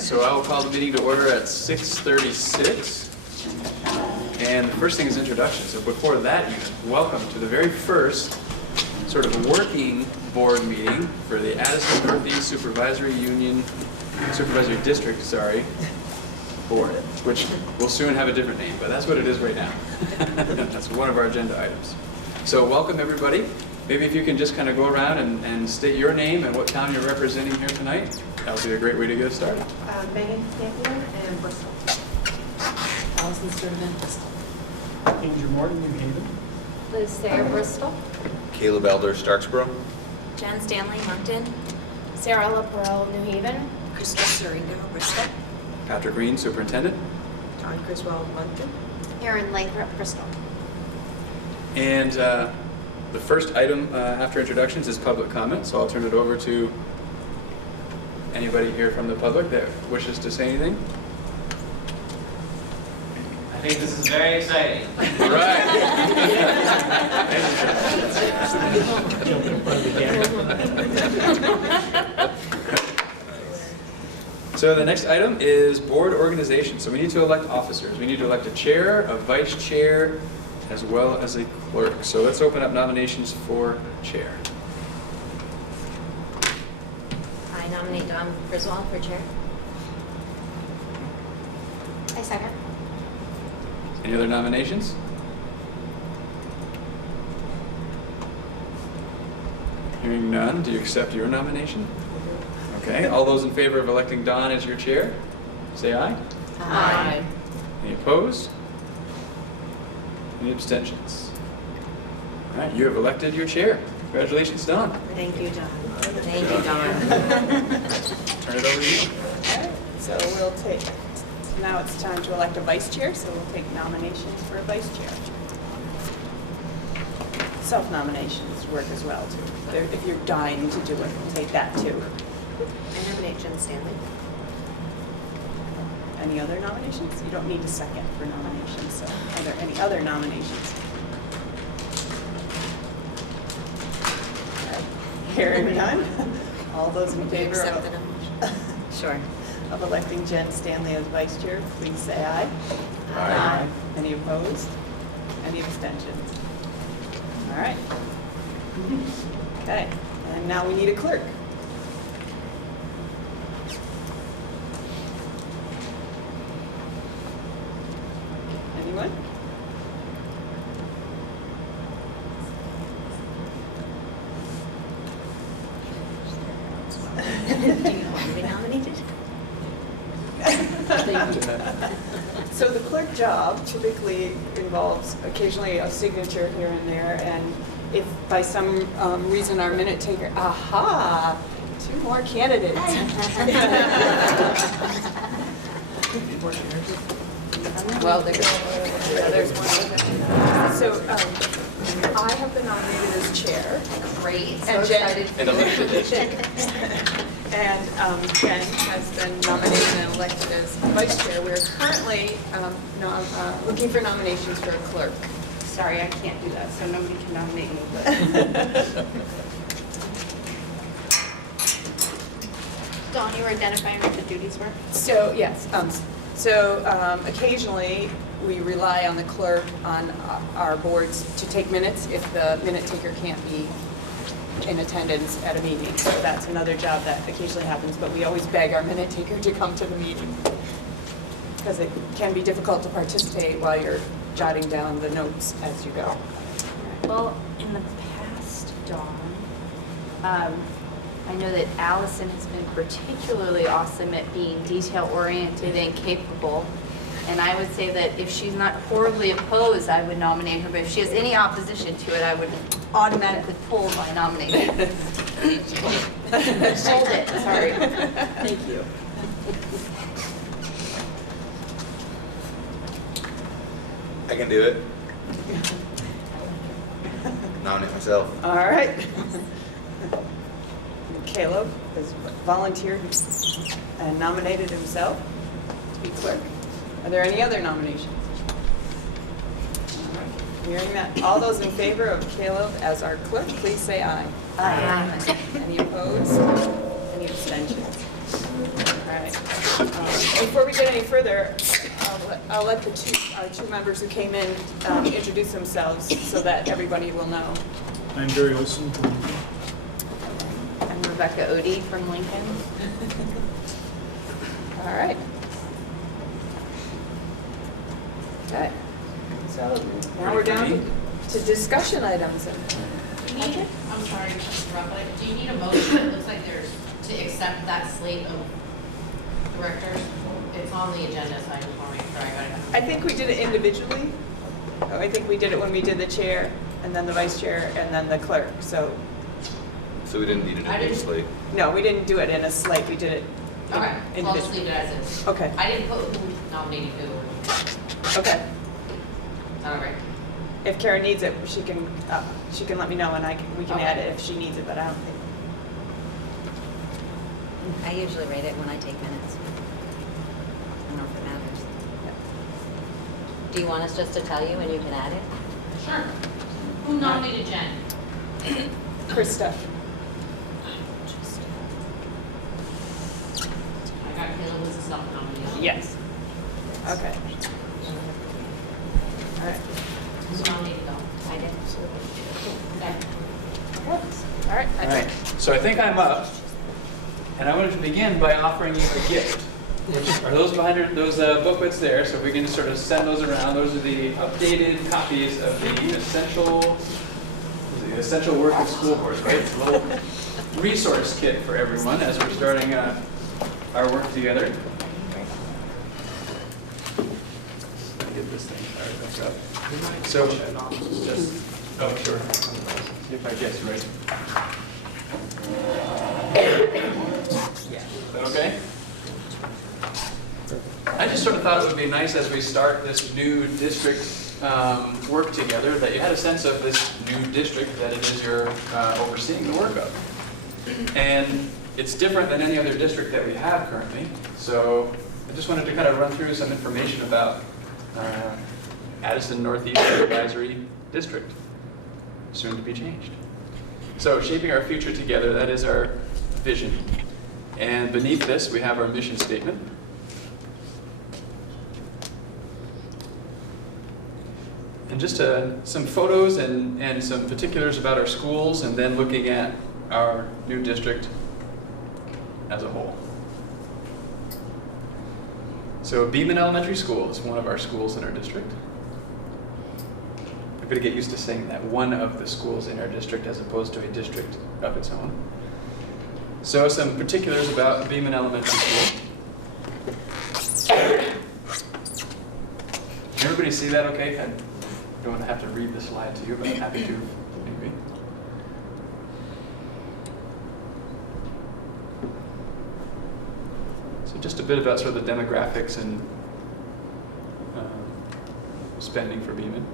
So I will call the meeting to order at 6:36. And the first thing is introduction. So before that, welcome to the very first sort of working board meeting for the Addison Northeast Supervisory District, board, which will soon have a different name, but that's what it is right now. That's one of our agenda items. So welcome everybody. Maybe if you can just kind of go around and state your name and what town you're representing here tonight, that would be a great way to get started. Megan Campion and Bristol. Allison Sturdivant, Bristol. Andrew Morton, New Haven. Liz Sayre, Bristol. Caleb Elder, Starksboro. Jen Stanley, Moncton. Sarah Laporelle, New Haven. Crystal Seringo, Bristol. Patrick Green, Superintendent. John Criswell, Moncton. Erin Lathrop, Bristol. And the first item after introductions is public comment, so I'll turn it over to anybody here from the public that wishes to say anything. I think this is very exciting. Right. Jump in front of the camera. So the next item is board organization. So we need to elect officers. We need to elect a chair, a vice chair, as well as a clerk. So let's open up nominations for chair. I nominate Don Griswold for chair. I second. Any other nominations? Hearing none, do you accept your nomination? Okay, all those in favor of electing Don as your chair, say aye. Aye. Any opposed? Any abstentions? All right, you have elected your chair. Congratulations, Don. Thank you, John. Thank you, Don. Turn it over to you. Alright, so we'll take, now it's time to elect a vice chair, so we'll take nominations for a vice chair. Self-nominations work as well, too. If you're dying to do it, take that, too. I nominate Jen Stanley. Any other nominations? You don't need a second for nominations, so are there any other nominations? Hearing none, all those in favor Accept the nomination. Sure. Of electing Jen Stanley as vice chair, please say aye. Aye. Any opposed? Any abstentions? All right. Okay, and now we need a clerk. Anyone? Do you want to be nominated? So the clerk job typically involves occasionally a signature here and there, and if by some reason our minute taker, aha, 2 more candidates. Well, there's one. So I have been nominated as chair. Great. So And excited. And elected as chair. And Jen has been nominated and elected as vice chair. We're currently looking for nominations for a clerk. Sorry, I can't do that, so nobody can nominate me. Dawn, you were identifying what the duties were? So, yes, occasionally we rely on the clerk on our boards to take minutes if the minute taker can't be in attendance at a meeting. So that's another job that occasionally happens, but we always beg our minute taker to come to the meeting because it can be difficult to participate while you're jotting down the notes as you go. Well, in the past, Dawn, I know that Allison has been particularly awesome at being detail-oriented and capable. And I would say that if she's not horribly opposed, I would nominate her. But if she has any opposition to it, I would automatically pull my nomination. Hold it, sorry. Thank you. I can do it. Nominate myself. All right. Caleb has volunteered and nominated himself to be clerk. Are there any other nominations? All right. Hearing that, all those in favor of Caleb as our clerk, please say aye. Aye. Any opposed? Any abstentions? All right. Before we get any further, I'll let our two members who came in introduce themselves so that everybody will know. I'm Barry Olson from Lincoln. I'm Rebecca Odie from Lincoln. All right. Okay. So now we're down to discussion items. Do you need, I'm sorry to interrupt, but do you need a motion? It looks like there's to accept that slate of directors. It's on the agenda, so I just want to make sure I got it. I think we did it individually. I think we did it when we did the chair, and then the vice chair, and then the clerk. So, So we didn't need a new slate. no, we didn't do it in a slate. We did it Okay, so I'll just individually. leave it as is. Okay, I didn't put who nominated who. okay. All right. If Karen needs it, she can let me know, and we can Okay. add it if she needs it, but I don't think. I usually rate it when I take minutes. I don't know if it matters. Do you want us just to tell you and you can add it? Sure. Who nominated Jen? Krista. I got Caleb was a self-nomination. Yes. Okay. All right. Who nominated though? I did. Okay. All right. All right, so I think I'm up, and I wanted to begin by offering you a gift. Which are those behind those booklets there? So we can sort of send those around. Those are the updated copies of the essential work of school boards, right? It's a little resource kit for everyone as we're starting our work together. Let me get this thing fired back up. So, just, oh, sure. See if I guess right. Is that okay? I just sort of thought it would be nice as we start this new district work together that you had a sense of this new district that it is you're overseeing the work of. And it's different than any other district that we have currently. So I just wanted to kind of run through some information about Addison Northeast Advisory District, soon to be changed. So shaping our future together, that is our vision. And beneath this, we have our mission statement. And just some photos and some particulars about our schools, and then looking at our new district as a whole. So Beeman Elementary School is one of our schools in our district. I'm going to get used to saying that, one of the schools in our district as opposed to a district of its own. So some particulars about Beeman Elementary School. Can everybody see that okay? I don't have to read the slide to you, but I'm happy to, maybe. So just a bit about sort of the demographics and spending for Beeman.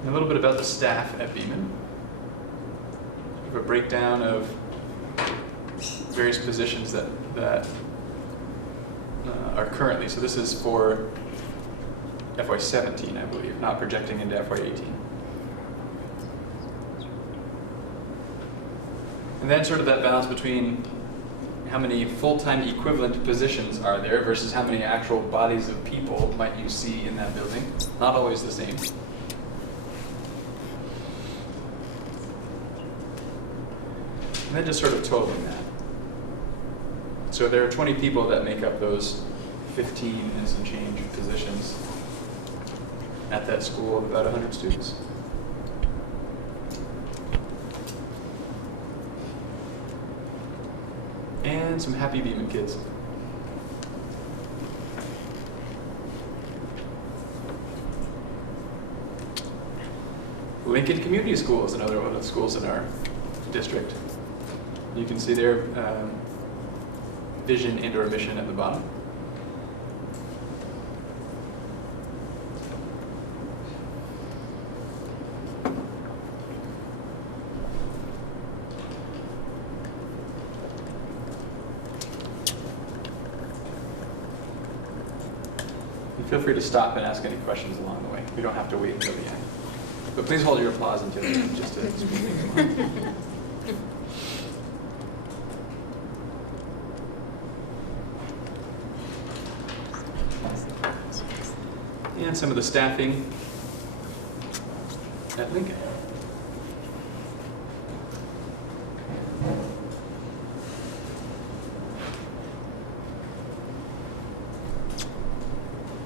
And a little bit about the staff at Beeman. We have a breakdown of various positions that are currently, so this is for FY17, I believe, not projecting into FY18. And then sort of that balance between how many full-time equivalent positions are there versus how many actual bodies of people might you see in that building. Not always the same. And then just sort of totaling that. So there are 20 people that make up those 15 and some change positions at that school of about 100 students. And some happy Beeman kids. Lincoln Community School is another one of the schools in our district. You can see their vision and/or mission at the bottom. And feel free to stop and ask any questions along the way. We don't have to wait until the end. But please hold your applause until the end, just to speed things along. and some of the staffing at Lincoln.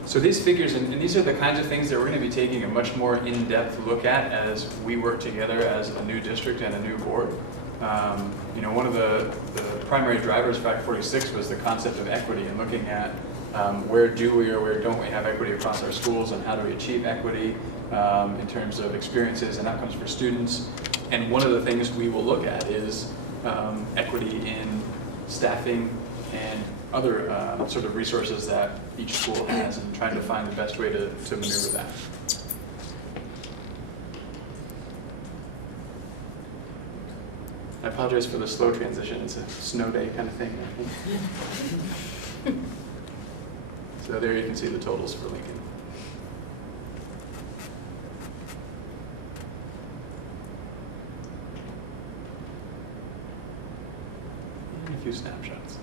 So these figures, and these are the kinds of things that we're going to be taking a much more in-depth look at as we work together as a new district and a new board. One of the primary drivers of Act 46 was the concept of equity and looking at where do we or where don't we have equity across our schools and how do we achieve equity in terms of experiences and outcomes for students. And one of the things we will look at is equity in staffing and other sort of resources that each school has and trying to find the best way to maneuver that. I apologize for the slow transition. It's a snow day kind of thing, I think. So there you can see the totals for Lincoln. And a few snapshots.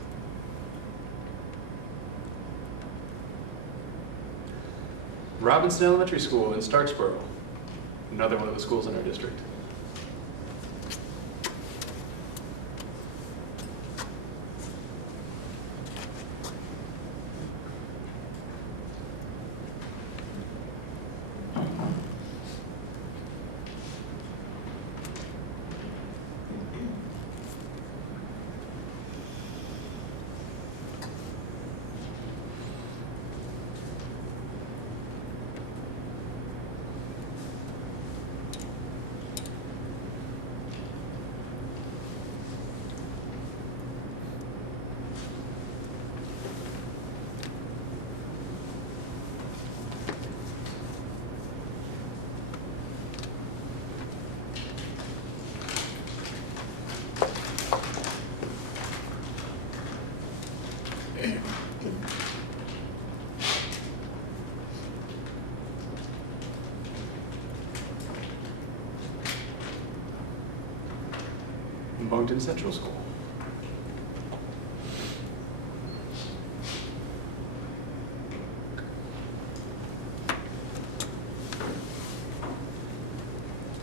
Robinson Elementary School in Starksboro, another one of the schools in our district. Moncton Central School.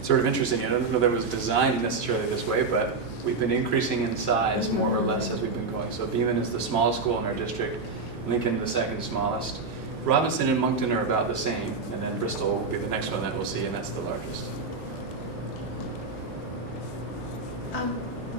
Sort of interesting. I don't know that it was designed necessarily this way, but we've been increasing in size more or less as we've been going. So Beaman is the smallest school in our district, Lincoln the second smallest. Robinson and Moncton are about the same, and then Bristol will be the next one that we'll see, and that's the largest.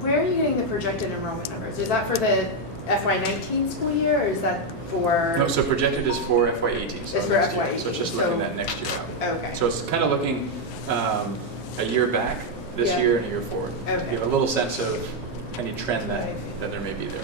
Where are you getting the projected enrollment numbers? Is that for the FY19 school year, or is that for? No, so projected is for FY18. So It's for next year. FY18, So it's just looking at next year out. Okay. So it's kind of looking a year back this Yeah. year and a year forward. Okay. To give a little sense of any trend that there may be there.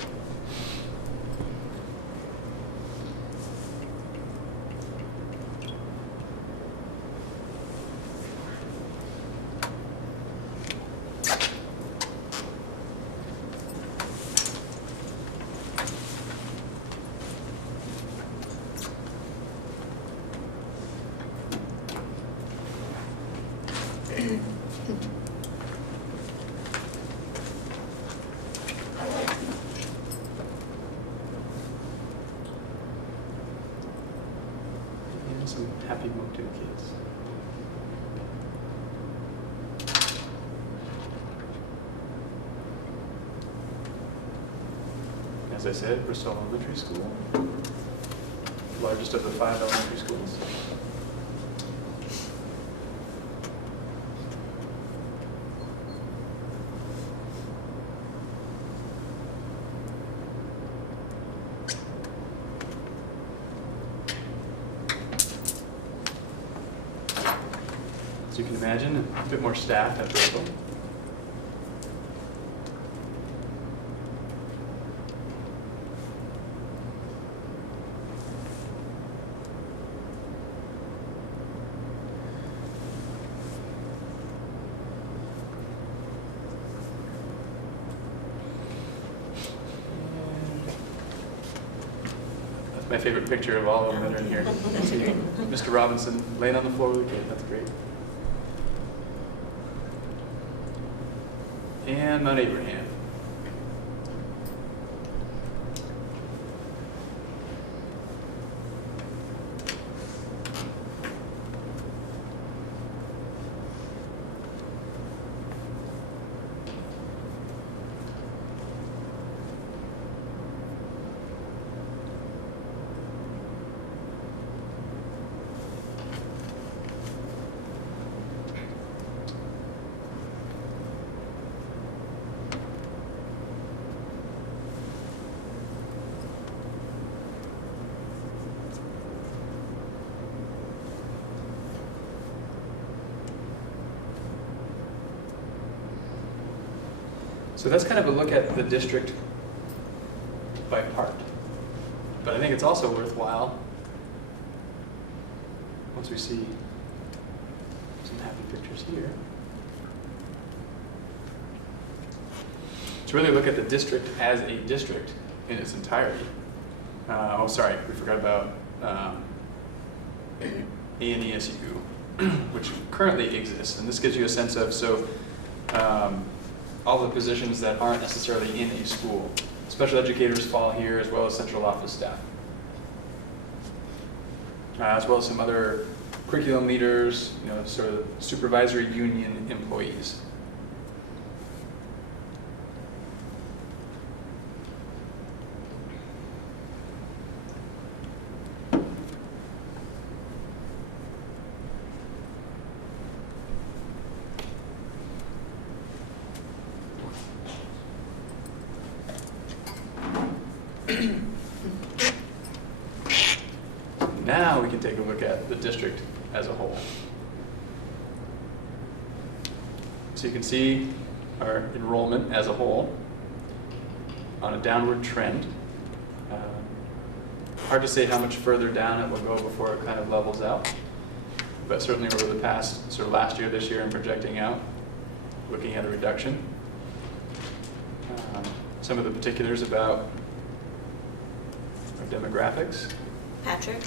And some happy Moncton kids. As I said, Bristol Elementary School, largest of the 5 elementary schools. As you can imagine, a bit more staff at Bristol. That's my favorite picture of all of them that are in here. Mr. Robinson laying on the floor with a kid. That's great. And Mount Abraham. So that's kind of a look at the district by part. But I think it's also worthwhile, once we see some happy pictures here, to really look at the district as a district in its entirety. Oh, sorry, we forgot about A&ESU, which currently exists, and this gives you a sense of, so all the positions that aren't necessarily in a school. Special educators fall here, as well as central office staff. As well as some other curriculum leaders, sort of supervisory union employees. Now we can take a look at the district as a whole. So you can see our enrollment as a whole on a downward trend. Hard to say how much further down it will go before it kind of levels out, but certainly over the past, sort of last year, this year, and projecting out, looking at a reduction. Some of the particulars about our demographics. Patrick?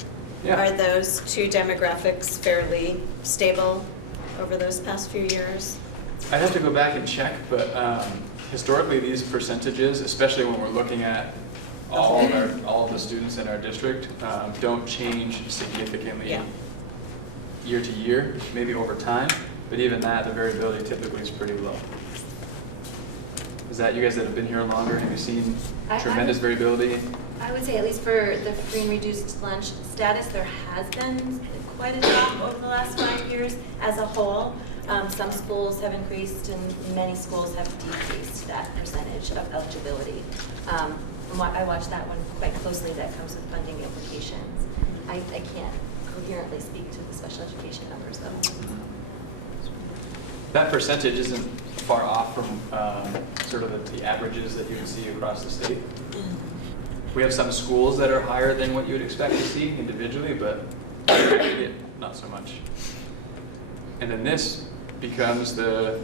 Yeah. Are those two demographics fairly stable over those past few years? I'd have to go back and check, but historically these percentages, especially when we're looking at all of the students in our district, don't change significantly year to year, maybe over time, but even that, the variability typically is pretty low. Is that, you guys that have been here longer, have you seen tremendous variability? I would say at least for the free and reduced lunch status, there has been quite a drop over the last 5 years as a whole. Some schools have increased and many schools have decreased that percentage of eligibility. I watched that one quite closely. That comes with funding implications. I can't coherently speak to the special education numbers though. That percentage isn't far off from sort of the averages that you would see across the state. We have some schools that are higher than what you would expect to see individually, but not so much. And then this becomes the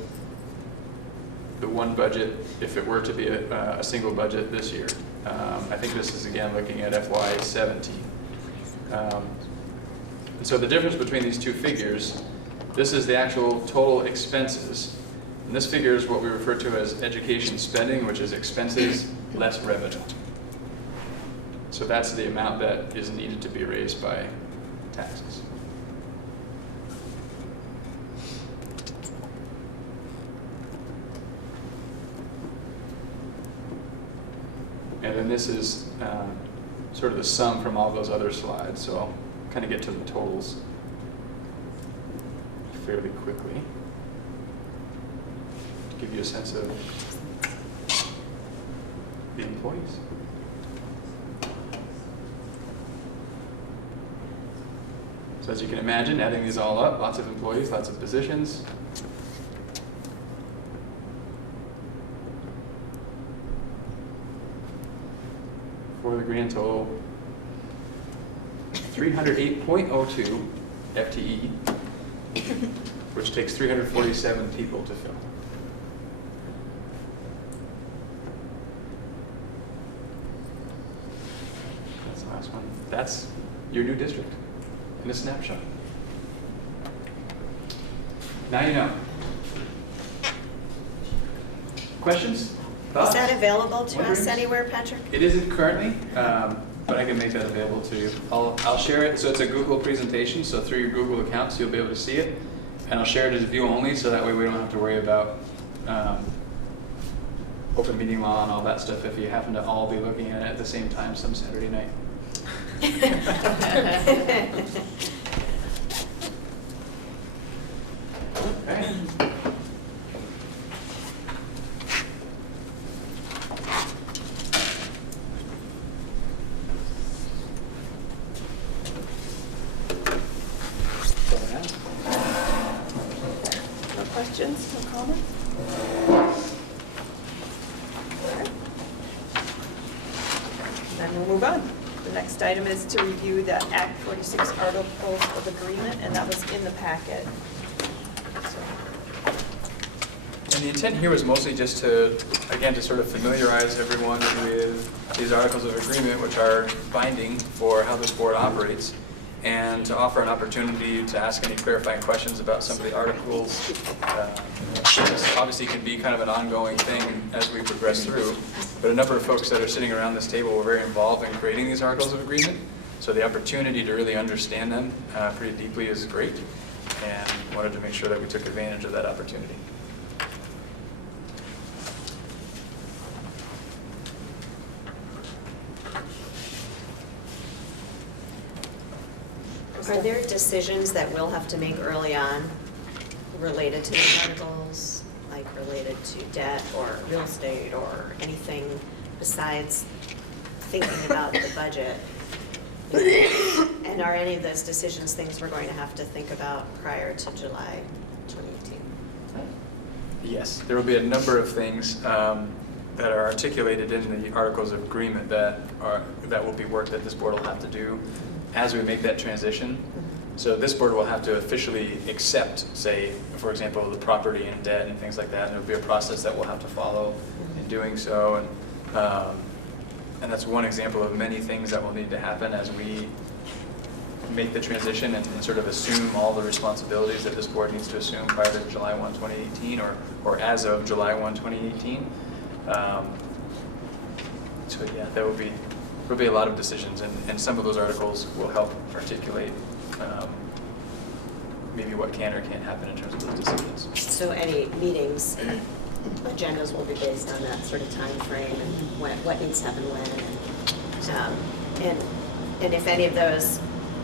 one budget, if it were to be a single budget this year. I think this is again looking at FY17. And so the difference between these two figures, this is the actual total expenses. And this figure is what we refer to as education spending, which is expenses less revenue. So that's the amount that is needed to be raised by taxes. And then this is sort of the sum from all those other slides. So I'll kind of get to the totals fairly quickly to give you a sense of the employees. So as you can imagine, adding these all up, lots of employees, lots of positions. For the grand total, 308.02 FTE, which takes 347 people to fill. That's the last one. That's your new district in a snapshot. Now you know. Questions? Thoughts? Is that available to us Wonderings? anywhere, Patrick? It isn't currently, but I can make that available to you. I'll share it. So it's a Google presentation, so through your Google accounts you'll be able to see it. And I'll share it as view only, so that way we don't have to worry about open meeting law and all that stuff if you happen to all be looking at it at the same time some Saturday night. Okay. No questions, no comments? then we'll move on. The next item is to review the Act 46 Articles of Agreement, and that was in the packet. So, And the intent here was mostly just to, again, to sort of familiarize everyone with these articles of agreement, which are binding for how this board operates, and to offer an opportunity to ask any clarifying questions about some of the articles. This obviously can be kind of an ongoing thing as we progress through, but a number of folks that are sitting around this table were very involved in creating these articles of agreement, so the opportunity to really understand them pretty deeply is great, and wanted to make sure that we took advantage of that opportunity. Are there decisions that we'll have to make early on related to these articles, like related to debt or real estate or anything besides thinking about the budget? And are any of those decisions things we're going to have to think about prior to July 2018? Yes, there will be a number of things that are articulated in the Articles of Agreement that will be work that this board will have to do as we make that transition. So this board will have to officially accept, say, for example, the property and debt and things like that, and there'll be a process that we'll have to follow in doing so. And that's one example of many things that will need to happen as we make the transition and sort of assume all the responsibilities that this board needs to assume prior to July 1, 2018, or as of July 1, 2018. So yeah, there'll be a lot of decisions, and some of those articles will help articulate maybe what can or can't happen in terms of those decisions. So any meetings, agendas will be based on that sort of time frame and what needs to happen when. And if any of those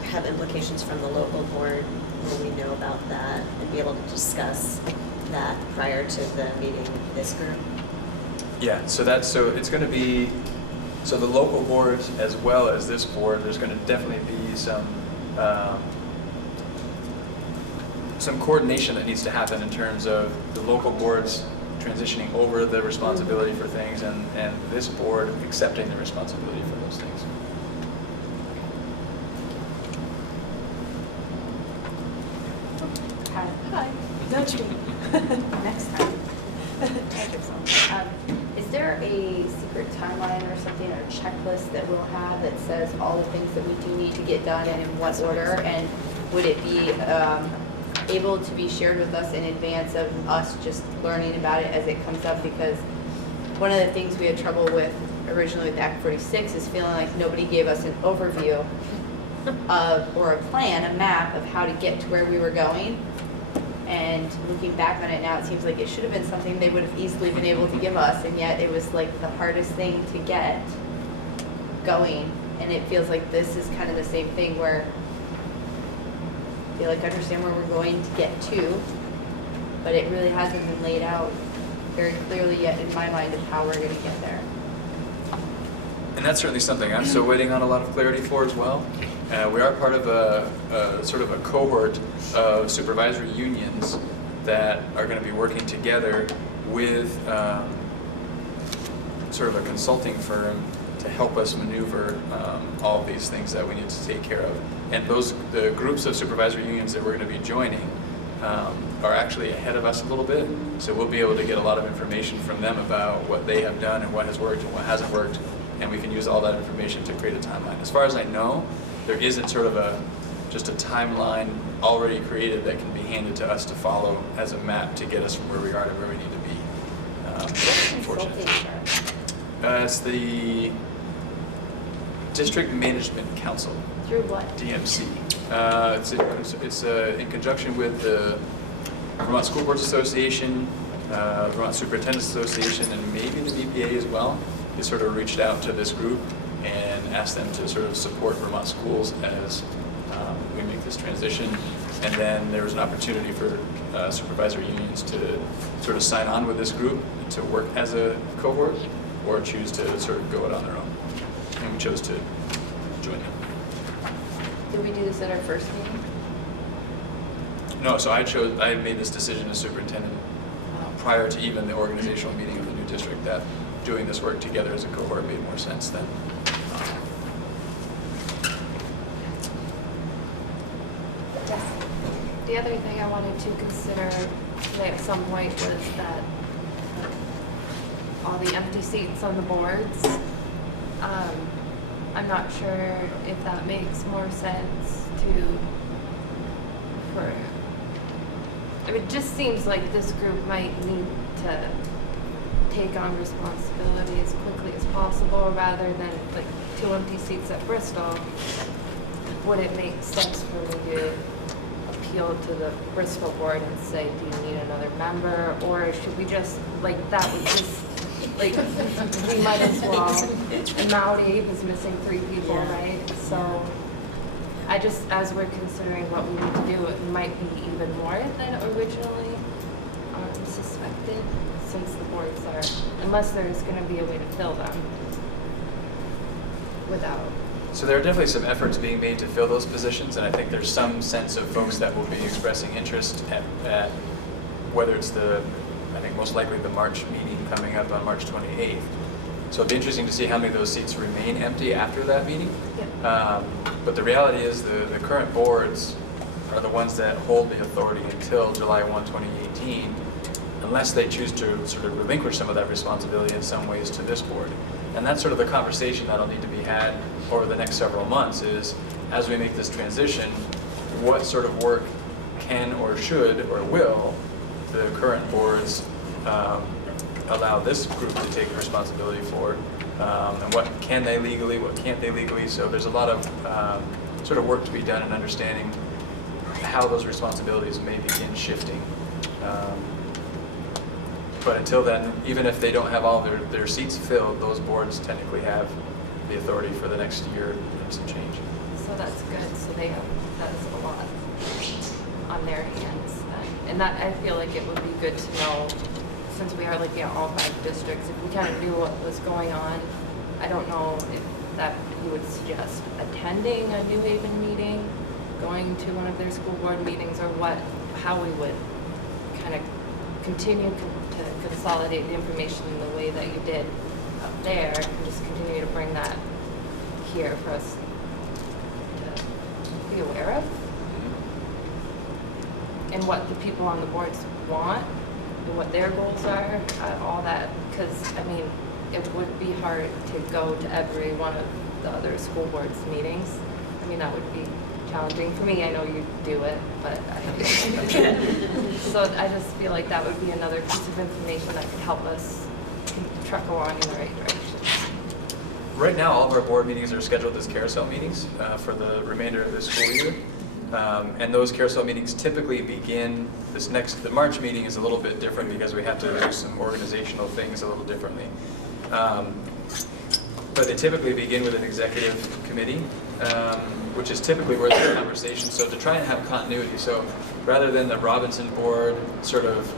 have implications from the local board, will we know about that and be able to discuss that prior to the meeting with this group? Yeah, so it's going to be, so the local boards as well as this board, there's going to definitely be some coordination that needs to happen in terms of the local boards transitioning over the responsibility for things and this board accepting the responsibility for those things. Hi. Nudge me. Next time. Is there a secret timeline or something, or checklist that we'll have that says all the things that we do need to get done and in what order? And would it be able to be shared with us in advance of us just learning about it as it comes up? Because one of the things we had trouble with originally with Act 46 is feeling like nobody gave us an overview of, or a plan, a map of how to get to where we were going. And looking back on it now, it seems like it should have been something they would have easily been able to give us, and yet it was like the hardest thing to get going. And it feels like this is kind of the same thing where I feel like I understand where we're going to get to, but it really hasn't been laid out very clearly yet in my mind of how we're going to get there. And that's certainly something I'm still waiting on a lot of clarity for as well. We are part of a sort of a cohort of supervisory unions that are going to be working together with sort of a consulting firm to help us maneuver all of these things that we need to take care of. And the groups of supervisory unions that we're going to be joining are actually ahead of us a little bit. So we'll be able to get a lot of information from them about what they have done and what has worked and what hasn't worked. And we can use all that information to create a timeline. As far as I know, there isn't sort of just a timeline already created that can be handed to us to follow as a map to get us from where we are to where we need to be. Unfortunately. It's the District Management Council. Through what? DMC. It's in conjunction with the Vermont School Boards Association, Vermont Superintendents Association, and maybe the VPA as well. They sort of reached out to this group and asked them to sort of support Vermont schools as we make this transition. And then there was an opportunity for supervisory unions to sort of sign on with this group to work as a cohort or choose to sort of go it on their own. And we chose to join them. Did we do this at our first meeting? No, so I made this decision as superintendent prior to even the organizational meeting of the new district that doing this work together as a cohort made more sense than The other thing I wanted to consider today at some point was that all the empty seats on the boards, I'm not sure if that makes more sense it just seems like this group might need to take on responsibility as quickly as possible rather than like 2 empty seats at Bristol. Would it make sense for me to appeal to the Bristol board and say, do you need another member? Or should we just, like, that would just, like, we might as well. And Mount Abe is missing 3 people, right? So I just, as we're considering what we need to do, it might be even more than originally suspected, since the boards are, unless there's going to be a way to fill them without. So there are definitely some efforts being made to fill those positions, and I think there's some sense of folks that will be expressing interest at whether it's I think most likely the March meeting coming up on March 28th. So it'll be interesting to see how many of those seats remain empty after that meeting. Yeah. But the reality is the current boards are the ones that hold the authority until July 1, 2018, unless they choose to sort of relinquish some of that responsibility in some ways to this board. And that's sort of the conversation that'll need to be had over the next several months is, as we make this transition, what sort of work can or should or will the current boards allow this group to take responsibility for, and what can they legally, what can't they legally. So there's a lot of sort of work to be done in understanding how those responsibilities may begin shifting. But until then, even if they don't have all their seats filled, those boards technically have the authority for the next year and some change. So that's good. So that's a lot on their hands then. And that, I feel like it would be good to know, since we are looking at all 5 districts, if we kind of knew what was going on. I don't know if that you would suggest attending a New Haven meeting, going to one of their school board meetings, or how we would kind of continue to consolidate the information in the way that you did up there, and just continue to bring that here for us to be aware of, and what the people on the boards want and what their goals are, all that, because I mean it would be hard to go to every one of the other school boards meetings. I mean, that would be challenging for me. I know you do it, but so I just feel like that would be another piece of information that could help us truck along in the right direction. Right now, all of our board meetings are scheduled as carousel meetings for the remainder of this school year. And those carousel meetings typically begin, the March meeting is a little bit different because we have to do some organizational things a little differently. But they typically begin with an executive committee, which is typically where there's conversation. So to try and have continuity, so rather than the Robinson board sort of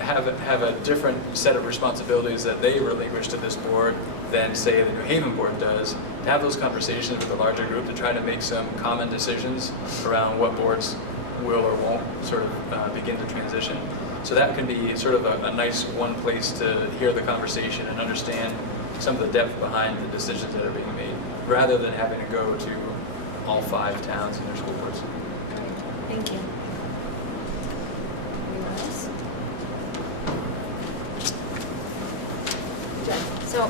have a different set of responsibilities that they relinquish to this board than, say, the New Haven board does, to have those conversations with a larger group to try to make some common decisions around what boards will or won't sort of begin to transition. So that can be sort of a nice one place to hear the conversation and understand some of the depth behind the decisions that are being made, rather than having to go to all 5 towns and their school boards. Thank you. So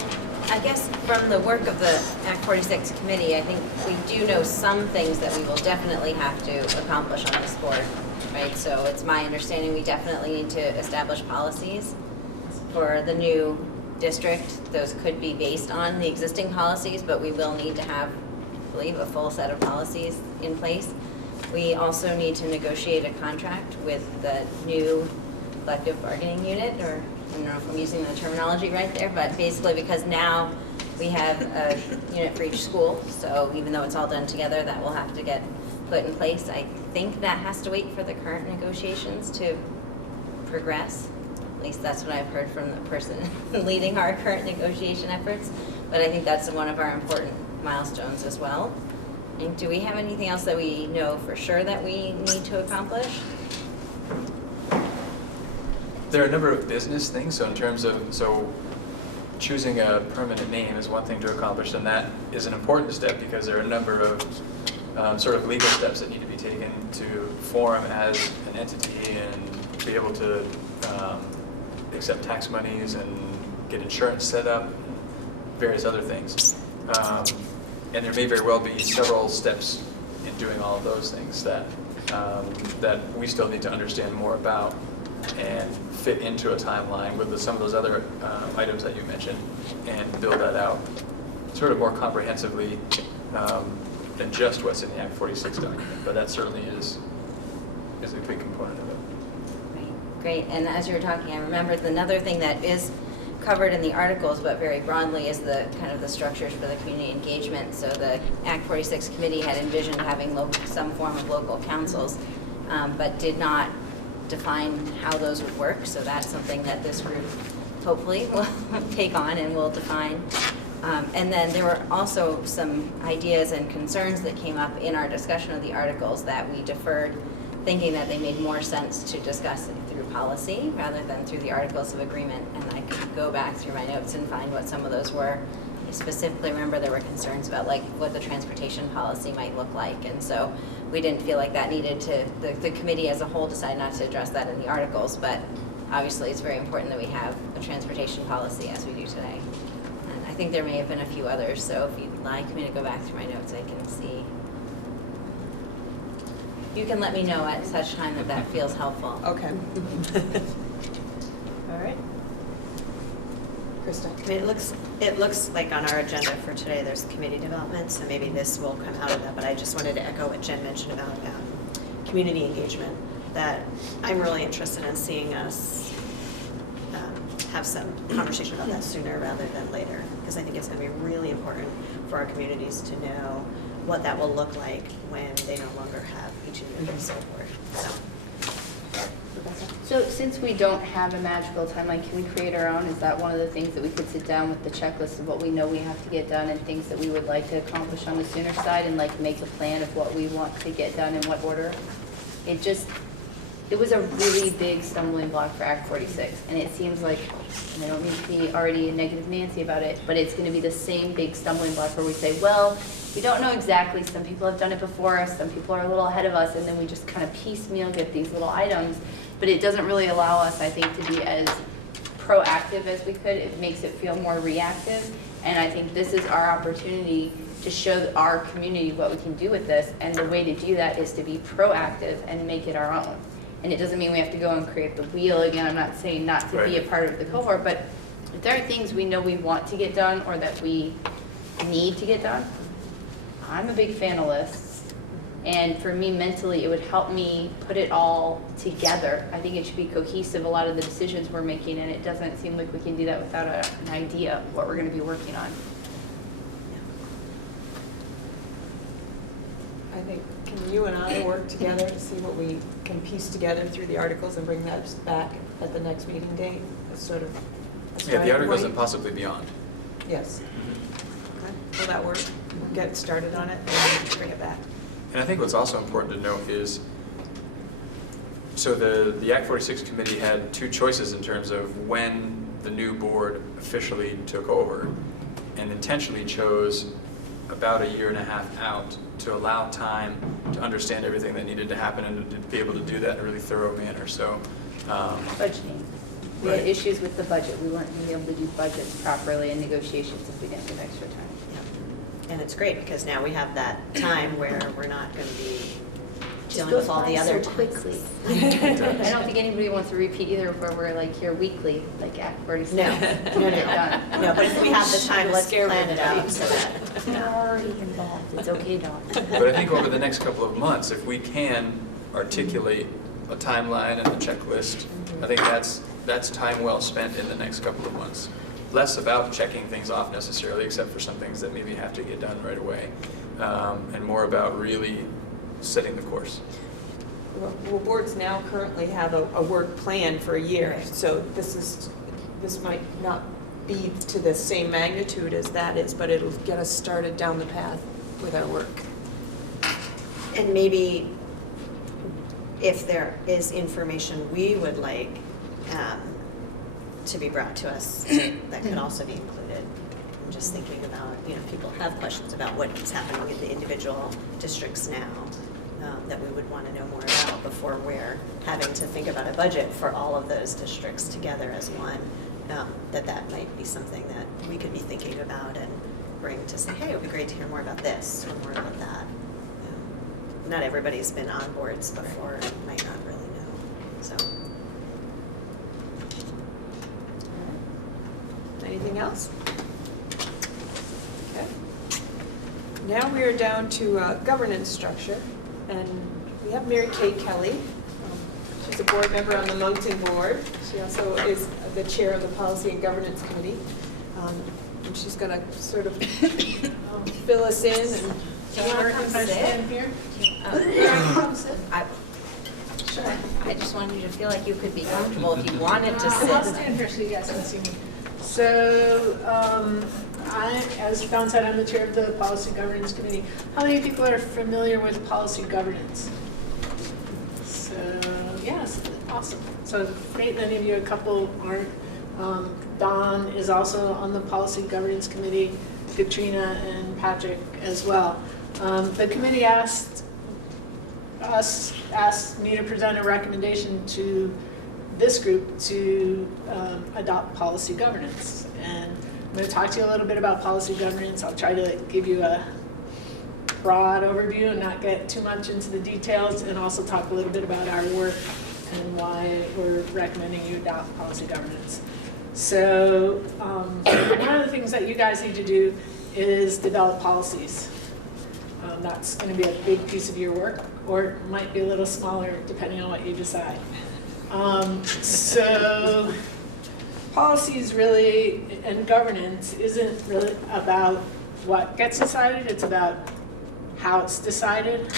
I guess from the work of the Act 46 committee, I think we do know some things that we will definitely have to accomplish on this board, right? So it's my understanding we definitely need to establish policies for the new district. Those could be based on the existing policies, but we will need to have, I believe, a full set of policies in place. We also need to negotiate a contract with the new collective bargaining unit, or I don't know if I'm using the terminology right there, but basically because now we have a unit for each school, so even though it's all done together, that will have to get put in place. I think that has to wait for the current negotiations to progress. At least that's what I've heard from the person leading our current negotiation efforts. But I think that's one of our important milestones as well. And do we have anything else that we know for sure that we need to accomplish? There are a number of business things. So in terms of, choosing a permanent name is one thing to accomplish, and that is an important step because there are a number of sort of legal steps that need to be taken to form as an entity and be able to accept tax monies and get insurance set up, various other things. And there may very well be several steps in doing all of those things that we still need to understand more about and fit into a timeline with some of those other items that you mentioned and build that out sort of more comprehensively than just what's in the Act 46 document. But that certainly is a big component of it. Great, and as you were talking, I remembered another thing that is covered in the articles, but very broadly, is the kind of the structures for the community engagement. So the Act 46 committee had envisioned having some form of local councils, but did not define how those would work. So that's something that this group hopefully will take on and will define. And then there were also some ideas and concerns that came up in our discussion of the articles that we deferred, thinking that they made more sense to discuss it through policy rather than through the articles of agreement. And I could go back through my notes and find what some of those were. I specifically remember there were concerns about like what the transportation policy might look like. And so we didn't feel like that needed to, the committee as a whole decided not to address that in the articles, but obviously it's very important that we have a transportation policy as we do today. And I think there may have been a few others, so if you'd like me to go back through my notes, I can see. You can let me know at such time that that feels helpful. Okay. All right. Krista? I mean, it looks like on our agenda for today, there's committee development, so maybe this will come out of that, but I just wanted to echo what Jen mentioned about community engagement, that I'm really interested in seeing us have some conversation about that sooner rather than later, because I think it's going to be really important for our communities to know what that will look like when they no longer have each individual select board. So since we don't have a magical timeline, can we create our own? Is that one of the things that we could sit down with the checklist of what we know we have to get done and things that we would like to accomplish on the sooner side and like make a plan of what we want to get done in what order? It was a really big stumbling block for Act 46, and it seems like, and I don't mean to be already a negative Nancy about it, but it's going to be the same big stumbling block where we say, well, we don't know exactly, some people have done it before us, some people are a little ahead of us, and then we just kind of piecemeal get these little items, but it doesn't really allow us, I think, to be as proactive as we could. It makes it feel more reactive, and I think this is our opportunity to show our community what we can do with this, and the way to do that is to be proactive and make it our own. And it doesn't mean we have to go and create the wheel again. I'm not saying not to be a part of the cohort, but if there are things we know we want to get done or that we need to get done, I'm a big fan of lists. And for me, mentally, it would help me put it all together. I think it should be cohesive, a lot of the decisions we're making, and it doesn't seem like we can do that without an idea of what we're going to be working on. I think, can you and I work together to see what we can piece together through the articles and bring that back at the next meeting date? As sort of a Yeah, the articles point? and possibly beyond. Yes. Okay. Will that work? We'll get started on it and bring it back. And I think what's also important to note is, so the Act 46 committee had two choices in terms of when the new board officially took over, and intentionally chose about 1.5 years out to allow time to understand everything that needed to happen and to be able to do that in a really thorough manner. So, Budgeting. We had issues with the budget. We weren't able to do budgets properly in negotiations if we didn't have extra time. Yeah. And it's great because now we have that time where we're not going to be dealing goes with all by the other so quickly. I don't think anybody wants to repeat either where we're like here weekly, like Act 46. No. Done. But if we have the time, let's plan it out so that. We're already involved. It's okay, Dawn. but I think over the next couple of months, if we can articulate a timeline and a checklist, I think that's time well spent in the next couple of months. Less about checking things off necessarily, except for some things that maybe have to get done right away, and more about really setting the course. Well, boards now currently have a work plan for a year, so this might not be to the same magnitude as that is, but it'll get us started down the path with our work. And maybe if there is information we would like to be brought to us that could also be included. I'm just thinking about, people have questions about what's happening in the individual districts now that we would want to know more about before we're having to think about a budget for all of those districts together as one. That might be something that we could be thinking about and bring to say, hey, it would be great to hear more about this or more about that. Not everybody's been on boards before and might not really know. So, Anything else? Okay. Now we are down to governance structure, and we have Mary Kay Kelly. She's a board member on the Moncton board. She also is the chair of the Policy and Governance Committee. And she's going to sort of fill us in. And Do you want to come sit? here? Sure. I just wanted you to feel like you could be comfortable if you wanted to sit. I'll stand here so you guys can see me. So, as Dawn said, I'm the chair of the Policy Governance Committee. How many people are familiar with policy governance? So, yes, awesome. So great, many of you, a couple aren't. Dawn is also on the Policy Governance Committee, Katrina and Patrick as well. The committee asked me to present a recommendation to this group to adopt policy governance. And I'm going to talk to you a little bit about policy governance. I'll try to give you a broad overview and not get too much into the details, and also talk a little bit about our work and why we're recommending you adopt policy governance. So one of the things that you guys need to do is develop policies. That's going to be a big piece of your work, or it might be a little smaller depending on what you decide. So policies really, and governance isn't really about what gets decided, it's about how it's decided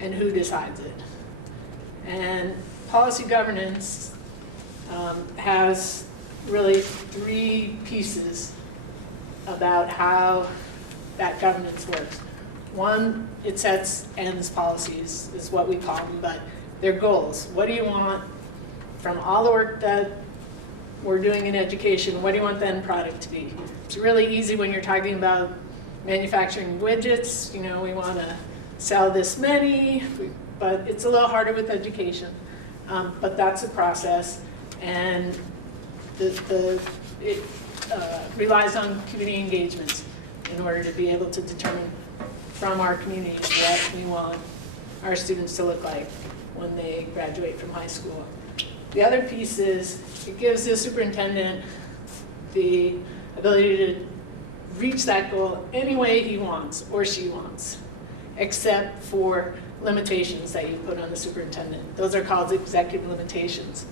and who decides it. And policy governance has really three pieces about how that governance works. One, it sets ends policies, is what we call them, but they're goals. What do you want from all the work that we're doing in education? What do you want the end product to be? It's really easy when you're talking about manufacturing widgets. We want to sell this many, but it's a little harder with education. But that's a process, and it relies on community engagement in order to be able to determine from our communities what we want our students to look like when they graduate from high school. The other piece is it gives the superintendent the ability to reach that goal any way he wants or she wants, except for limitations that you put on the superintendent. Those are called executive limitations.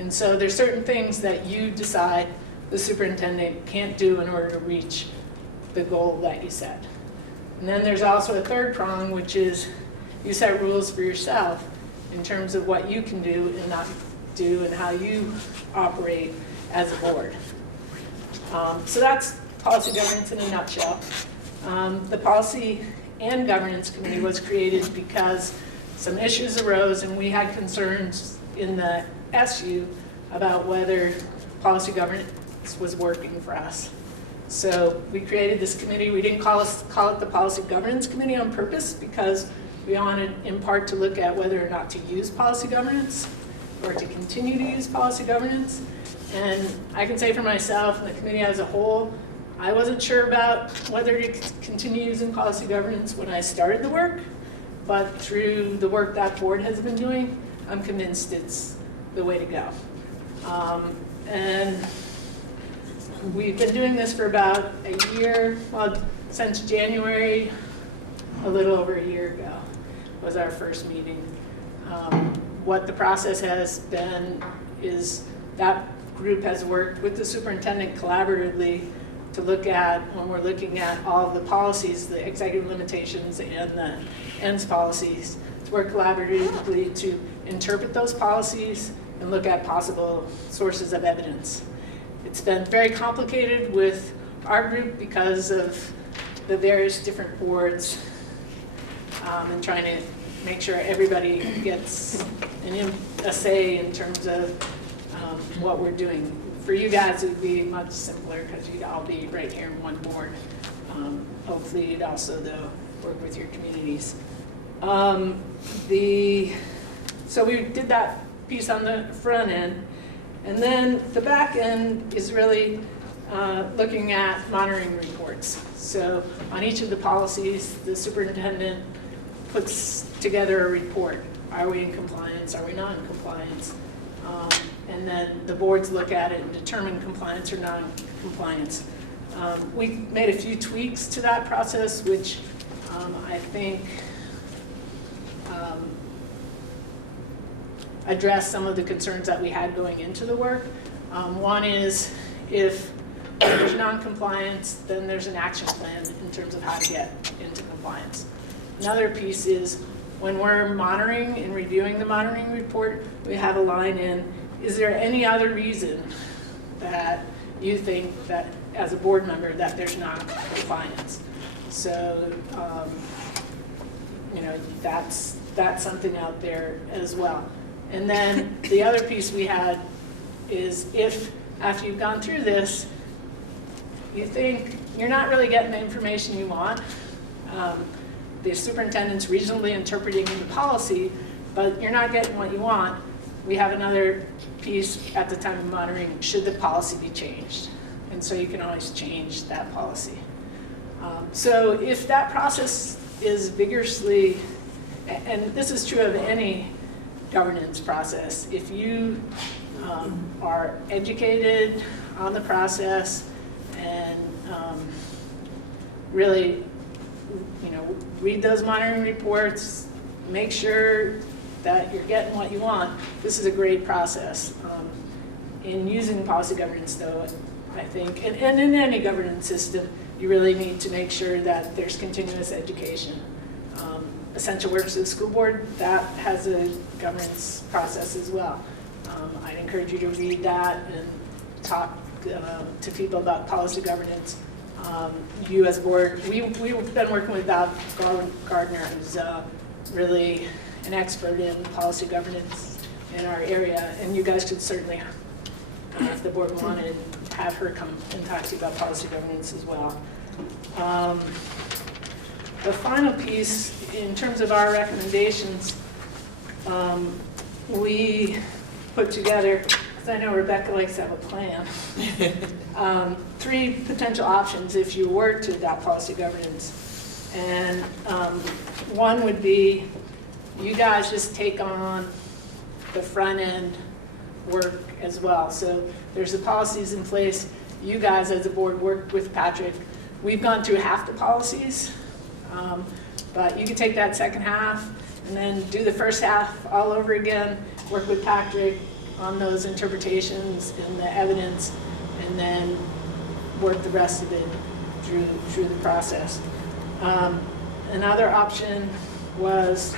And so there's certain things that you decide the superintendent can't do in order to reach the goal that you set. And then there's also a third prong, which is you set rules for yourself in terms of what you can do and not do and how you operate as a board. So that's policy governance in a nutshell. The Policy and Governance Committee was created because some issues arose and we had concerns in the SU about whether policy governance was working for us. So we created this committee. We didn't call it the Policy Governance Committee on purpose because we wanted in part to look at whether or not to use policy governance or to continue to use policy governance. And I can say for myself and the committee as a whole, I wasn't sure about whether to continue using policy governance when I started the work, but through the work that board has been doing, I'm convinced it's the way to go. And we've been doing this for about a year, well, since January, a little over a year ago was our first meeting. What the process has been is that group has worked with the superintendent collaboratively to look at, when we're looking at all of the policies, the executive limitations and the ends policies, to work collaboratively to interpret those policies and look at possible sources of evidence. It's been very complicated with our group because of the various different boards and trying to make sure everybody gets a say in terms of what we're doing. For you guys, it would be much simpler because you'd all be right here in one board. Hopefully, you'd also, though, work with your communities. So we did that piece on the front end. And then the back end is really looking at monitoring reports. So on each of the policies, the superintendent puts together a report. Are we in compliance? Are we not in compliance? And then the boards look at it and determine compliance or non-compliance. We made a few tweaks to that process, which I think address some of the concerns that we had going into the work. One is if there's non-compliance, then there's an action plan in terms of how to get into compliance. Another piece is when we're monitoring and reviewing the monitoring report, we have a line in, is there any other reason that you think that as a board member that there's non-compliance? So, that's something out there as well. And then the other piece we had is if, after you've gone through this, you think you're not really getting the information you want, the superintendent's reasonably interpreting the policy, but you're not getting what you want, we have another piece at the time of monitoring, should the policy be changed? And so you can always change that policy. So if that process is vigorously, and this is true of any governance process, if you are educated on the process and really, read those monitoring reports, make sure that you're getting what you want, this is a great process. In using policy governance, though, I think, and in any governance system, you really need to make sure that there's continuous education. Essential Works of the School Board, that has a governance process as well. I'd encourage you to read that and talk to people about policy governance. You as a board, we've been working with Bob Gardner, who's really an expert in policy governance in our area, and you guys could certainly, if the board wanted, have her come and talk to you about policy governance as well. The final piece, in terms of our recommendations, we put together, because I know Rebecca likes to have a plan, 3 potential options if you were to adopt policy governance. And one would be you guys just take on the front end work as well. So there's the policies in place. You guys as a board work with Patrick. We've gone through half the policies, but you can take that second half and then do the first half all over again, work with Patrick on those interpretations and the evidence, and then work the rest of it through the process. Another option was,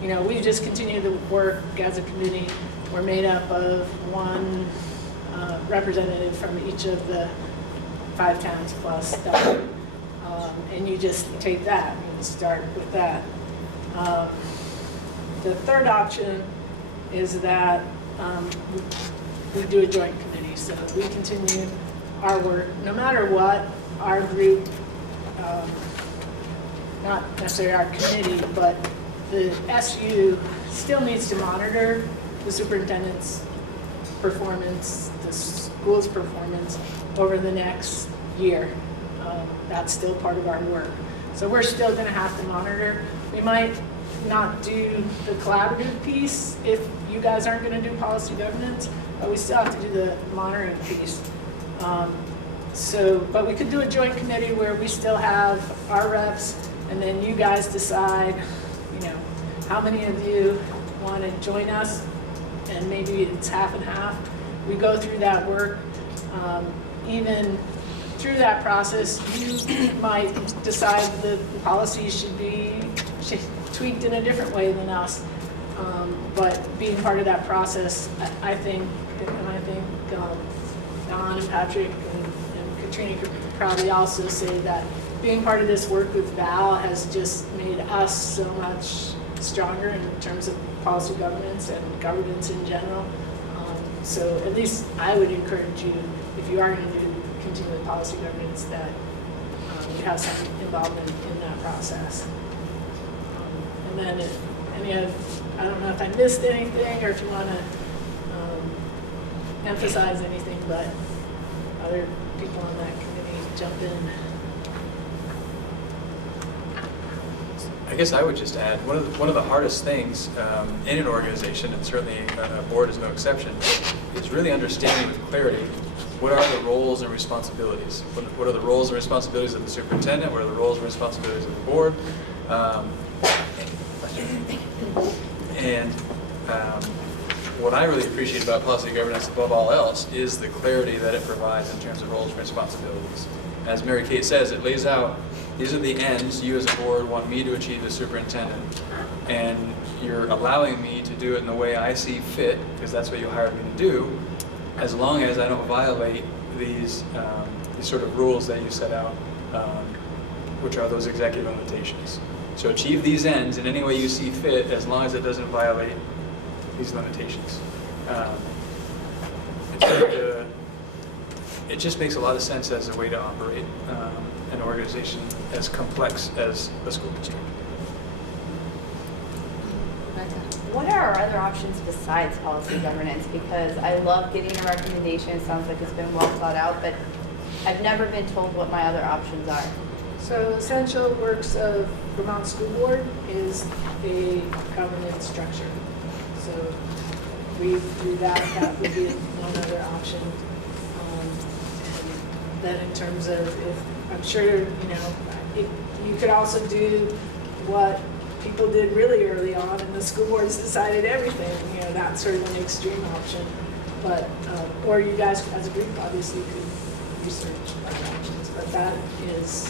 we just continue to work as a committee. We're made up of one representative from each of the 5 towns plus that. And you just take that and start with that. The third option is that we do a joint committee. So we continue our work, no matter what, our group, not necessarily our committee, but the SU still needs to monitor the superintendent's performance, the school's performance over the next year. That's still part of our work. So we're still going to have to monitor. We might not do the collaborative piece if you guys aren't going to do policy governance, but we still have to do the monitoring piece. But we could do a joint committee where we still have our reps, and then you guys decide, how many of you want to join us, and maybe it's half and half. We go through that work. Even through that process, you might decide the policy should be tweaked in a different way than us. But being part of that process, I think Don and Patrick and Katrina could probably also say that being part of this work with Val has just made us so much stronger in terms of policy governance and governance in general. So at least I would encourage you, if you are going to continue with policy governance, that you have some involvement in that process. And then if I don't know if I missed anything or if you want to emphasize anything, but other people on that committee jump in. I guess I would just add, one of the hardest things in an organization, and certainly a board is no exception, is really understanding with clarity what are the roles and responsibilities. What are the roles and responsibilities of the superintendent? What are the roles and responsibilities of the board? What I really appreciate about policy governance above all else is the clarity that it provides in terms of roles and responsibilities. As Mary Kate says, it lays out, these are the ends you as a board want me to achieve as superintendent, and you're allowing me to do it in the way I see fit, because that's what you hired me to do, as long as I don't violate these sort of rules that you set out, which are those executive limitations. So achieve these ends in any way you see fit, as long as it doesn't violate these limitations. It just makes a lot of sense as a way to operate an organization as complex as a school district. What are our other options besides policy governance? Because I love getting a recommendation. It sounds like it's been well thought out, but I've never been told what my other options are. So essential works of Vermont School Board is a governance structure. So read through that would be one other option. And then in terms of, if I'm sure, you could also do what people did really early on, and the school boards decided everything. That's sort of an extreme option. But or you guys as a group obviously could research other options. But that is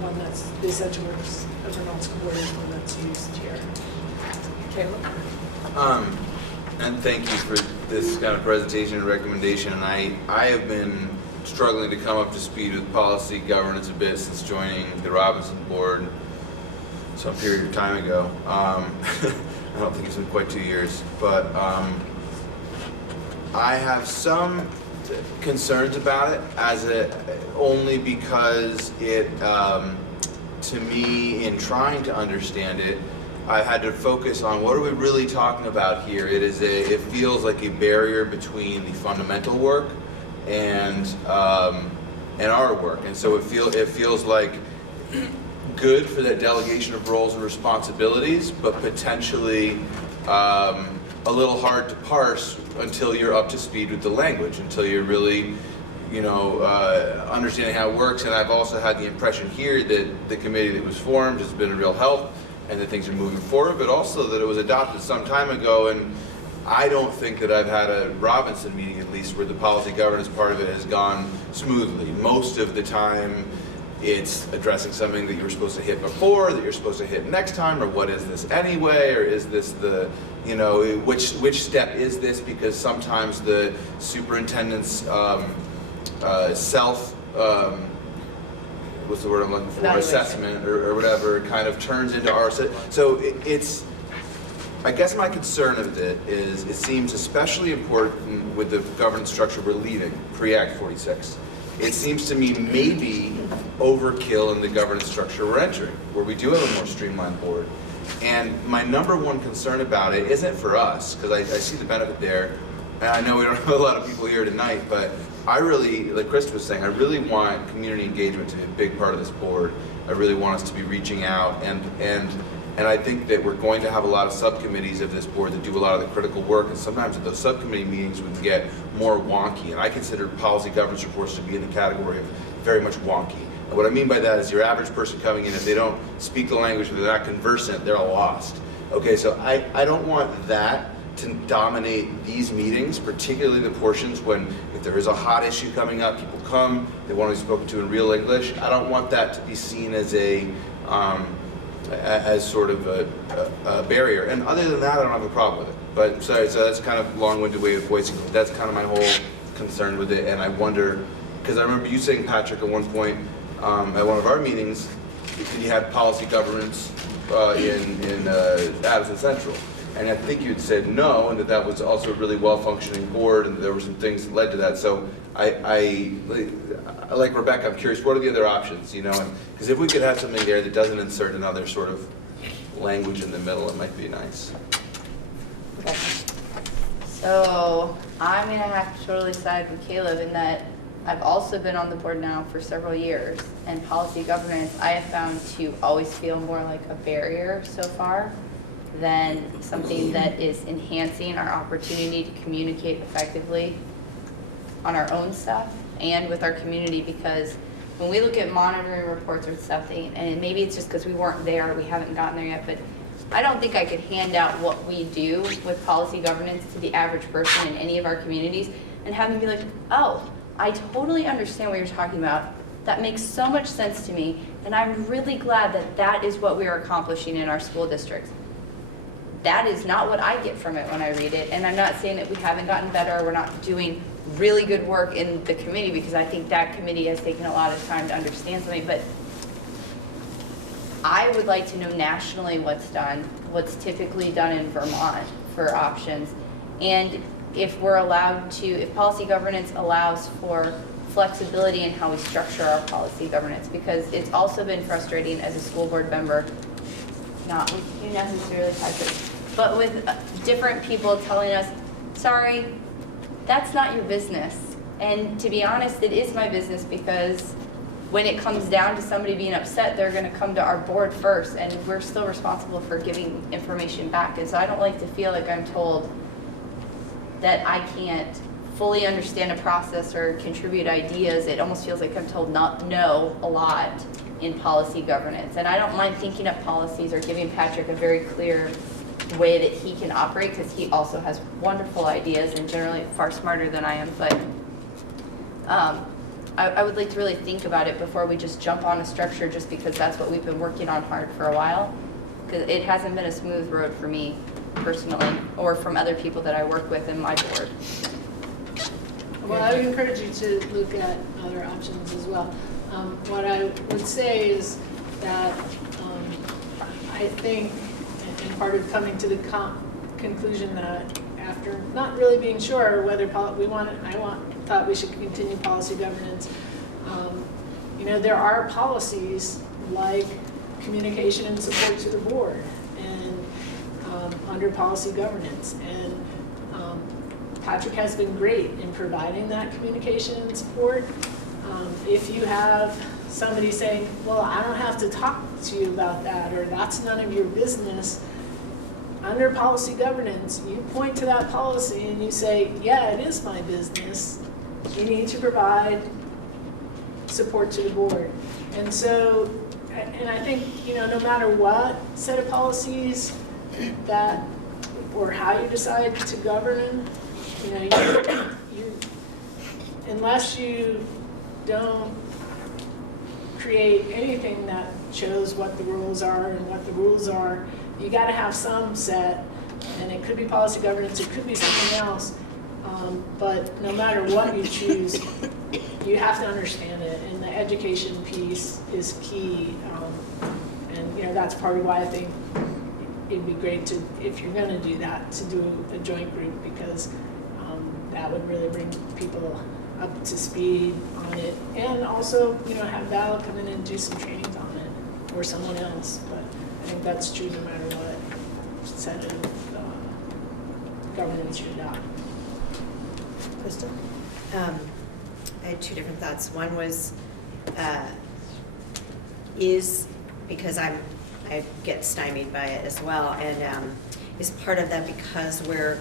one that's the essential works of Vermont School Board is one that's used here. Caleb? And thank you for this kind of presentation and recommendation. And I have been struggling to come up to speed with policy governance a bit since joining the Robinson board some period of time ago. I don't think it's been quite 2 years, but I have some concerns about it only because it, to me, in trying to understand it, I had to focus on what are we really talking about here. It feels like a barrier between the fundamental work and our work, and so it feels like good for that delegation of roles and responsibilities, but potentially a little hard to parse until you're up to speed with the language, until you're really, understanding how it works. And I've also had the impression here that the committee that was formed has been a real help, and that things are moving forward, but also that it was adopted some time ago. And I don't think that I've had a Robinson meeting, at least, where the policy governance part of it has gone smoothly. Most of the time, it's addressing something that you were supposed to hit before, that you're supposed to hit next time, or what is this anyway, or is this the, which step is this? Because sometimes the superintendent's what's the word I'm looking for? Assessment or whatever kind of turns into our. So it's. I guess my concern of it is it seems especially important with the governance structure we're leaving pre-Act 46. It seems to me maybe overkill in the governance structure we're entering, where we do have a more streamlined board. And my number one concern about it isn't for us, because I see the benefit there, and I know we don't have a lot of people here tonight, but I really, like Krista was saying, I really want community engagement to be a big part of this board. I really want us to be reaching out, and I think that we're going to have a lot of subcommittees of this board that do a lot of the critical work, and sometimes at those subcommittee meetings we can get more wonky. And I consider policy governance reports to be in the category of very much wonky. And what I mean by that is your average person coming in, if they don't speak the language, if they're not conversant, they're lost. Okay, so I don't want that to dominate these meetings, particularly the portions when, if there is a hot issue coming up, people come, they want to be spoken to in real English. I don't want that to be seen as as sort of a barrier. And other than that, I don't have a problem with it. But sorry, so that's kind of long-winded way of voicing it. That's kind of my whole concern with it. And I wonder, because I remember you saying, Patrick, at one point at one of our meetings, you had policy governance in Addison Central. And I think you'd said no, and that was also a really well-functioning board, and there were some things that led to that. So I like Rebecca, I'm curious, what are the other options, you know? Because if we could have something there that doesn't insert another sort of language in the middle, it might be nice. So I'm gonna have to totally side with Caleb in that I've also been on the board now for several years, and policy governance I have found to always feel more like a barrier so far than something that is enhancing our opportunity to communicate effectively on our own stuff and with our community. Because when we look at monitoring reports or something, and maybe it's just because we weren't there, we haven't gotten there yet, but I don't think I could hand out what we do with policy governance to the average person in any of our communities and have them be like, oh, I totally understand what you're talking about. That makes so much sense to me, and I'm really glad that that is what we are accomplishing in our school districts. That is not what I get from it when I read it, and I'm not saying that we haven't gotten better or we're not doing really good work in the committee, because I think that committee has taken a lot of time to understand something, but I would like to know nationally what's done, what's typically done in Vermont for options, and if we're allowed to, if policy governance allows for flexibility in how we structure our policy governance, because it's also been frustrating as a school board member, not with you necessarily, Patrick, but with different people telling us, sorry, that's not your business. And to be honest, it is my business, because when it comes down to somebody being upset, they're gonna come to our board first, and we're still responsible for giving information back. And so I don't like to feel like I'm told that I can't fully understand a process or contribute ideas. It almost feels like I'm told not no a lot in policy governance. And I don't mind thinking up policies or giving Patrick a very clear way that he can operate, because he also has wonderful ideas and generally far smarter than I am. But I would like to really think about it before we just jump on a structure just because that's what we've been working on hard for a while. Because it hasn't been a smooth road for me personally, or from other people that I work with in my board. Well, I would encourage you to look at other options as well. What I would say is that I think, and part of coming to the conclusion that after not really being sure whether thought we should continue policy governance, you know, there are policies like communication and support to the board and under policy governance. And Patrick has been great in providing that communication and support. If you have somebody saying, well, I don't have to talk to you about that, or that's none of your business, under policy governance, you point to that policy and you say, yeah, it is my business. You need to provide support to the board. And so, and I think, you know, no matter what set of policies that, or how you decide to govern, you know, unless you don't create anything that shows what the rules are and what the rules are, you got to have some set, and it could be policy governance, it could be something else, but no matter what you choose, you have to understand it, and the education piece is key, and you know, that's part of why I think it'd be great to, if you're going to do that, to do a joint group, because that would really bring people up to speed on it, and also, you know, have Val come in and do some trainings on it, or someone else. But I think that's true no matter what set of governance you adopt. Crystal? I had two different thoughts. One was, because I get stymied by it as well, and is part of that because we're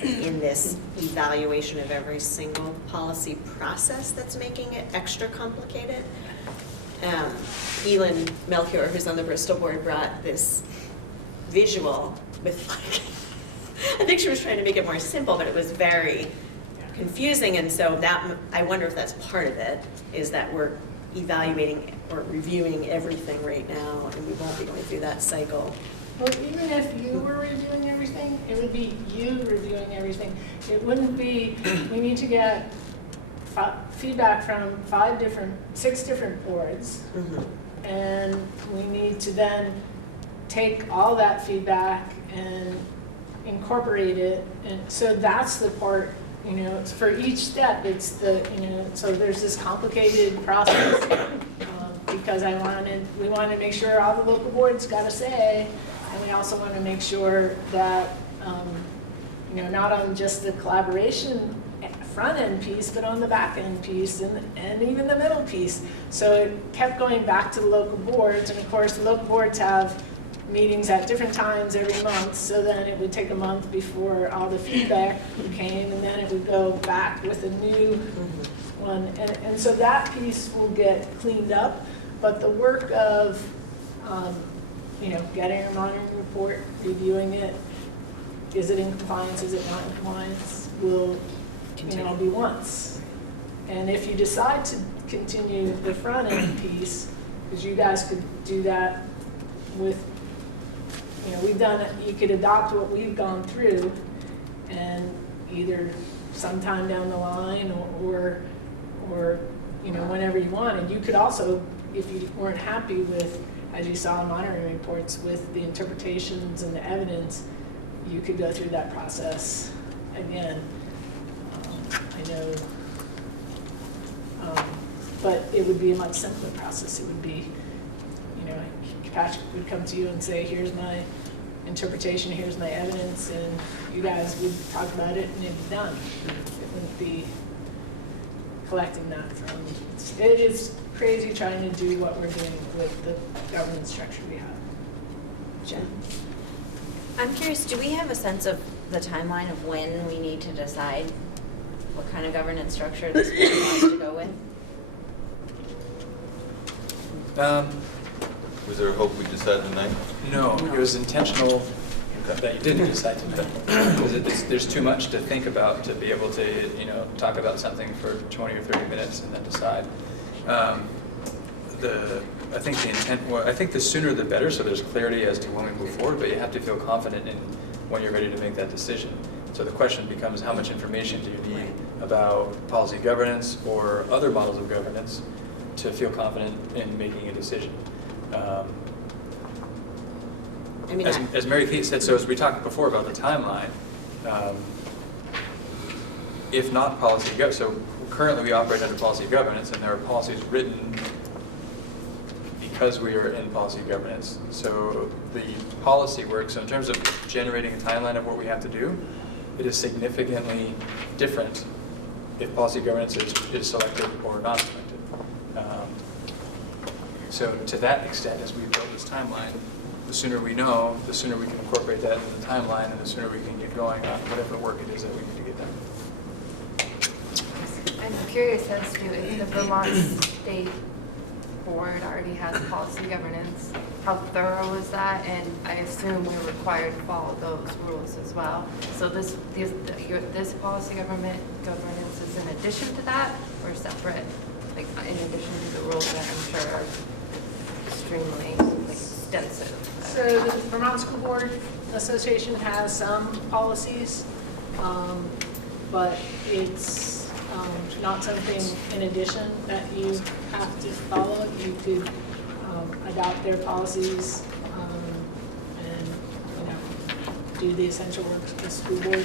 in this evaluation of every single policy process that's making it extra complicated. Elin Melchior, who's on the Bristol board, brought this visual with, like, I think she was trying to make it more simple, but it was very confusing, and so that, I wonder if that's part of it, is that we're evaluating or reviewing everything right now, and we won't be going through that cycle. Well, even if you were reviewing everything, it would be you reviewing everything. It wouldn't be, we need to get feedback from 6 different boards, and we need to then take all that feedback and incorporate it. And so that's the part, you know, for each step, it's the, you know, so there's this complicated process. Because we want to make sure all the local boards got a say, and we also want to make sure that, you know, not on just the collaboration front end piece, but on the back end piece and even the middle piece. So it kept going back to the local boards, and of course the local boards have meetings at different times every month, so then it would take a month before all the feedback came, and then it would go back with a new one. And so that piece will get cleaned up, but the work of, you know, getting a monitoring report, reviewing it, is it in compliance, is it not in compliance, will, you know, be once. And if you decide to continue the front end piece, because you guys could do that with, you know, we've done it, you could adopt what we've gone through and either sometime down the line or you know, whenever you want. And you could also, if you weren't happy with, as you saw in monitoring reports, with the interpretations and the evidence, you could go through that process again. I know, but it would be a much simpler process. It would be, you know, Patrick would come to you and say, here's my interpretation, here's my evidence, and you guys would talk about it and it'd be done. It wouldn't be collecting that from, it is crazy trying to do what we're doing with the governance structure we have. Jen? I'm curious, do we have a sense of the timeline of when we need to decide what kind of governance structure this board wants to go with? Was there a hope we decided tonight? No, it was intentional that you didn't decide tonight. Because there's too much to think about to be able to, you know, talk about something for 20 or 30 minutes and then decide. I think the intent, well, I think the sooner the better, so there's clarity as to when we move forward, but you have to feel confident in when you're ready to make that decision. So the question becomes, how much information do you need about policy governance or other models of governance to feel confident in making a decision? I mean, As Mary Kate said, so as we talked before about the timeline, if not policy governance, so currently we operate under policy governance, and there are policies written because we are in policy governance. So the policy work, so in terms of generating a timeline of what we have to do, it is significantly different if policy governance is selected or not selected. So to that extent, as we build this timeline, the sooner we know, the sooner we can incorporate that in the timeline, and the sooner we can get going on whatever work it is that we need to get done. I'm curious as to if the Vermont State Board already has policy governance, how thorough is that? And I assume we're required to follow those rules as well. So this policy governance is in addition to that, or separate, like in addition to the rules that I'm sure are extremely extensive. So the Vermont School Board Association has some policies, but it's not something in addition that you have to follow. You could adopt their policies and, you know, do the essential work of the school board.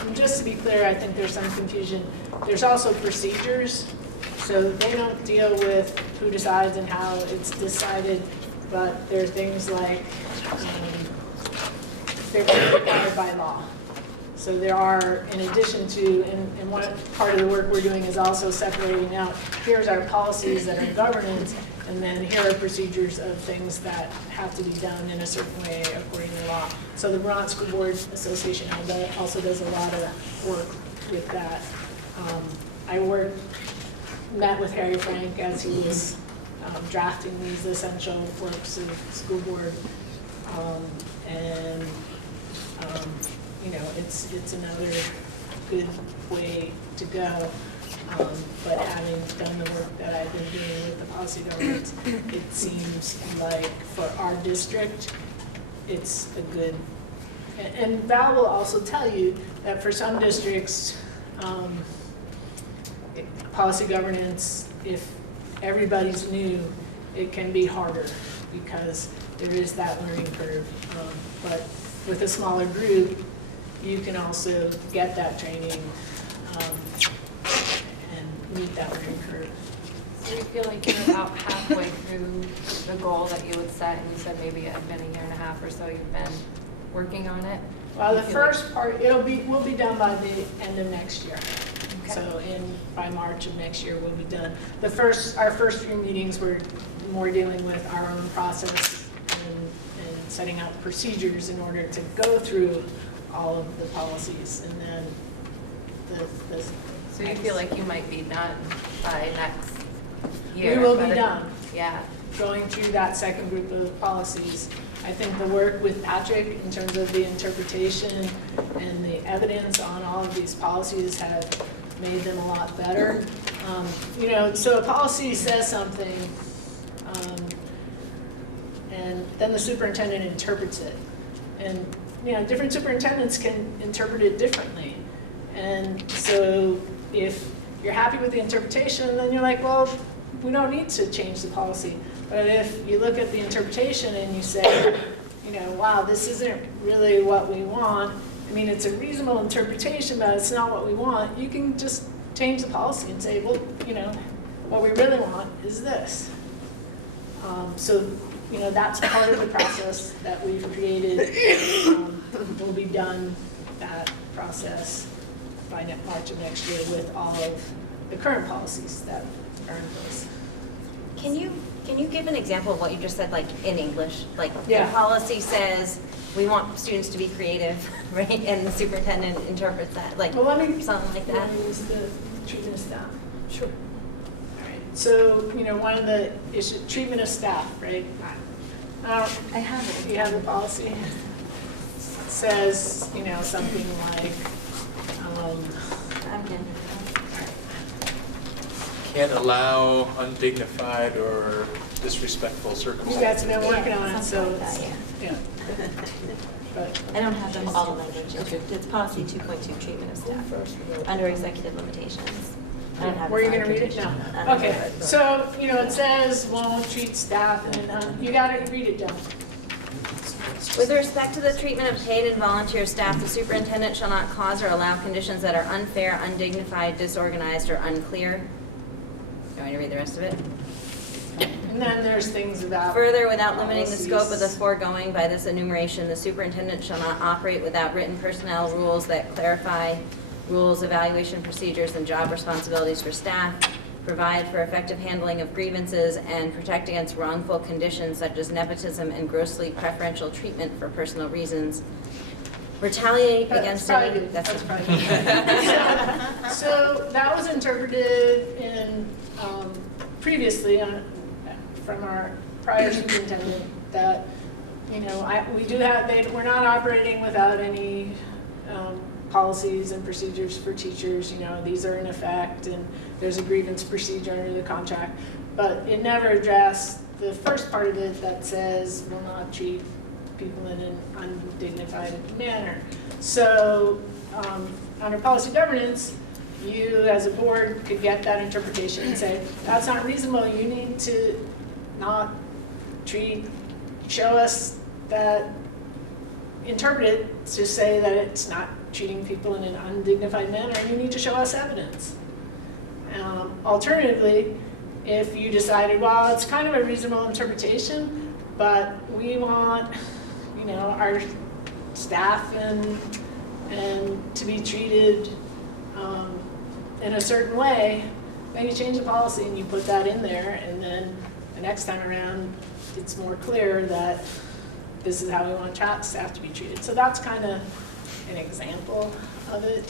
And just to be clear, I think there's some confusion. There's also procedures. So they don't deal with who decides and how it's decided, but there are things like they're required by law. So there are, in addition to, and one part of the work we're doing is also separating out, here's our policies that are governance, and then here are procedures of things that have to be done in a certain way according to law. So the Vermont School Board Association also does a lot of work with that. I met with Harry Frank as he was drafting these essential works of school board, and you know, it's another good way to go. But having done the work that I've been doing with the policy governance, it seems like for our district, it's a good. And Val will also tell you that for some districts, policy governance, if everybody's new, it can be harder because there is that learning curve. But with a smaller group, you can also get that training and meet that learning curve. So you feel like you're about halfway through the goal that you would set, and you said maybe it's been a year and a half or so you've been working on it? Well, the You feel like- first part, we'll be done by the end of next year. Okay. So by March of next year, we'll be done. Our first few meetings were more dealing with our own process and setting out procedures in order to go through all of the policies, and then the. So you feel like you might be done by next year? We will by be the- done. Yeah. Going through that second group of policies. I think the work with Patrick in terms of the interpretation and the evidence on all of these policies have made them a lot better. So a policy says something, and then the superintendent interprets it. And, different superintendents can interpret it differently. And so if you're happy with the interpretation, then you're like, well, we don't need to change the policy. But if you look at the interpretation and you say, wow, this isn't really what we want, it's a reasonable interpretation, but it's not what we want, you can just change the policy and say, well, what we really want is this. That's part of the process that we've created. We'll be done that process by March of next year with all of the current policies that are in place. Can you give an example of what you just said, like in English? Like Yeah. the policy says we want students to be creative, right? And the superintendent interprets that, like Well, let me, something like that. let me use the treatment of staff. Sure. All right. So, one of the issues, treatment of staff, right? I have it. You have the policy. It says, something like, I'm good. Can't allow undignified or disrespectful you circumstances. guys have been working on it, so Something like it's, that, But I don't have them all language. It's policy 2.2, treatment of staff, under executive limitations. I don't have were you it. going to read it? No. Okay, so, it says won't treat staff, and you got to read it, John. With respect to the treatment of paid and volunteer staff, the superintendent shall not cause or allow conditions that are unfair, undignified, disorganized, or unclear. You want me to read the rest of it? And then there's things about. Further, without limiting the scope of the policies. foregoing by this enumeration, the superintendent shall not operate without written personnel rules that clarify rules, evaluation procedures, and job responsibilities for staff, provide for effective handling of grievances, and protect against wrongful conditions such as nepotism and grossly preferential treatment for personal reasons. Retaliate against any. That's probably good. So that was interpreted in, previously from our prior superintendent that, we're not operating without any policies and procedures for teachers. These are in effect, and there's a grievance procedure under the contract. But it never addressed the first part of it that says will not treat people in an undignified manner. So under policy governance, you as a board could get that interpretation and say, that's not reasonable, you need to not show us that, interpret it to say that it's not treating people in an undignified manner, and you need to show us evidence. Alternatively, if you decided, well, it's kind of a reasonable interpretation, but we want, our staff and to be treated in a certain way, then you change the policy and you put that in there, and then the next time around, it's more clear that this is how we want staff to be treated. So that's kind of an example of it,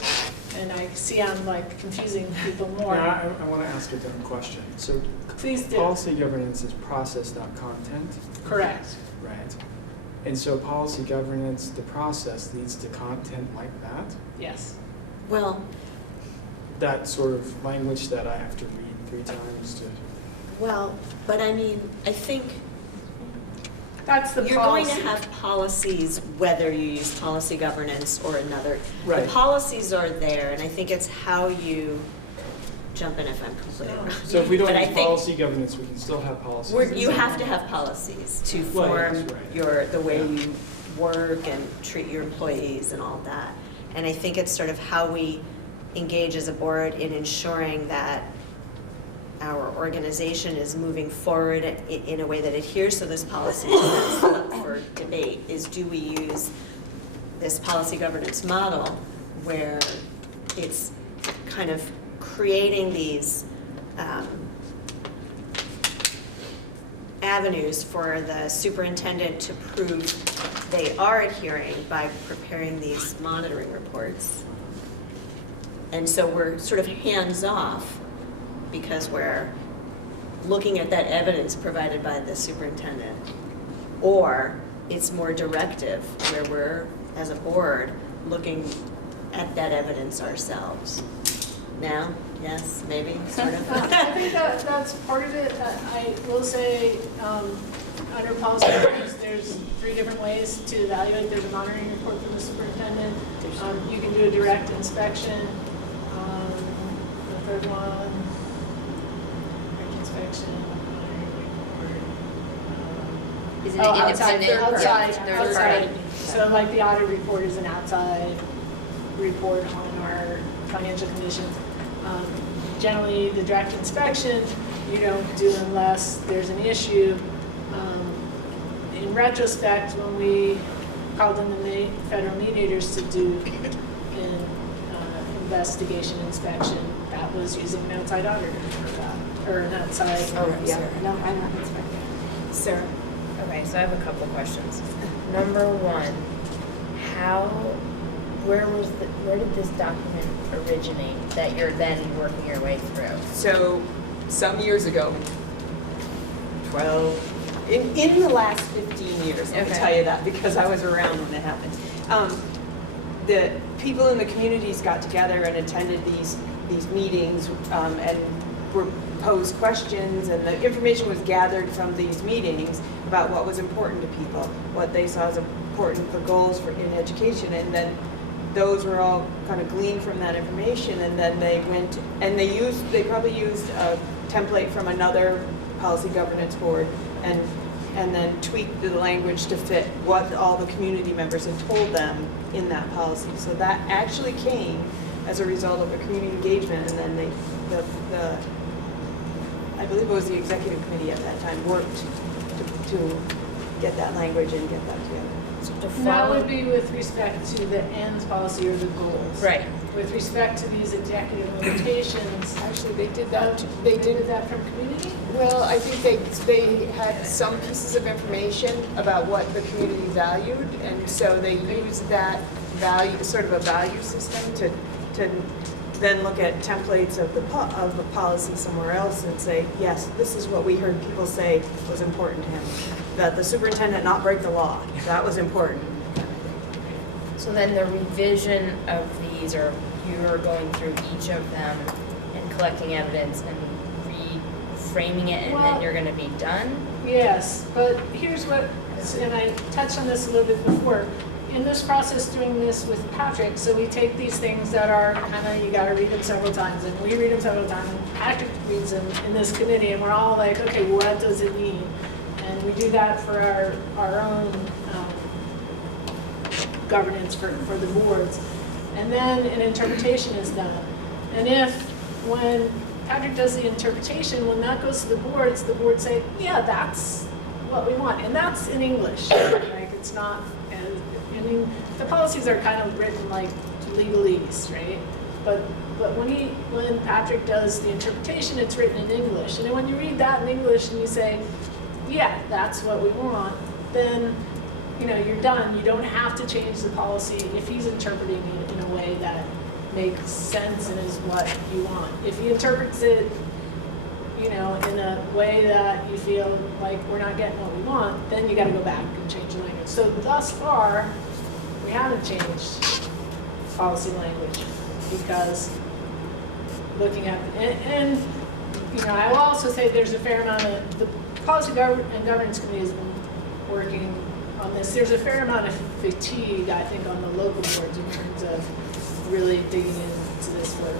and I see I'm confusing people more. Yeah, I want to ask a different question. So Please do. policy governance is process, not content, Correct. right? And so policy governance, the process leads to content like that? Yes. Well, That sort of language that I have to read 3 times to... but I think That's the you're policy. going to have policies whether you use policy governance or another. Right. The policies are there, and I think it's how you jump in if I'm completely wrong. So if we don't But I have think policy governance, we can still have policies. you have to have policies to Well, form yes, right. the way you work and treat your employees and all that. And I think it's sort of how we engage as a board in ensuring that our organization is moving forward in a way that adheres to this policy that's up for debate, is do we use this policy governance model where it's kind of creating these avenues for the superintendent to prove they are adhering by preparing these monitoring reports. And so we're sort of hands-off because we're looking at that evidence provided by the superintendent. Or it's more directive where we're, as a board, looking at that evidence ourselves. Now, yes, maybe, sort of. I think that's part of it. I will say, under policy governance, there's 3 different ways to evaluate. There's a monitoring report from the superintendent. You can do a direct inspection. The third one, direct inspection, monitoring report. Is it an independent Outside, third outside. party? So like the audit report is an outside report on our financial conditions. Generally, the direct inspection, you don't do unless there's an issue. In retrospect, when we called in the federal mediators to do an investigation inspection, that was using an outside auditor for that, or an outside. No, I'm not inspecting. Sarah? Okay, so I have a couple questions. Number one, where did this document originate that you're then working your way through? So, some years ago, 12, in the last 15 years, let me Okay. tell you that, because I was around when it happened. The people in the communities got together and attended these meetings and were posed questions, and the information was gathered from these meetings about what was important to people, what they saw as important for goals in education, and then those were all kind of gleaned from that information, and then they went and they probably used a template from another policy governance board and then tweaked the language to fit what all the community members had told them in that policy. So that actually came as a result of a community engagement, and then I believe it was the executive committee at that time worked to get that language and get that together. That would be with respect to the ends policy or the goals. Right. With respect to these executive limitations, Actually, they did that. They did did that from community? Well, I think they had some pieces of information about what the community valued, and so they used that value, sort of a value system, to then look at templates of the policy somewhere else and say, yes, this is what we heard people say was important to him. That the superintendent not break the law, that was important. So then the revision of these, or you're going through each of them and collecting evidence and reframing it, and Well, then you're going to be done? Yes, but here's what, and I touched on this a little bit before. In this process, doing this with Patrick, so we take these things that are kind of, you got to read them several times, and we read them several times, and Patrick reads them in this committee, and we're all like, okay, what does it mean? And we do that for our own governance for the boards. And then an interpretation is done. And if, when Patrick does the interpretation, when that goes to the boards say, yeah, that's what we want. And that's in English. Like, it's not, I mean, the policies are kind of written like legalese, right? But when Patrick does the interpretation, it's written in English. And then when you read that in English and you say, yeah, that's what we want, then you're done. You don't have to change the policy if he's interpreting it in a way that makes sense and is what you want. If he interprets it, in a way that you feel like we're not getting what we want, then you got to go back and change the language. So thus far, we haven't changed policy language because looking at and I will also say there's a fair amount of the policy and governance committee has been working on this. There's a fair amount of fatigue, I think, on the local boards in terms of really digging into this work.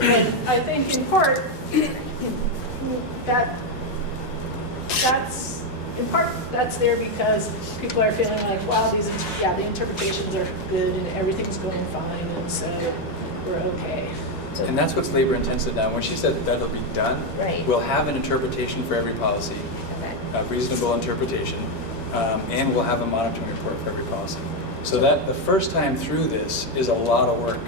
And I think in part, that's there because people are feeling like, wow, the interpretations are good and everything's going fine, and so we're okay. And that's what's labor intensive now. When she said that that'll be done, Right. we'll have an interpretation for every policy, Okay. a reasonable interpretation, and we'll have a monitoring report for every policy. So that the first time through this is a lot of work.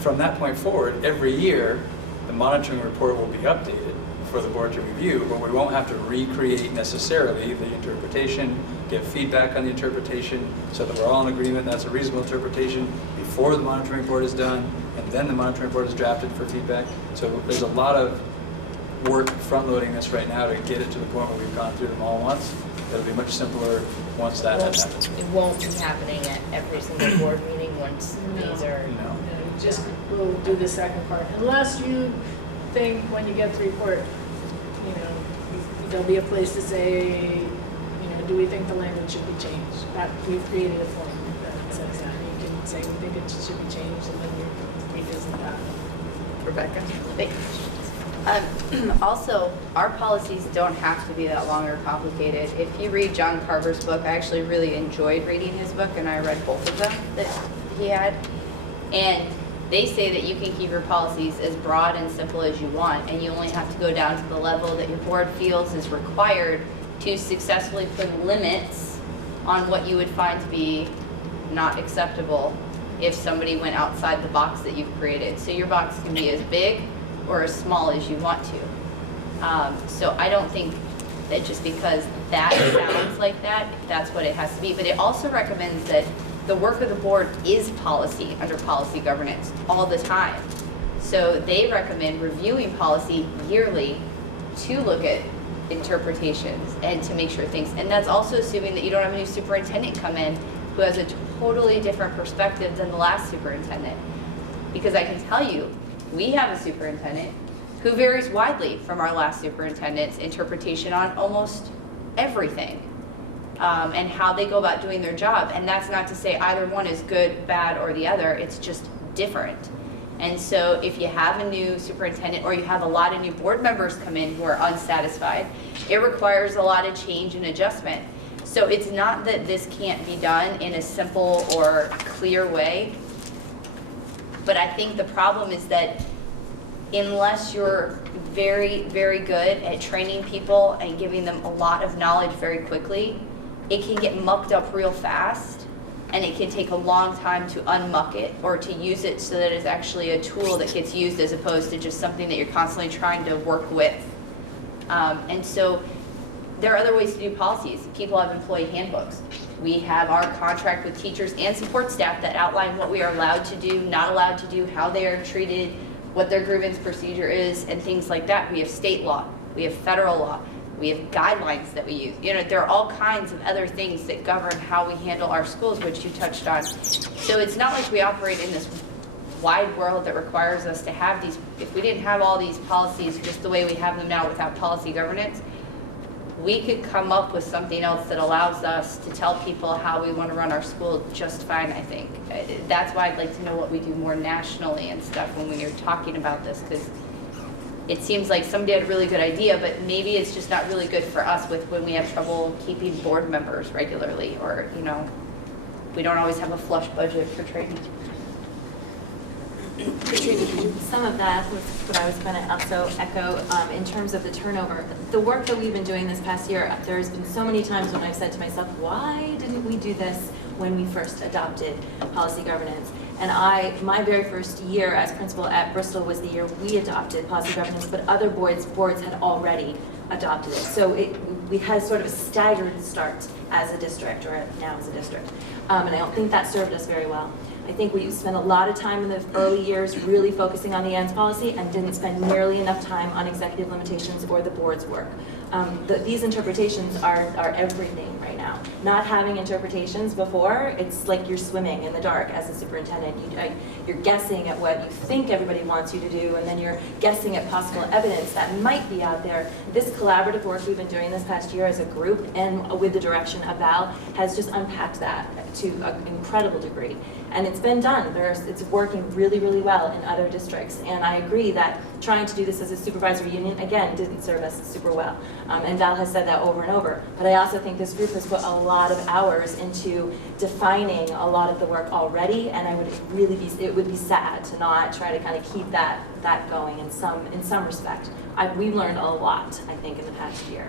From that point forward, every year, the monitoring report will be updated for the board to review, but we won't have to recreate necessarily the interpretation, get feedback on the interpretation, so that we're all in agreement that's a reasonable interpretation before the monitoring report is done, and then the monitoring report is drafted for feedback. So there's a lot of work front-loading this right now to get it to the point where we've gone through them all once. It'll be much simpler once that has happened. It won't be happening at every single board meeting once these are. No. Just we'll do the second part, unless you think when you get the report, there'll be a place to say, do we think the language should be changed? That we've created a form that says that. You can say we think it should be changed, and then you revisit that. Rebecca? Also, our policies don't have to be that long or complicated. If you read John Carver's book, I actually really enjoyed reading his book, and I read both of them that he had. And they say that you can keep your policies as broad and simple as you want, and you only have to go down to the level that your board feels is required to successfully put limits on what you would find to be not acceptable if somebody went outside the box that you've created. So your box can be as big or as small as you want to. So I don't think that just because that sounds like that, that's what it has to be. But it also recommends that the work of the board is policy under policy governance all the time. So they recommend reviewing policy yearly to look at interpretations and to make sure things, and that's also assuming that you don't have a new superintendent come in who has a totally different perspective than the last superintendent. Because I can tell you, we have a superintendent who varies widely from our last superintendent's interpretation on almost everything. And how they go about doing their job. And that's not to say either one is good, bad, or the other. It's just different. And so if you have a new superintendent or you have a lot of new board members come in who are unsatisfied, it requires a lot of change and adjustment. So it's not that this can't be done in a simple or clear way. But I think the problem is that unless you're very, very good at training people and giving them a lot of knowledge very quickly, it can get mucked up real fast, and it can take a long time to unmuck it or to use it so that it's actually a tool that gets used as opposed to just something that you're constantly trying to work with. And so there are other ways to do policies. People have employee handbooks. We have our contract with teachers and support staff that outline what we are allowed to do, not allowed to do, how they are treated, what their grievance procedure is, and things like that. We have state law. We have federal law. We have guidelines that we use. There are all kinds of other things that govern how we handle our schools, which you touched on. So it's not like we operate in this wide world that requires us to have these. If we didn't have all these policies just the way we have them now without policy governance, we could come up with something else that allows us to tell people how we want to run our school just fine, I think. That's why I'd like to know what we do more nationally and stuff when we are talking about this, because it seems like somebody had a really good idea, but maybe it's just not really good for us with when we have trouble keeping board members regularly, or, we don't always have a flush budget for training. Some of that was what I was going to also echo in terms of the turnover. The work that we've been doing this past year, there's been so many times when I've said to myself, why didn't we do this when we first adopted policy governance? And my very first year as principal at Bristol was the year we adopted policy governance, but other boards had already adopted it. So we had sort of a staggered start as a district, or now as a district. And I don't think that served us very well. I think we spent a lot of time in the early years really focusing on the ends policy and didn't spend nearly enough time on executive limitations or the board's work. These interpretations are everything right now. Not having interpretations before, it's like you're swimming in the dark as a superintendent. You're guessing at what you think everybody wants you to do, and then you're guessing at possible evidence that might be out there. This collaborative work we've been doing this past year as a group and with the direction of Val has just unpacked that to an incredible degree. And it's been done. It's working really, really well in other districts. And I agree that trying to do this as a supervisory union, again, didn't serve us super well. And Val has said that over and over. But I also think this group has put a lot of hours into defining a lot of the work already, and it would be sad to not try to kind of keep that going in some respect. We've learned a lot, I think, in the past year.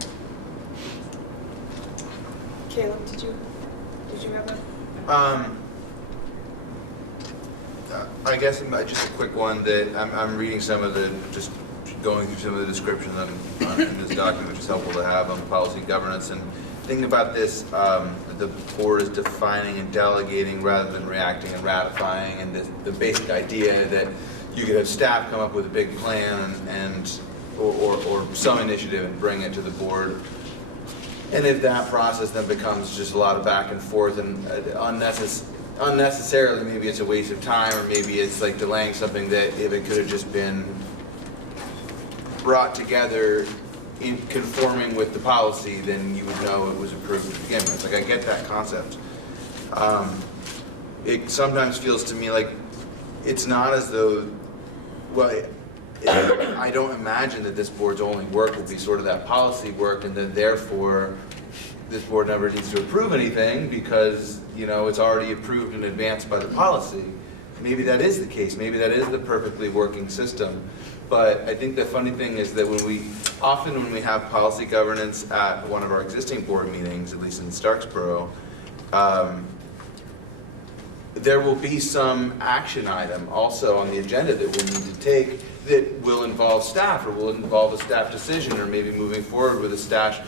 Caleb, did you have a? I guess just a quick one that I'm reading just going through some of the descriptions in this document, which is helpful to have on policy governance. And thinking about this, the board is defining and delegating rather than reacting and ratifying, and the basic idea that you could have staff come up with a big plan or some initiative and bring it to the board. And if that process then becomes just a lot of back and forth and unnecessarily, maybe it's a waste of time, or maybe it's like delaying something that if it could have just been brought together in conforming with the policy, then you would know it was approved to begin with. Like, I get that concept. It sometimes feels to me like it's not as though, I don't imagine that this board's only work will be sort of that policy work, and then therefore this board never needs to approve anything because, it's already approved in advance by the policy. Maybe that is the case. Maybe that is the perfectly working system. But I think the funny thing is that when we have policy governance at one of our existing board meetings, at least in Starksboro, there will be some action item also on the agenda that we'll need to take that will involve staff, or will involve a staff decision, or maybe moving forward with a staff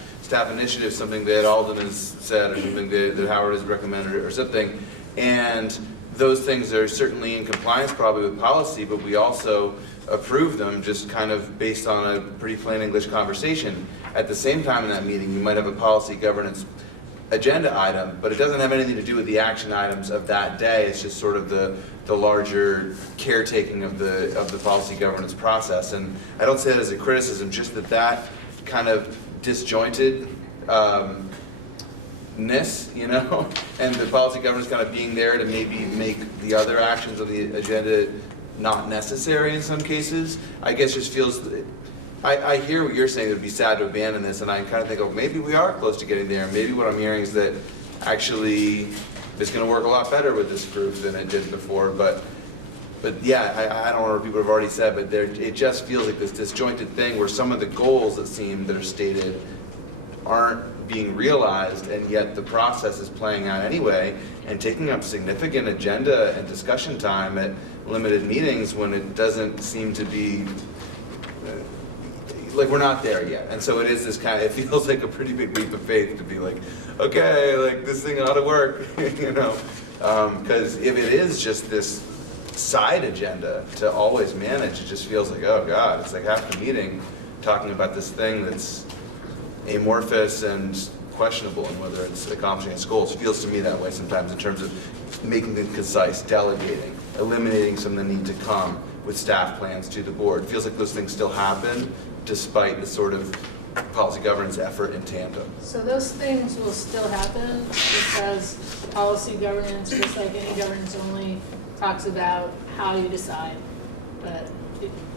initiative, something that Alden has said, or something that Howard has recommended, or something. And those things are certainly in compliance probably with policy, but we also approve them just kind of based on a pretty plain English conversation. At the same time in that meeting, you might have a policy governance agenda item, but it doesn't have anything to do with the action items of that day. It's just sort of the larger caretaking of the policy governance process. And I don't say that as a criticism, just that kind of disjointedness, and the policy governance kind of being there to maybe make the other actions of the agenda not necessary in some cases, I guess just feels. I hear what you're saying, it would be sad to abandon this, and I kind of think, maybe we are close to getting there. Maybe what I'm hearing is that actually it's going to work a lot better with this group than it did before. But yeah, I don't know what people have already said, but it just feels like this disjointed thing where some of the goals that are stated aren't being realized, and yet the process is playing out anyway and taking up significant agenda and discussion time at limited meetings when it doesn't seem to be. Like, we're not there yet. And so it is this it feels like a pretty big leap of faith to be like, okay, like this thing ought to work, because if it is just this side agenda to always manage, it just feels like, oh God, it's like half the meeting talking about this thing that's amorphous and questionable and whether it's accomplishing its goals. It feels to me that way sometimes in terms of making it concise, delegating, eliminating some of the need to come with staff plans to the board. It feels like those things still happen despite the sort of policy governance effort in tandem. So those things will still happen because policy governance, just like any governance, only talks about how you decide, but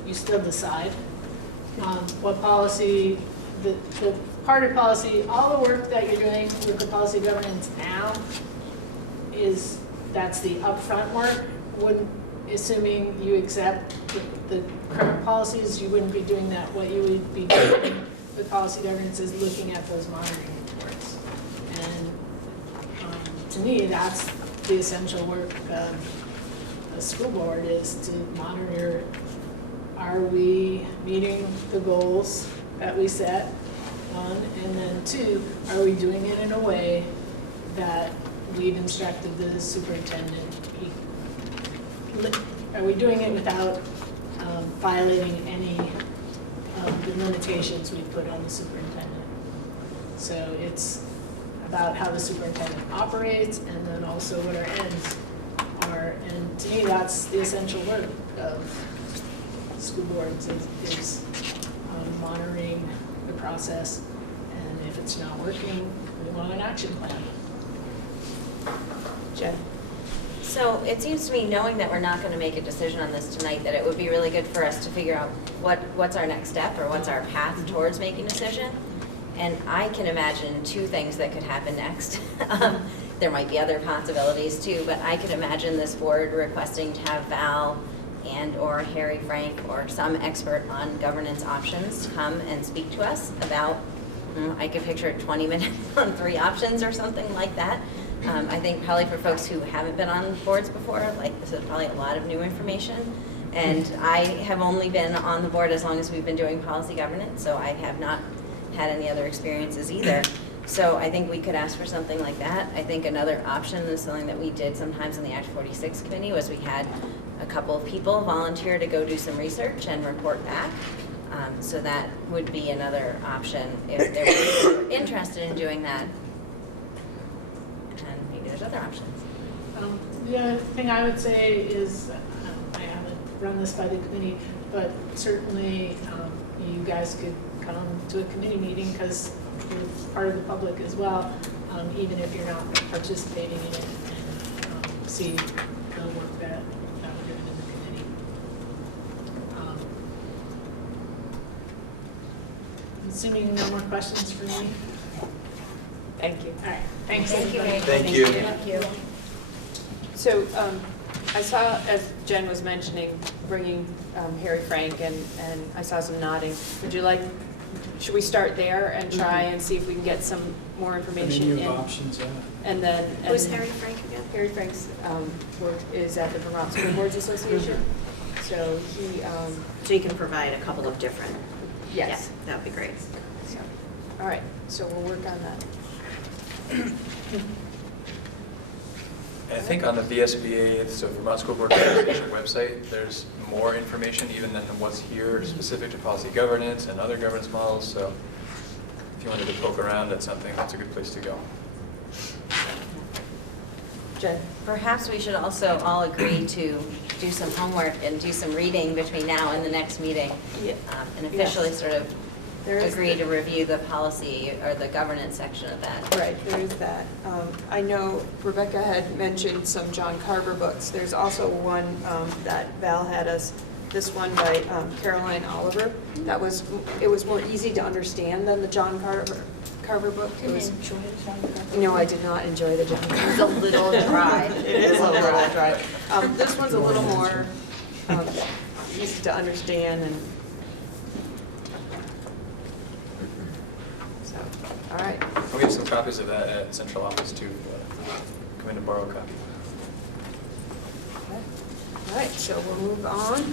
you still decide. What policy, the part of policy, all the work that you're doing with the policy governance now that's the upfront work. Assuming you accept the current policies, you wouldn't be doing that. What you would be doing with policy governance is looking at those monitoring reports. And to me, that's the essential work of a school board, is to monitor, are we meeting the goals that we set, one, and then two, are we doing it in a way that we've instructed the superintendent? Are we doing it without violating any of the limitations we put on the superintendent? So it's about how the superintendent operates, and then also what our ends are. And to me, that's the essential work of school boards is monitoring the process. And if it's not working, we want an action plan. Jen? So it seems to me, knowing that we're not going to make a decision on this tonight, that it would be really good for us to figure out what's our next step or what's our path towards making a decision. And I can imagine two things that could happen next. There might be other possibilities too, but I could imagine this board requesting to have Val and/or Harry Frank or some expert on governance options come and speak to us about, I could picture 20 minutes on 3 options or something like that. I think probably for folks who haven't been on boards before, like this is probably a lot of new information. And I have only been on the board as long as we've been doing policy governance, so I have not had any other experiences either. So I think we could ask for something like that. I think another option is something that we did sometimes in the Act 46 committee was we had a couple of people volunteer to go do some research and report back. So that would be another option if they were interested in doing that. And maybe there's other options. The other thing I would say is, I haven't run this by the committee, but certainly you guys could come to a committee meeting because you're part of the public as well, even if you're not participating in it, and see the work that we're doing in the committee. Assuming no more questions for me. Thank you. All right, thanks. Thank you. Thank you. Thank you. So I saw, as Jen was mentioning, bringing Harry Frank, and I saw some nodding. Would you like, should we start there and try and see if we can get some more information in? Menu of options, yeah. And then. Who's Harry Frank again? Harry Frank's work is at the Vermont School Boards Association. So he. So you can provide a couple of different. Yes. Yeah, that would be great. So, all right, so we'll work on that. I think on the VSBA, so Vermont School Board Association website, there's more information even than what's here specific to policy governance and other governance models. So if you wanted to poke around at something, that's a good place to go. Jen? Perhaps we should also all agree to do some homework and do some reading between now and the next meeting. Yeah. And officially sort of There is agree to review the policy or the governance section of that. Right, there is that. I know Rebecca had mentioned some John Carver books. There's also one that Val had us, this one by Caroline Oliver. It was more easy to understand than the John Carver book. It was. No, I did not enjoy the John Carver. It's a little dry. It is a little dry. This one's a little more easy to understand, and so, all right. We have some copies of that at central office too. Come in and borrow a copy. All right, so we'll move on.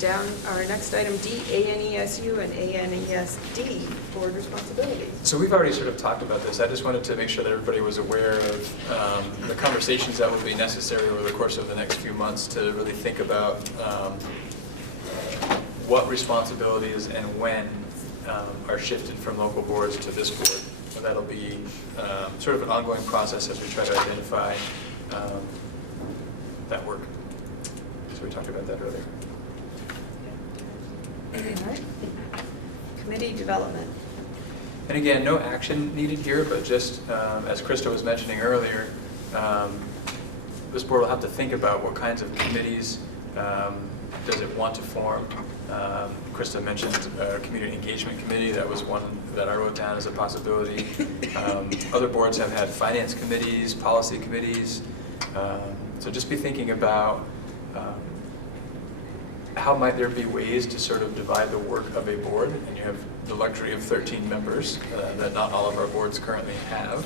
Down our next item, D, ANESU and ANESD, board responsibilities. So we've already sort of talked about this. I just wanted to make sure that everybody was aware of the conversations that will be necessary over the course of the next few months to really think about what responsibilities and when are shifted from local boards to this board. So that'll be sort of an ongoing process as we try to identify that work. So we talked about that earlier. All right. Committee development. And again, no action needed here, but just as Krista was mentioning earlier, this board will have to think about what kinds of committees does it want to form. Krista mentioned a community engagement committee. That was one that I wrote down as a possibility. Other boards have had finance committees, policy committees. So just be thinking about how might there be ways to sort of divide the work of a board, and you have the luxury of 13 members that not all of our boards currently have,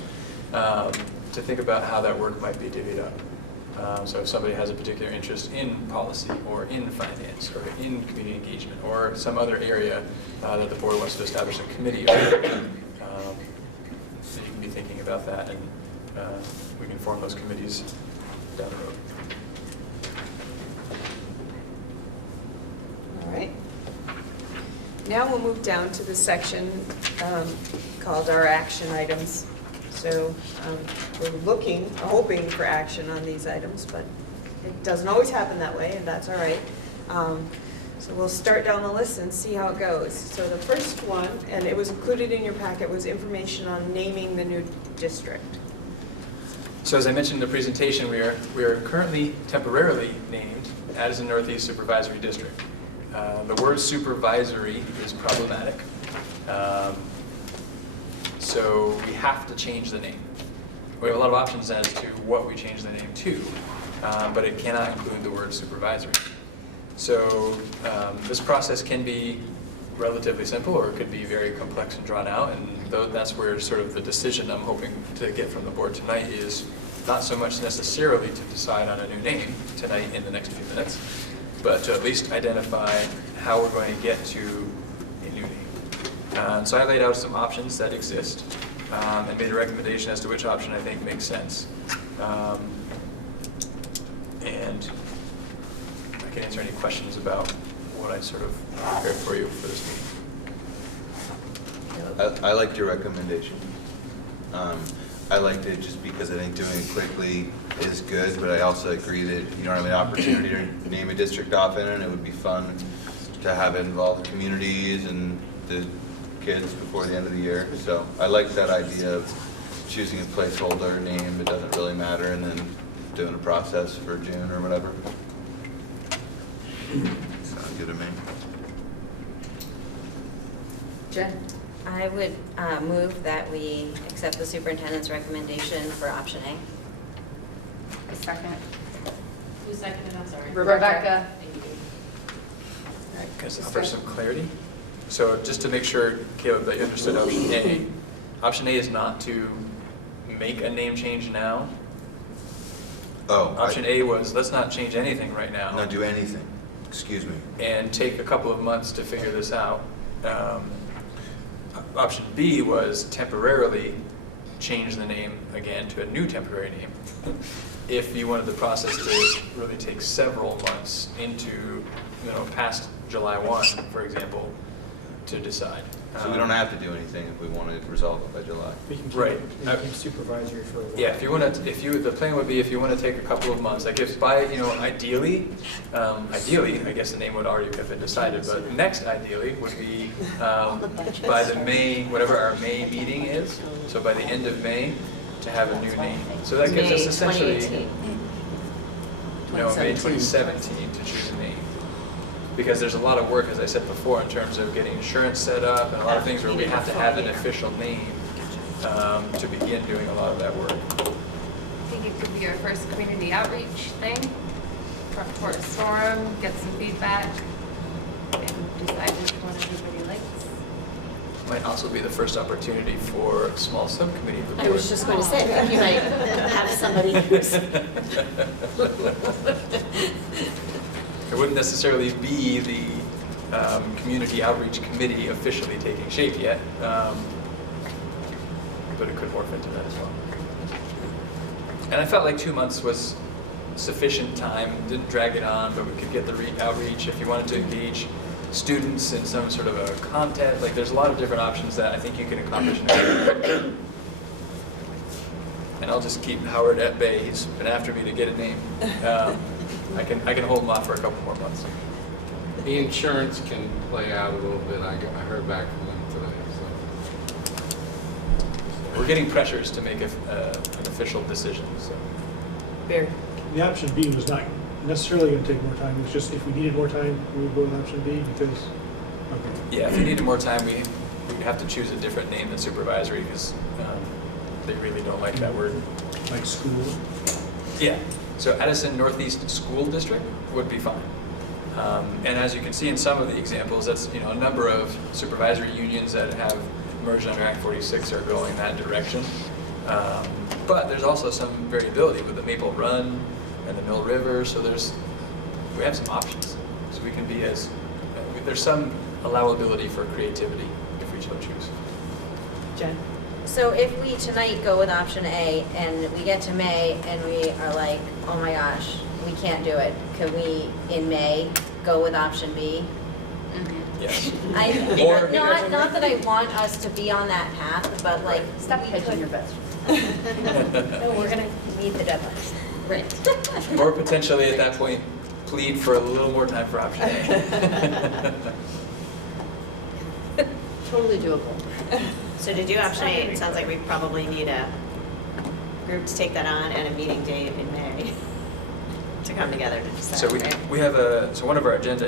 to think about how that work might be divvied up. So if somebody has a particular interest in policy or in finance or in community engagement or some other area that the board wants to establish a committee on, so you can be thinking about that, and we can form those committees down the road. All right. Now we'll move down to the section called our action items. So we're hoping for action on these items, but it doesn't always happen that way, and that's all right. So we'll start down the list and see how it goes. So the first one, and it was included in your packet, was information on naming the new district. So as I mentioned in the presentation, we are currently temporarily named Addison Northeast Supervisory District. The word supervisory is problematic. So we have to change the name. We have a lot of options as to what we change the name to, but it cannot include the word supervisory. So this process can be relatively simple, or it could be very complex and drawn out, and that's where sort of the decision I'm hoping to get from the board tonight is not so much necessarily to decide on a new name tonight in the next few minutes, but to at least identify how we're going to get to a new name. So I laid out some options that exist and made a recommendation as to which option I think makes sense. And I can answer any questions about what I sort of prepared for you for this meeting. I liked your recommendation. I liked it just because I think doing it quickly is good, but I also agree that you don't have an opportunity to name a district often, and it would be fun to have it involve the communities and the kids before the end of the year. So I like that idea of choosing a placeholder name, it doesn't really matter, and then doing a process for June or whatever. Sounds good to me. Jen? I would move that we accept the superintendent's recommendation for option A. A second. Who seconded, I'm sorry? Rebecca. Thank you. Can I offer some clarity? So just to make sure, Caleb, that you understood option A. Option A is not to make a name change now. Oh. Option A was, let's not change anything right now. Not do anything. Excuse me. And take a couple of months to figure this out. Option B was temporarily change the name again to a new temporary name. If you wanted the process to really take several months into, past July 1, for example, to decide. So we don't have to do anything if we want to resolve it by July. We can keep, Right. we can keep supervisory for a while. Yeah, the plan would be if you want to take a couple of months, like if by, ideally, I guess the name would already have been decided, but next ideally would be by the May, whatever our May meeting is, so by the end of May, to have a new name. So that gives us essentially, 2018. May 2017 to choose a name. Because there's a lot of work, as I said before, in terms of getting insurance set up and a lot of things where we have to have an official name to begin doing a lot of that work. I think it could be our first community outreach thing. Front porch forum, get some feedback, and decide which one everybody likes. Might also be the first opportunity for a small subcommittee of the board. I was just going to say, you might have somebody who's. It wouldn't necessarily be the community outreach committee officially taking shape yet, but it could morph into that as well. And I felt like 2 months was sufficient time, didn't drag it on, but we could get the outreach if you wanted to engage students in some sort of a content. Like there's a lot of different options that I think you can accomplish in a And I'll just keep Howard at bay. He's been after me to get a name. I can hold him off for a couple more months. The insurance can play out a little bit. I heard back from them today. So. We're getting pressures to make an official decision. So. Barry? The option B was not necessarily going to take more time. It was just if we needed more time, we would go with option B because. Okay. Yeah, if we needed more time, we'd have to choose a different name than supervisory because they really don't like that word. Like school. Yeah. So Addison Northeast School District would be fine. And as you can see in some of the examples, that's a number of supervisory unions that have merged under Act 46 are going that direction. But there's also some variability with the Maple Run and the Mill River, so we have some options. So we can be there's some allowability for creativity if we so choose. Jen? So if we tonight go with option A and we get to May and we are like, oh my gosh, we can't do it, could we in May go with option B? Yes. Not that I want us to be on that path, but like Stop hedging your bets. No, we're gonna meet the deadlines. Right. Or potentially at that point, plead for a little more time for option A. Totally doable. So to do option A, it sounds like we probably need a group to take that on and a meeting date in May to come together to decide, So right? we have so one of our agenda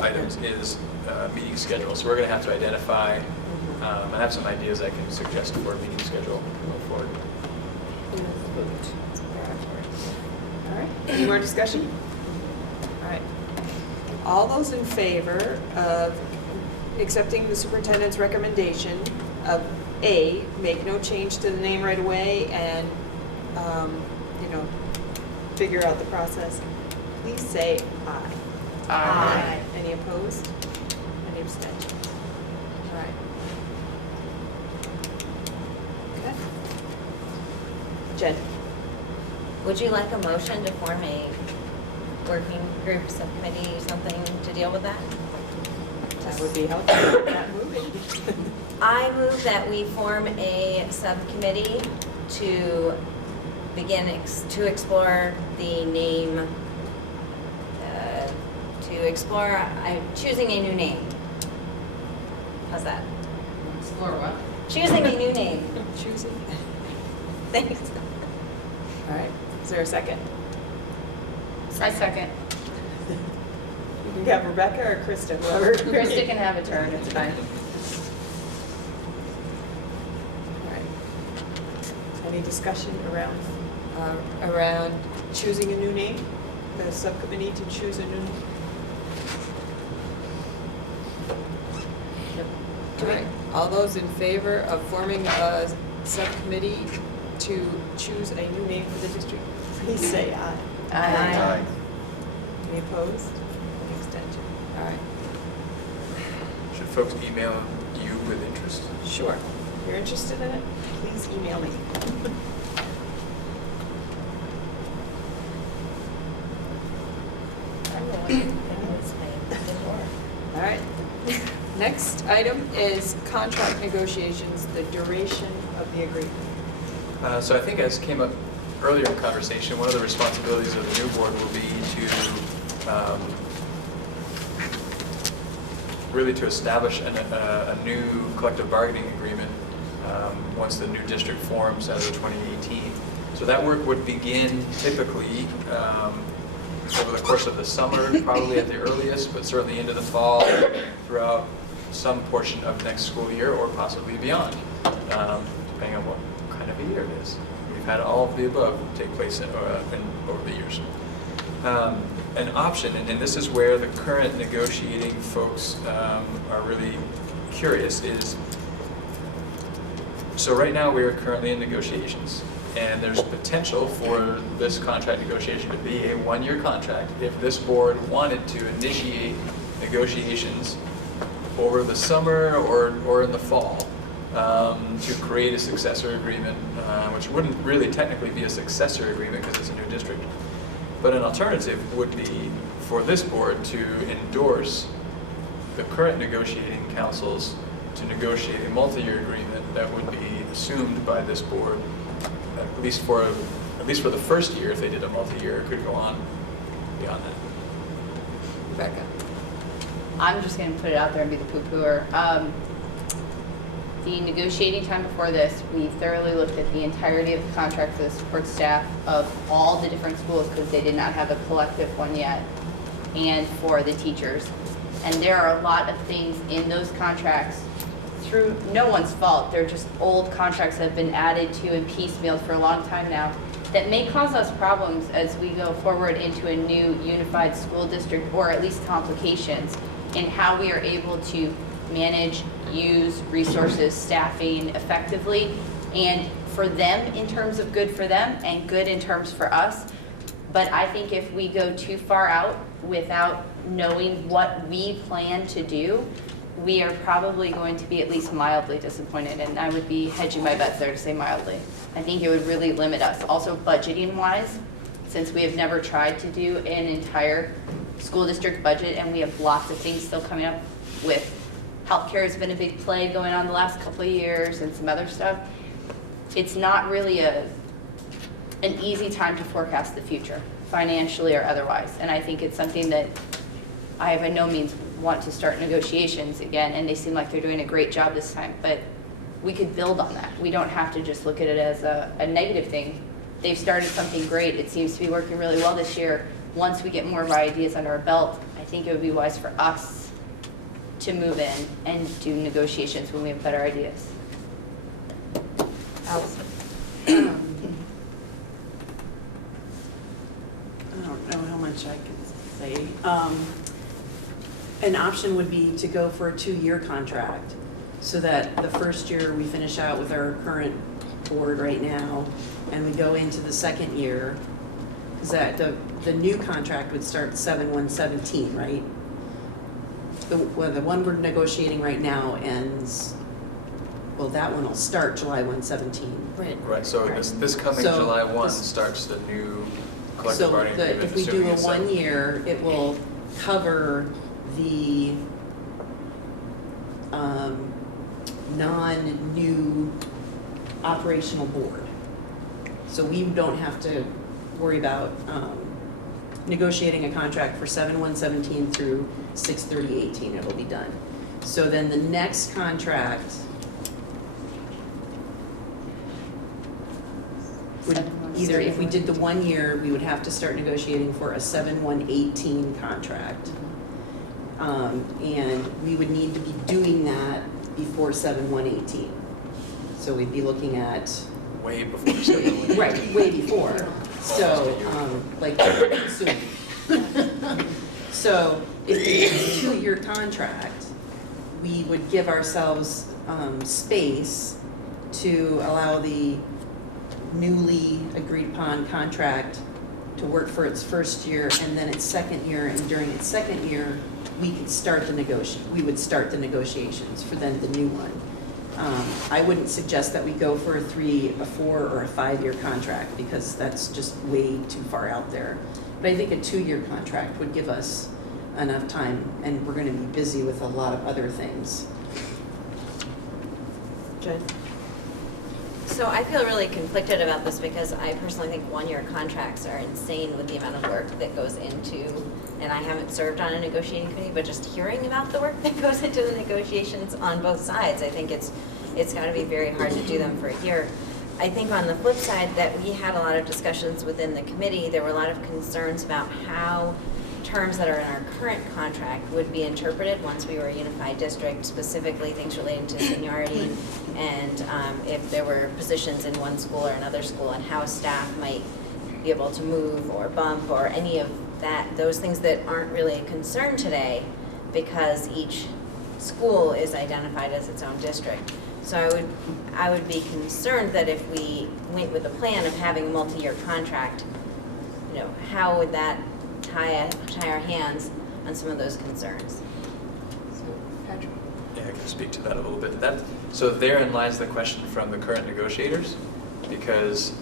items is meeting schedule. So we're going to have to identify, I have some ideas I can suggest for a meeting schedule going forward. All right, any more discussion? All right. All those in favor of accepting the superintendent's recommendation of A, make no change to the name right away and, figure out the process, please say aye. Aye. Any opposed? Any abstentions? All right. Okay. Jen? Would you like a motion to form a working group, subcommittee, something to deal with that? That would be helpful. Not moving. I move that we form a subcommittee to begin to explore the name, choosing a new name. How's that? Explore what? Choosing a new name. Choosing. Thanks. All right, is there a second? I second. You can have Rebecca or Krista, whoever. Krista can have a turn, it's fine. All right. Any discussion around choosing a new name? The subcommittee to choose a new name? All right, all those in favor of forming a subcommittee to choose a new name for the district, please say aye. Aye. Any opposed? Any abstention? All right, Should folks email you with interest? sure. If you're interested in it, please email me. All right. Next item is contract negotiations, the duration of the agreement. So I think as came up earlier in conversation, one of the responsibilities of the new board will be to really to establish a new collective bargaining agreement once the new district forms as of 2018. So that work would begin typically over the course of the summer, probably at the earliest, but certainly into the fall, throughout some portion of next school year or possibly beyond, depending on what kind of a year it is. We've had all of the above take place over the years. An option, and this is where the current negotiating folks are really curious, is so right now we are currently in negotiations, and there's potential for this contract negotiation to be a one-year contract if this board wanted to initiate negotiations over the summer or in the fall to create a successor agreement, which wouldn't really technically be a successor agreement because it's a new district. But an alternative would be for this board to endorse the current negotiating councils to negotiate a multi-year agreement that would be assumed by this board, at least for the first year. If they did a multi-year, it could go on beyond that. Rebecca? I'm just going to put it out there and be the poo-pooer. The negotiating time before this, we thoroughly looked at the entirety of the contract for the support staff of all the different schools because they did not have a collective one yet, and for the teachers. And there are a lot of things in those contracts through no one's fault. They're just old contracts that have been added to and piecemealed for a long time now that may cause us problems as we go forward into a new unified school district, or at least complications in how we are able to manage, use resources, staffing effectively, and for them in terms of good for them and good in terms for us. But I think if we go too far out without knowing what we plan to do, we are probably going to be at least mildly disappointed, and I would be hedging my bets there to say mildly. I think it would really limit us. Also budgeting wise, since we have never tried to do an entire school district budget and we have lots of things still coming up with healthcare has been a big play going on the last couple of years and some other stuff. It's not really an easy time to forecast the future, financially or otherwise. And I think it's something that I by no means want to start negotiations again, and they seem like they're doing a great job this time. But we could build on that. We don't have to just look at it as a negative thing. They've started something great. It seems to be working really well this year. Once we get more of our ideas under our belt, I think it would be wise for us to move in and do negotiations when we have better ideas. Allison? I don't know how much I can say. An option would be to go for a 2-year contract, so that the first year we finish out with our current board right now, and we go into the second year, because the new contract would start 7/1/17, right? The one we're negotiating right now ends, well, that one will start July 1/17. Right, so this coming So July 1 this- starts the new collective bargaining agreement. If we do assuming a it's 1 year, it will cover the non-new operational board. So we don't have to worry about negotiating a contract for 7/1/17 through 6/30/18. It'll be done. So then the next contract would either, if we did the 1 year, we would have to start negotiating for a 7/1/18 contract. And we would need to be doing that before 7/1/18. So we'd be looking at. Way before 7/1/18. Right, way before. So, like, soon. So if we did a 2-year contract, we would give ourselves space to allow the newly agreed upon contract to work for its first year and then its second year, and during its second year, we would start the negotiations for then the new one. I wouldn't suggest that we go for a 3, a 4, or a 5-year contract, because that's just way too far out there. But I think a 2-year contract would give us enough time, and we're gonna be busy with a lot of other things. Jen? So I feel really conflicted about this because I personally think 1-year contracts are insane with the amount of work that goes into, and I haven't served on a negotiating committee, but just hearing about the work that goes into the negotiations on both sides, I think it's got to be very hard to do them for a year. I think on the flip side that we had a lot of discussions within the committee. There were a lot of concerns about how terms that are in our current contract would be interpreted once we were a unified district, specifically things relating to seniority and if there were positions in one school or another school, and how staff might be able to move or bump or any of that, those things that aren't really a concern today because each school is identified as its own district. So I would be concerned that if we went with the plan of having a multi-year contract, you know, how would that tie our hands on some of those concerns? Patrick? Yeah, I can speak to that a little bit. So therein lies the question from the current negotiators, because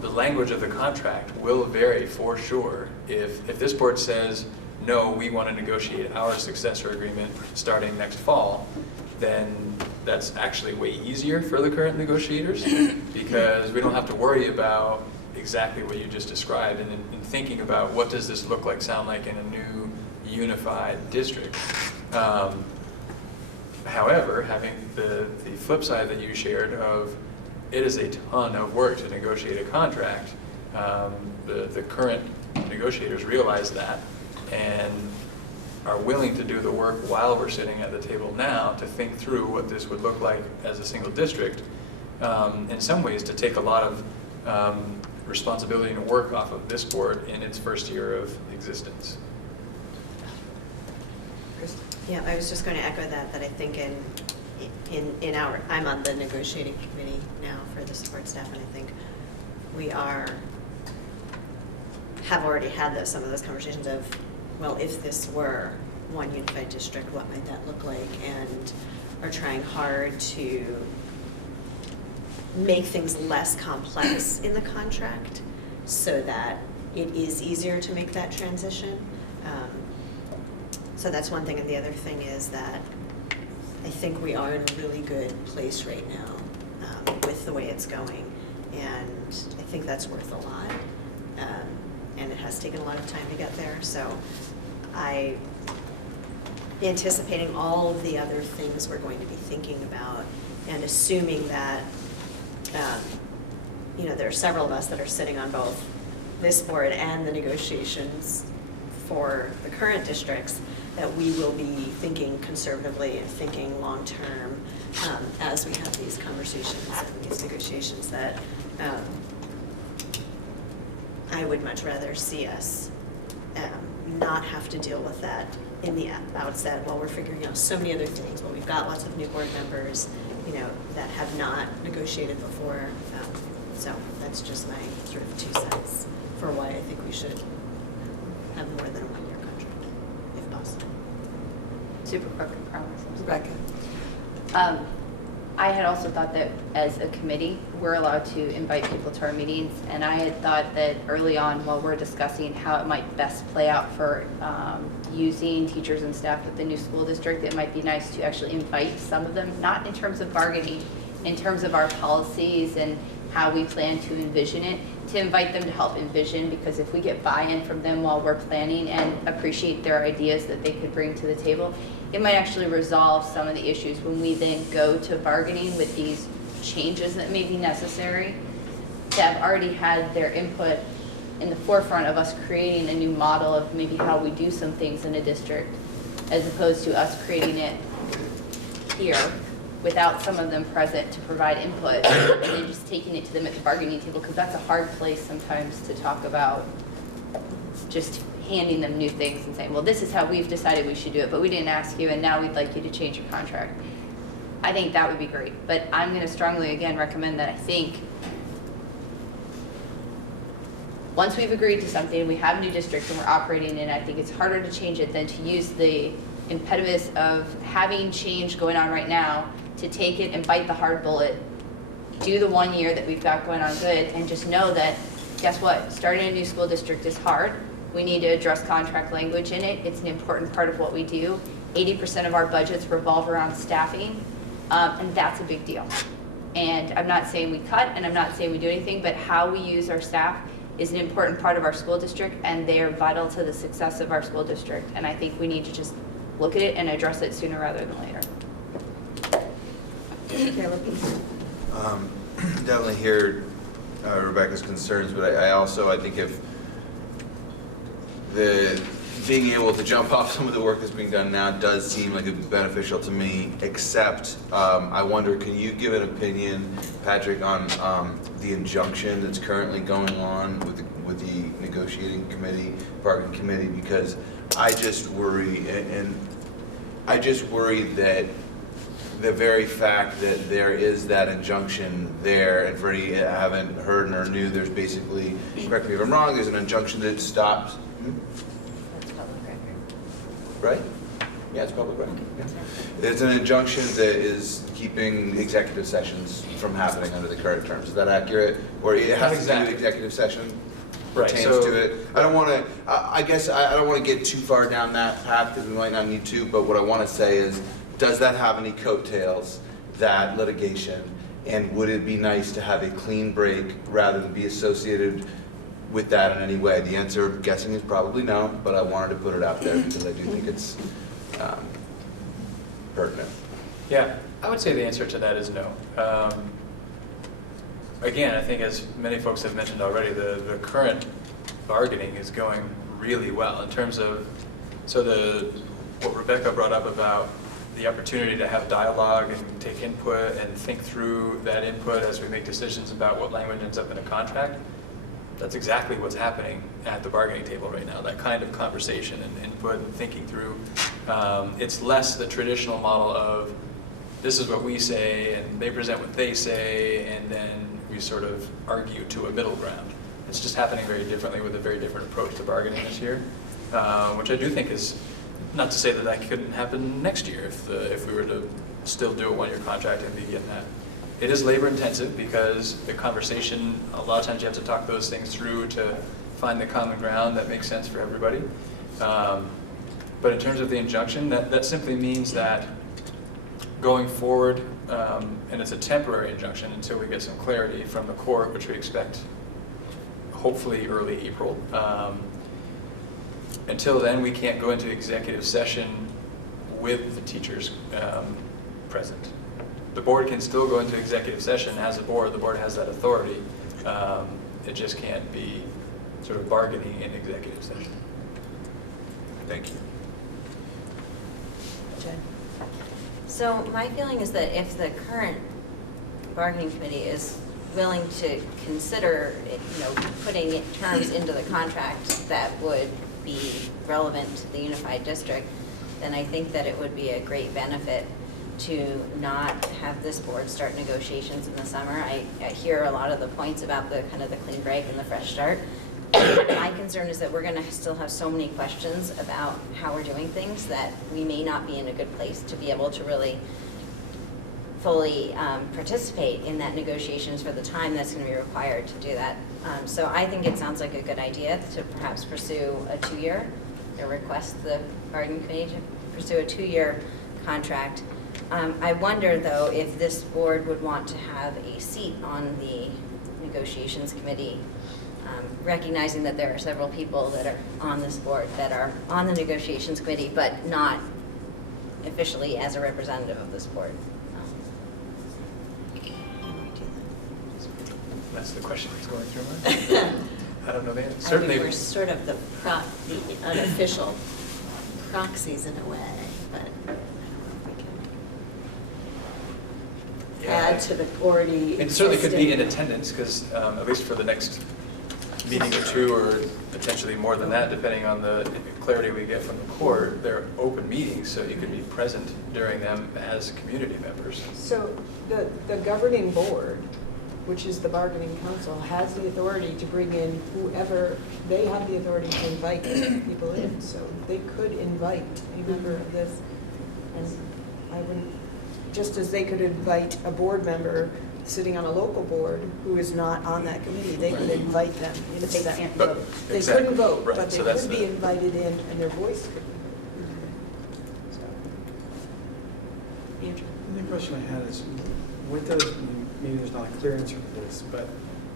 the language of the contract will vary for sure. If this board says, no, we want to negotiate our successor agreement starting next fall, then that's actually way easier for the current negotiators, because we don't have to worry about exactly what you just described and thinking about what does this look like, sound like in a new unified district. However, having the flip side that you shared of it is a ton of work to negotiate a contract, the current negotiators realize that and are willing to do the work while we're sitting at the table now to think through what this would look like as a single district. In some ways, to take a lot of responsibility and work off of this board in its first year of existence. Yeah, I was just going to echo that I think in our, I'm on the negotiating committee now for the support staff, and I think we have already had some of those conversations of, well, if this were one unified district, what might that look like, and are trying hard to make things less complex in the contract so that it is easier to make that transition. So that's one thing, and the other thing is that I think we are in a really good place right now with the way it's going, and I think that's worth a lot, and it has taken a lot of time to get there. So anticipating all of the other things we're going to be thinking about And assuming that, you know, there are several of us that are sitting on both this board and the negotiations for the current districts, that we will be thinking conservatively and thinking long-term as we have these conversations and these negotiations, that I would much rather see us not have to deal with that in the outset while we're figuring out so many other things. Well, we've got lots of new board members, you know, that have not negotiated before. So that's just my sort of 2 cents for why I think we should have more than a 1-year contract, if possible. Super quick, I promise. Rebecca. I had also thought that as a committee, we're allowed to invite people to our meetings, and I had thought that early on, while we're discussing how it might best play out for using teachers and staff at the new school district, it might be nice to actually invite some of them, not in terms of bargaining, in terms of our policies and how we plan to envision it, to invite them to help envision, because if we get buy-in from them while we're planning and appreciate their ideas that they could bring to the table, it might actually resolve some of the issues when we then go to bargaining with these changes that may be necessary, to have already had their input in the forefront of us creating a new model of maybe how we do some things in a district, as opposed to us creating it here without some of them present to provide input, and then just taking it to them at the bargaining table, because that's a hard place sometimes to talk about just handing them new things and saying, well, this is how we've decided we should do it, but we didn't ask you, and now we'd like you to change your contract. I think that would be great, but I'm going to strongly, again, recommend that I think once we've agreed to something, we have a new district and we're operating in, I think it's harder to change it than to use the impetus of having change going on right now to take it and bite the hard bullet, do the 1 year that we've got going on good, and just know that, guess what, starting a new school district is hard. We need to address contract language in it. It's an important part of what we do. 80% of our budgets revolve around staffing, and that's a big deal. And I'm not saying we cut, and I'm not saying we do anything, but how we use our staff is an important part of our school district, and they are vital to the success of our school district. And I think we need to just look at it and address it sooner rather than later. Definitely hear Rebecca's concerns, but I think if being able to jump off some of the work that's being done now does seem like it's beneficial to me, except I wonder, can you give an opinion, Patrick, on the injunction that's currently going on with the negotiating committee, bargaining committee, because I just worry, and I just worry that the very fact that there is that injunction there, and for any who haven't heard or knew, there's basically, correct me if I'm wrong, there's an injunction that stops. That's public record. Right? Yeah, it's public record. Yeah. There's an injunction that is keeping executive sessions from happening under the current terms. Is that accurate? Or it has to do with executive session? Pertains to it. I don't want to. I guess I don't want to get too far down that path because we might not need to. But what I want to say is, does that have any coattails, that litigation? And would it be nice to have a clean break rather than be associated with that in any way? The answer, I'm guessing, is probably no. But I wanted to put it out there because I do think it's pertinent. Yeah, I would say the answer to that is no. Again, I think as many folks have mentioned already, the current bargaining is going really well in terms of, what Rebecca brought up about the opportunity to have dialogue and take input and think through that input as we make decisions about what language ends up in a contract. That's exactly what's happening at the bargaining table right now, that kind of conversation and input and thinking through. It's less the traditional model of this is what we say and they present what they say and then we sort of argue to a middle ground. It's just happening very differently with a very different approach to bargaining this year, which I do think is, not to say that that couldn't happen next year if we were to still do a one-year contract and begin that. It is labor intensive because the conversation, a lot of times you have to talk those things through to find the common ground that makes sense for everybody. But in terms of the injunction, that simply means that going forward, and it's a temporary injunction until we get some clarity from the court, which we expect hopefully early April. Until then, we can't go into executive session with the teachers present. the board can still go into executive session as a board. The board has that authority. It just can't be sort of bargaining in executive session. Thank you. Jen? So my feeling is that if the current bargaining committee is willing to consider, putting terms into the contract that would be relevant to the unified district, then I think that it would be a great benefit to not have this board start negotiations in the summer. I hear a lot of the points about the kind of the clean break and the fresh start. My concern is that we're going to still have so many questions about how we're doing things that we may not be in a good place to be able to really fully participate in that negotiations for the time that's going to be required to do that. So I think it sounds like a good idea to perhaps pursue a 2-year, or request the bargaining committee to pursue a 2-year contract. I wonder, though, if this board would want to have a seat on the negotiations committee, recognizing that there are several people that are on this board that are on the negotiations committee, but not officially as a representative of this board. That's the question that's going through my mind. I don't know the answer. Certainly. I mean, we're sort of the unofficial proxies in a way, but I don't know if we can add to the already It certainly could be in existing- attendance, because at least for the next meeting or two, or potentially more than that, depending on the clarity we get from the court, they're open meetings, so you could be present during them as community members. So the governing board, which is the bargaining council, has the authority to bring in whoever, they have the authority to invite people in. So they could invite a member of this, and I wouldn't, just as they could invite a board member sitting on a local board who is not on that committee, they could invite them into they that. can't But- vote. They Exactly. couldn't vote, Right, but they so that's could be the- invited in, and their voice could be. So. Andrew? The question I had is, what does, maybe there's not a clear answer to this, but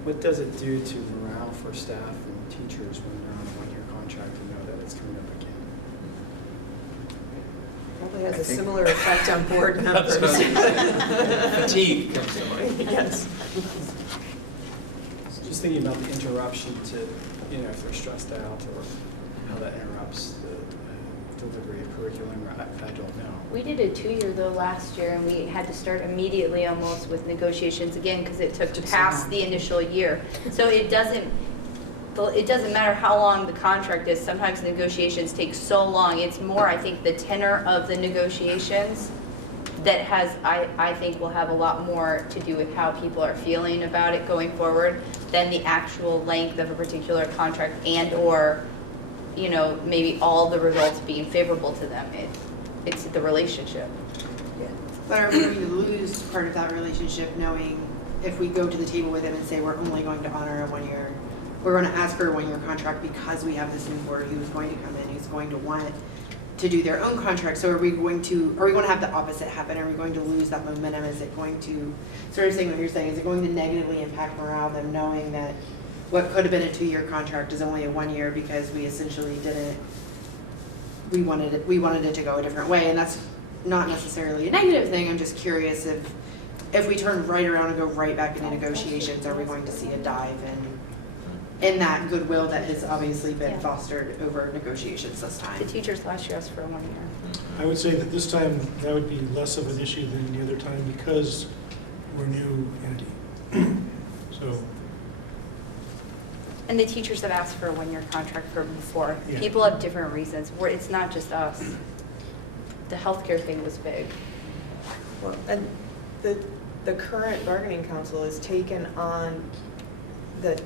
what does it do to morale for staff and teachers when they're on a 1-year contract and know that it's coming up again? Probably has I a think- similar effect on board members. That's what I'm saying. Fatigue comes to mind. Yes. Just thinking about the interruption to, if they're stressed out, or how that interrupts the delivery of curriculum, or I don't know. We did a 2-year though last year, and we had to start immediately almost with negotiations again because it took past the initial year. So it doesn't matter how long the contract is. Sometimes negotiations take so long. It's more, I think, the tenor of the negotiations that has, I think, will have a lot more to do with how people are feeling about it going forward than the actual length of a particular contract and or, maybe all the results being favorable to them. It's the relationship. But are we going to lose part of that relationship knowing if we go to the table with them and say we're only going to honor a 1-year, we're going to ask for a 1-year contract because we have this new board who's going to come in, who's going to want to do their own contract. So are we going to have the opposite happen? Are we going to lose that momentum? Is it going to, sort of saying what you're saying, is it going to negatively impact morale, them knowing that what could have been a 2-year contract is only a 1-year because we essentially we wanted it to go a different way, and that's not necessarily a negative thing. I'm just curious if we turn right around and go right back into negotiations, are we going to see a dive in that goodwill that has obviously been fostered over negotiations this time? The teachers last year asked for a 1-year. I would say that this time that would be less of an issue than the other time because we're a new entity. So. And the teachers have asked for a 1-year contract for before. Yeah. People have different reasons. It's not just us. The healthcare thing was big. Well, and the current bargaining council has taken on the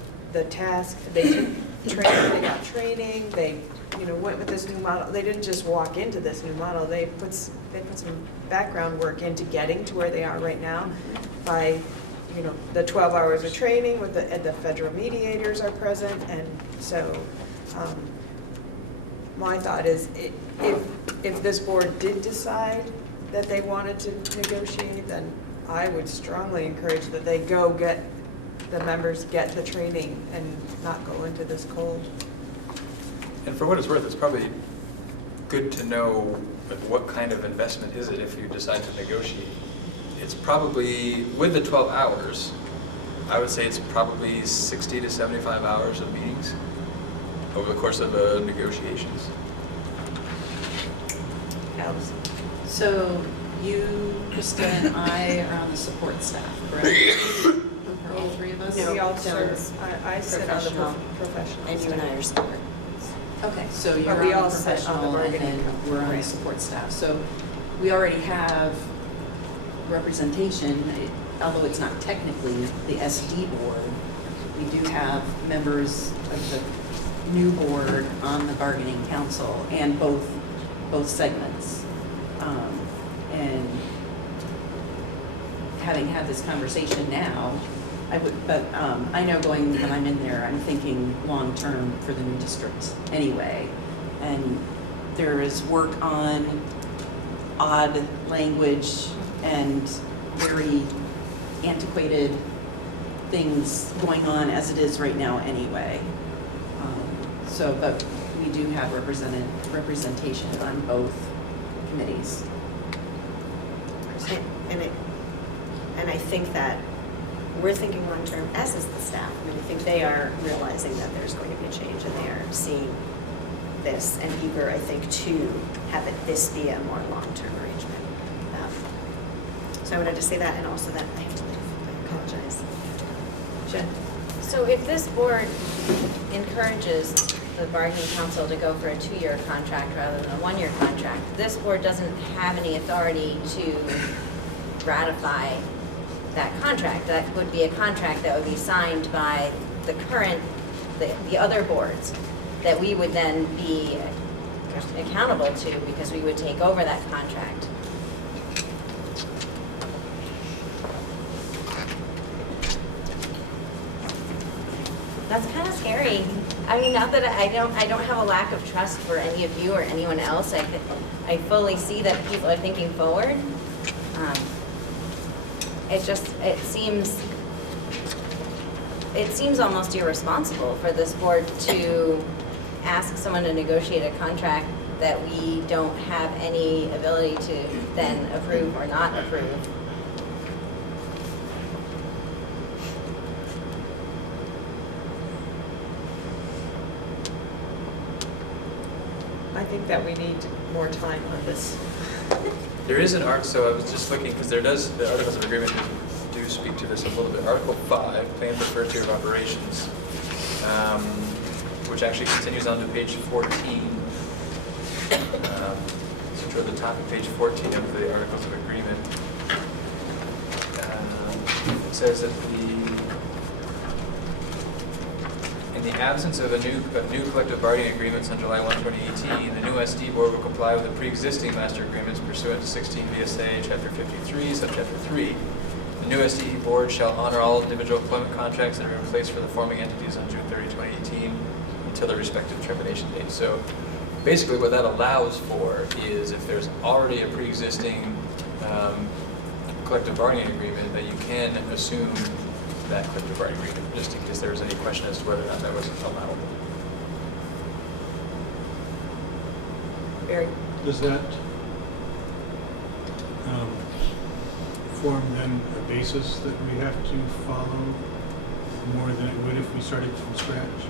task. They got training, they went with this new model. They didn't just walk into this new model. They put some background work into getting to where they are right now by the 12 hours of training with the federal mediators are present. And so my thought is if this board did decide that they wanted to negotiate, then I would strongly encourage that they go get the members, get the training, and not go into this cold. And for what it's worth, it's probably good to know what kind of investment is it if you decide to negotiate. it's probably, with the 12 hours, I would say it's probably 60 to 75 hours of meetings over the course of negotiations. So you, Krista, and I are on the support staff, correct? Are all three of us? No, We all Dylan's serve, I sit on the professional. And you and I are support. Okay, so But you're we on all the sit on the professional and bargaining then council, we're on the right. support staff. So we already have representation, although it's not technically the SD board. We do have members of the new board on the bargaining council and both segments. And having had this conversation now, I know going, when I'm in there, I'm thinking long-term for the new district anyway. And there is work on odd language and very antiquated things going on as it is right now anyway. But we do have representation on both committees. And I think that we're thinking long-term, as is the staff. I mean, I think they are realizing that there's going to be a change, and they are seeing this and eager, I think, to have this be a more long-term arrangement. So I wanted to say that, and also that I have to leave. I apologize. Jen? So if this board encourages the bargaining council to go for a 2-year contract rather than a 1-year contract, this board doesn't have any authority to ratify that contract. That would be a contract that would be signed by the other boards that we would then be accountable to because we would take over that contract. That's kind of scary. I mean, not that I don't have a lack of trust for any of you or anyone else. I fully see that people are thinking forward. It seems almost irresponsible for this board to ask someone to negotiate a contract that we don't have any ability to then approve or not approve. I think that we need more time on this. There is an so I was just looking, because the Articles of Agreement do speak to this a little bit. Article 5, Plan for First Year of Operations, which actually continues on to page 14. So toward the top of page 14 of the Articles of Agreement. It says that in the absence of new collective bargaining agreements on July 1, 2018, the new SD board will comply with the pre-existing master agreements pursuant to 16 VSA Chapter 53, Subchapter 3. The new SD board shall honor all individual employment contracts that are in place for the forming entities on June 30, 2018 until their respective termination dates. So basically what that allows for is if there's already a pre-existing collective bargaining agreement, that you can assume that collective bargaining agreement, just in case there was any question as to whether or not that was allowable. Very. Does that form then a basis that we have to follow more than it would if we started from scratch?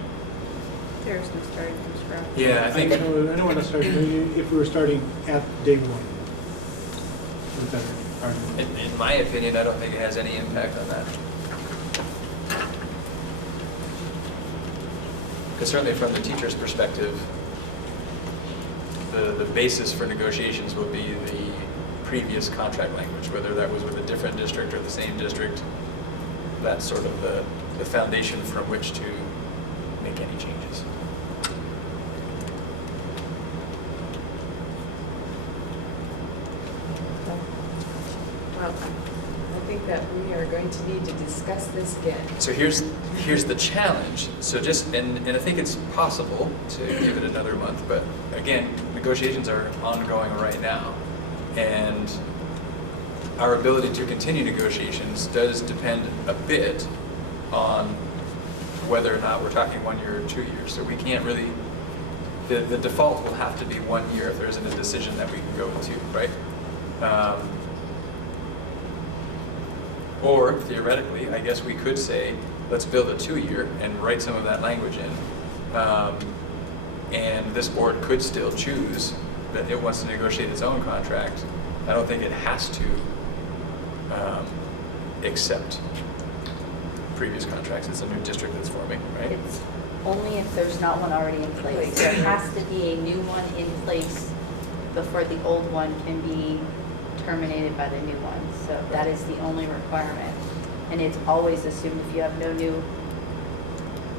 There's no starting from scratch. Yeah, I think. I don't want to start, if we were starting at day one. With that argument. In my opinion, I don't think it has any impact on that. Because certainly from the teacher's perspective, the basis for negotiations will be the previous contract language, whether that was with a different district or the same district. That's sort of the foundation from which to make any changes. Well, I think that we are going to need to discuss this again. So here's the challenge. So and I think it's possible to give it another month, but again, negotiations are ongoing right now. And our ability to continue negotiations does depend a bit on whether or not we're talking 1 year or 2 years. So we can't really, the default will have to be 1 year if there isn't a decision that we can go to, right? Or theoretically, I guess we could say, let's build a 2-year and write some of that language in. And this board could still choose that it wants to negotiate its own contract. I don't think it has to accept previous contracts. It's a new district that's forming, right? It's only if there's not one already in place. There has to be a new one in place before the old one can be terminated by the new one. So that is the only requirement. And it's always assumed if you have no new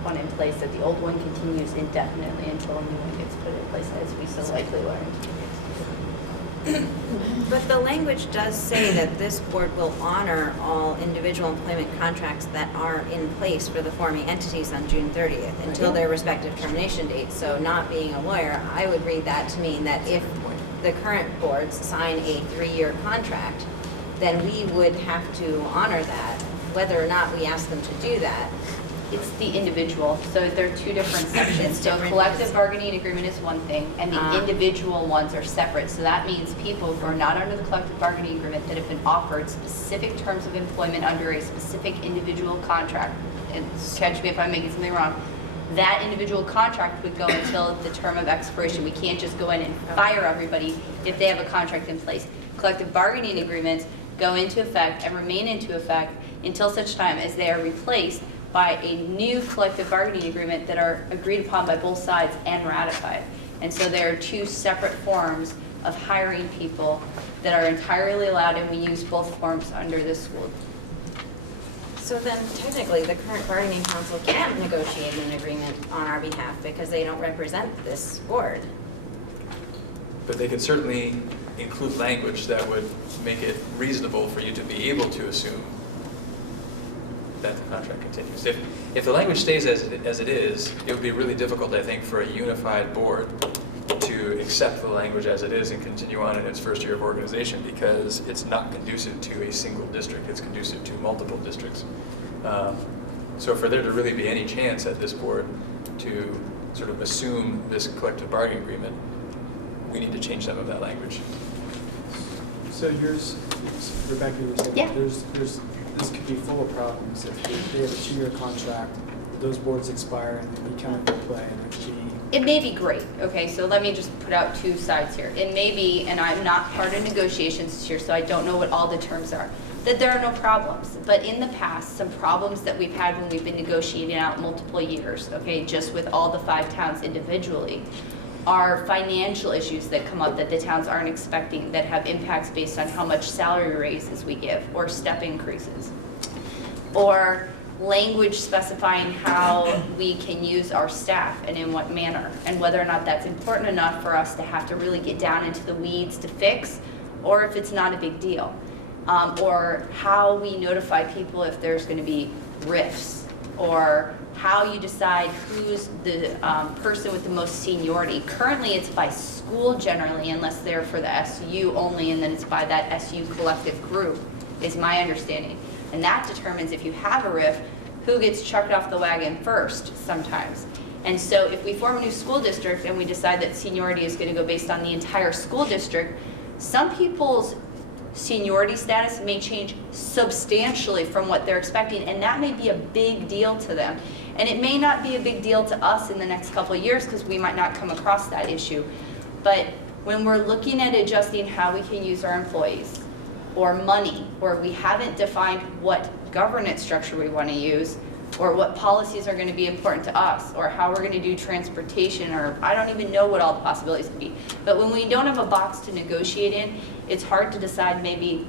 one in place, that the old one continues indefinitely until a new one gets put in place, as we so likely learned. But the language does say that this board will honor all individual employment contracts that are in place for the forming entities on June 30th until their respective termination dates. So not being a lawyer, I would read that to mean that if the current boards sign a 3-year contract, then we would have to honor that, whether or not we ask them to do that. It's the individual, so there are 2 different sections. So collective bargaining agreement is one thing, and the individual ones are separate. So that means people who are not under the collective bargaining agreement that have been offered specific terms of employment under a specific individual contract, and catch me if I'm making something wrong, that individual contract would go until the term of expiration. We can't just go in and fire everybody if they have a contract in place. Collective bargaining agreements go into effect and remain into effect until such time as they are replaced by a new collective bargaining agreement that are agreed upon by both sides and ratified. And so there are 2 separate forms of hiring people that are entirely allowed, and we use both forms under this school. So then technically the current bargaining council can't negotiate an agreement on our behalf because they don't represent this board. But they could certainly include language that would make it reasonable for you to be able to assume that the contract continues. If the language stays as it is, it would be really difficult, I think, for a unified board to accept the language as it is and continue on in its first year of organization, because it's not conducive to a single district, it's conducive to multiple districts. So for there to really be any chance at this board to sort of assume this collective bargaining agreement, we need to change some of that language. So here's, Rebecca, you were saying, this could be full of problems if they have a 2-year contract, those boards expire and then we come into play, and it could be... It may be great, okay, so let me just put out 2 sides here. It may be, and I'm not part of negotiations here, so I don't know what all the terms are, that there are no problems. But in the past, some problems that we've had when we've been negotiating out multiple years, okay, just with all the 5 towns individually, are financial issues that come up that the towns aren't expecting, that have impacts based on how much salary raises we give or step increases, or language specifying how we can use our staff and in what manner, and whether or not that's important enough for us to have to really get down into the weeds to fix, or if it's not a big deal, or how we notify people if there's going to be rifts, or how you decide who's the person with the most seniority. Currently, it's by school generally, unless they're for the SU only, and then it's by that SU collective group, is my understanding. And that determines if you have a rift, who gets chucked off the wagon first sometimes. And so if we form a new school district and we decide that seniority is going to go based on the entire school district, some people's seniority status may change substantially from what they're expecting, and that may be a big deal to them. And it may not be a big deal to us in the next couple of years because we might not come across that issue. But when we're looking at adjusting how we can use our employees, or money, or we haven't defined what governance structure we want to use, or what policies are going to be important to us, or how we're going to do transportation, or I don't even know what all the possibilities could be. But when we don't have a box to negotiate in, it's hard to decide maybe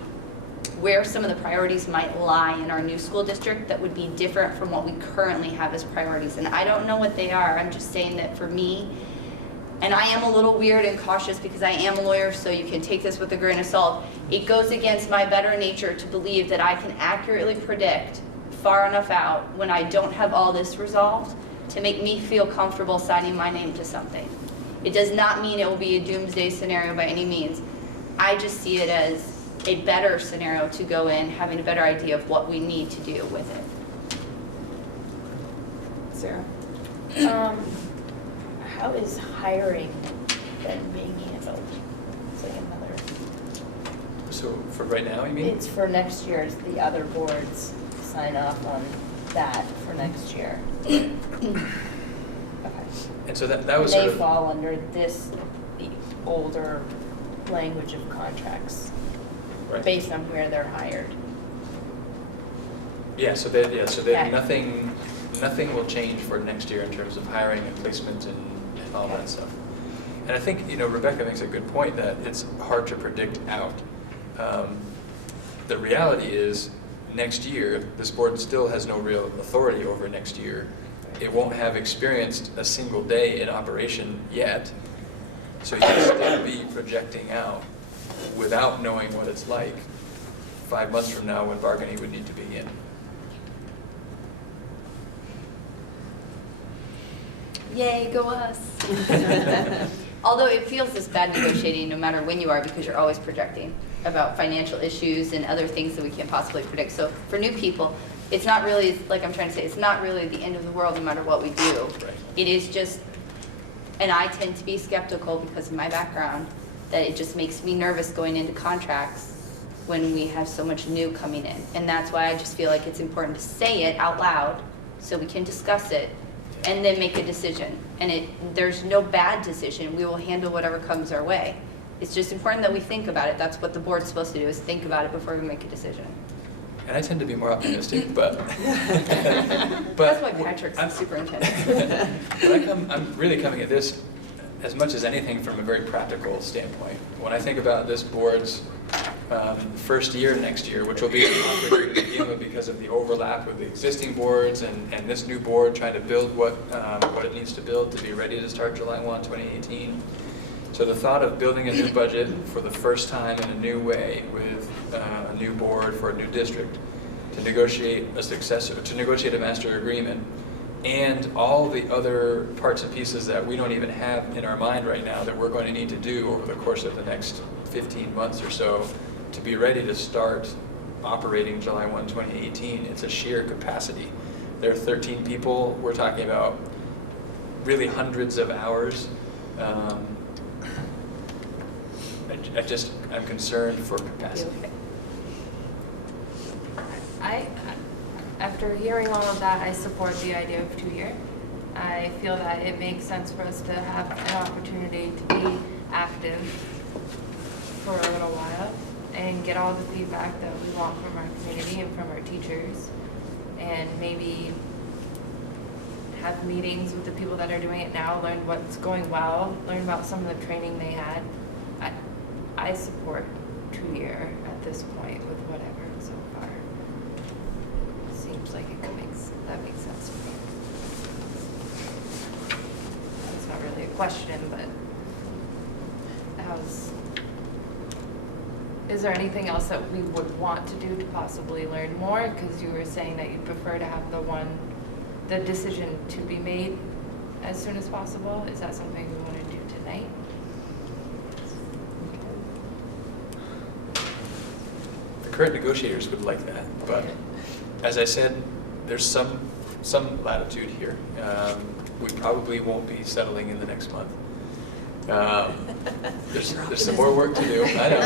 where some of the priorities might lie in our new school district that would be different from what we currently have as priorities. And I don't know what they are. I'm just saying that for me, and I am a little weird and cautious because I am a lawyer, so you can take this with a grain of salt. It goes against my better nature to believe that I can accurately predict far enough out when I don't have all this resolved to make me feel comfortable signing my name to something. It does not mean it will be a doomsday scenario by any means. I just see it as a better scenario to go in, having a better idea of what we need to do with it. Sarah? How is hiring then being handled? It's like another So for right now, you mean? It's for next year's, the other boards sign off on that for next year. Okay. And so that was They sort of, fall under this, the older language of contracts, right. based on where they're hired. So Okay. nothing will change for next year in terms of hiring and placement and all that stuff. And I think, Rebecca makes a good point that it's hard to predict out. The reality is, next year, this board still has no real authority over next year. It won't have experienced a single day in operation yet. So you can still be projecting out without knowing what it's like 5 months from now when bargaining would need to begin. Yay, go us. Although it feels this bad negotiating no matter when you are, because you're always projecting about financial issues and other things that we can't possibly predict. So for new people, it's not really, like I'm trying to say, it's not really the end of the world no matter what we do. Right. It is just, and I tend to be skeptical because of my background, that it just makes me nervous going into contracts when we have so much new coming in. And that's why I just feel like it's important to say it out loud so we can discuss it and then make a decision. And there's no bad decision. We will handle whatever comes our way. It's just important that we think about it. That's what the board's supposed to do, is think about it before we make a decision. And I tend to be more optimistic, but That's why Patrick's the superintendent. but I'm really coming at this as much as anything from a very practical standpoint. When I think about this board's first year next year, which will be awkward to begin with because of the overlap with the existing boards and this new board trying to build what it needs to build to be ready to start July 1, 2018. So the thought of building a new budget for the first time in a new way with a new board for a new district to negotiate a master agreement, and all the other parts and pieces that we don't even have in our mind right now that we're going to need to do over the course of the next 15 months or so to be ready to start operating July 1, 2018. It's a sheer capacity. There are 13 people. We're talking about really hundreds of hours. I'm concerned for capacity. After hearing all of that, I support the idea of 2 year. I feel that it makes sense for us to have an opportunity to be active for a little while and get all the feedback that we want from our community and from our teachers, and maybe have meetings with the people that are doing it now, learn what's going well, learn about some of the training they had. I support 2 year at this point with whatever so far. Seems like that makes sense to me. That's not really a question, but is there anything else that we would want to do to possibly learn more? Because you were saying that you'd prefer to have the decision to be made as soon as possible. Is that something we want to do tonight? The current negotiators would like that, but as I said, there's some latitude here. We probably won't be settling in the next month. There's some more work to do. I know.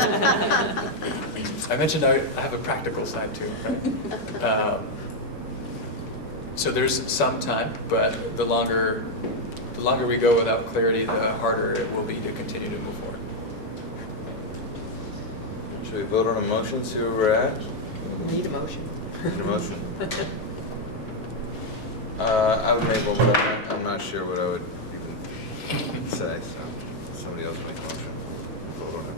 I mentioned I have a practical side too, right? So there's some time, but the longer we go without clarity, the harder it will be to continue to move forward. Should we vote on a motion, see where we're at? Need a motion. Need a motion? I would make one, but I'm not sure what I would even say, so somebody else make a motion. Vote on it.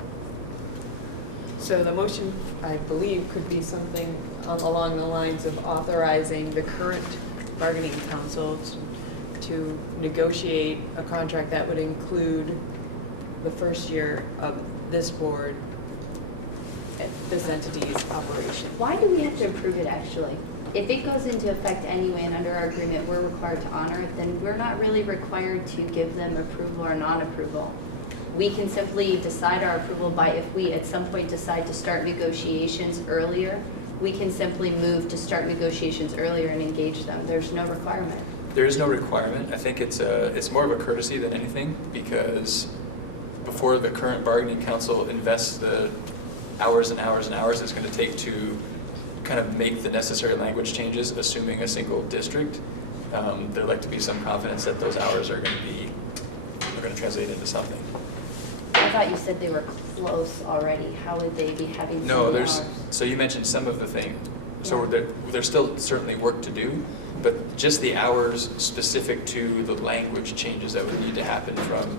So the motion, I believe, could be something along the lines of authorizing the current bargaining council to negotiate a contract that would include the first year of this board at this entity's operation. Why do we have to approve it, actually? If it goes into effect anyway and under our agreement we're required to honor it, then we're not really required to give them approval or non-approval. We can simply decide our approval by, if we at some point decide to start negotiations earlier, we can simply move to start negotiations earlier and engage them. There's no requirement. There is no requirement. I think it's more of a courtesy than anything, because before the current bargaining council invests the hours and hours and hours it's going to take to kind of make the necessary language changes, assuming a single district. There'd like to be some confidence that those hours are going to translate into something. I thought you said they were close already. How would they be having so No, many hours? so you mentioned some of the thing. So there's still certainly work to do, but just the hours specific to the language changes that would need to happen from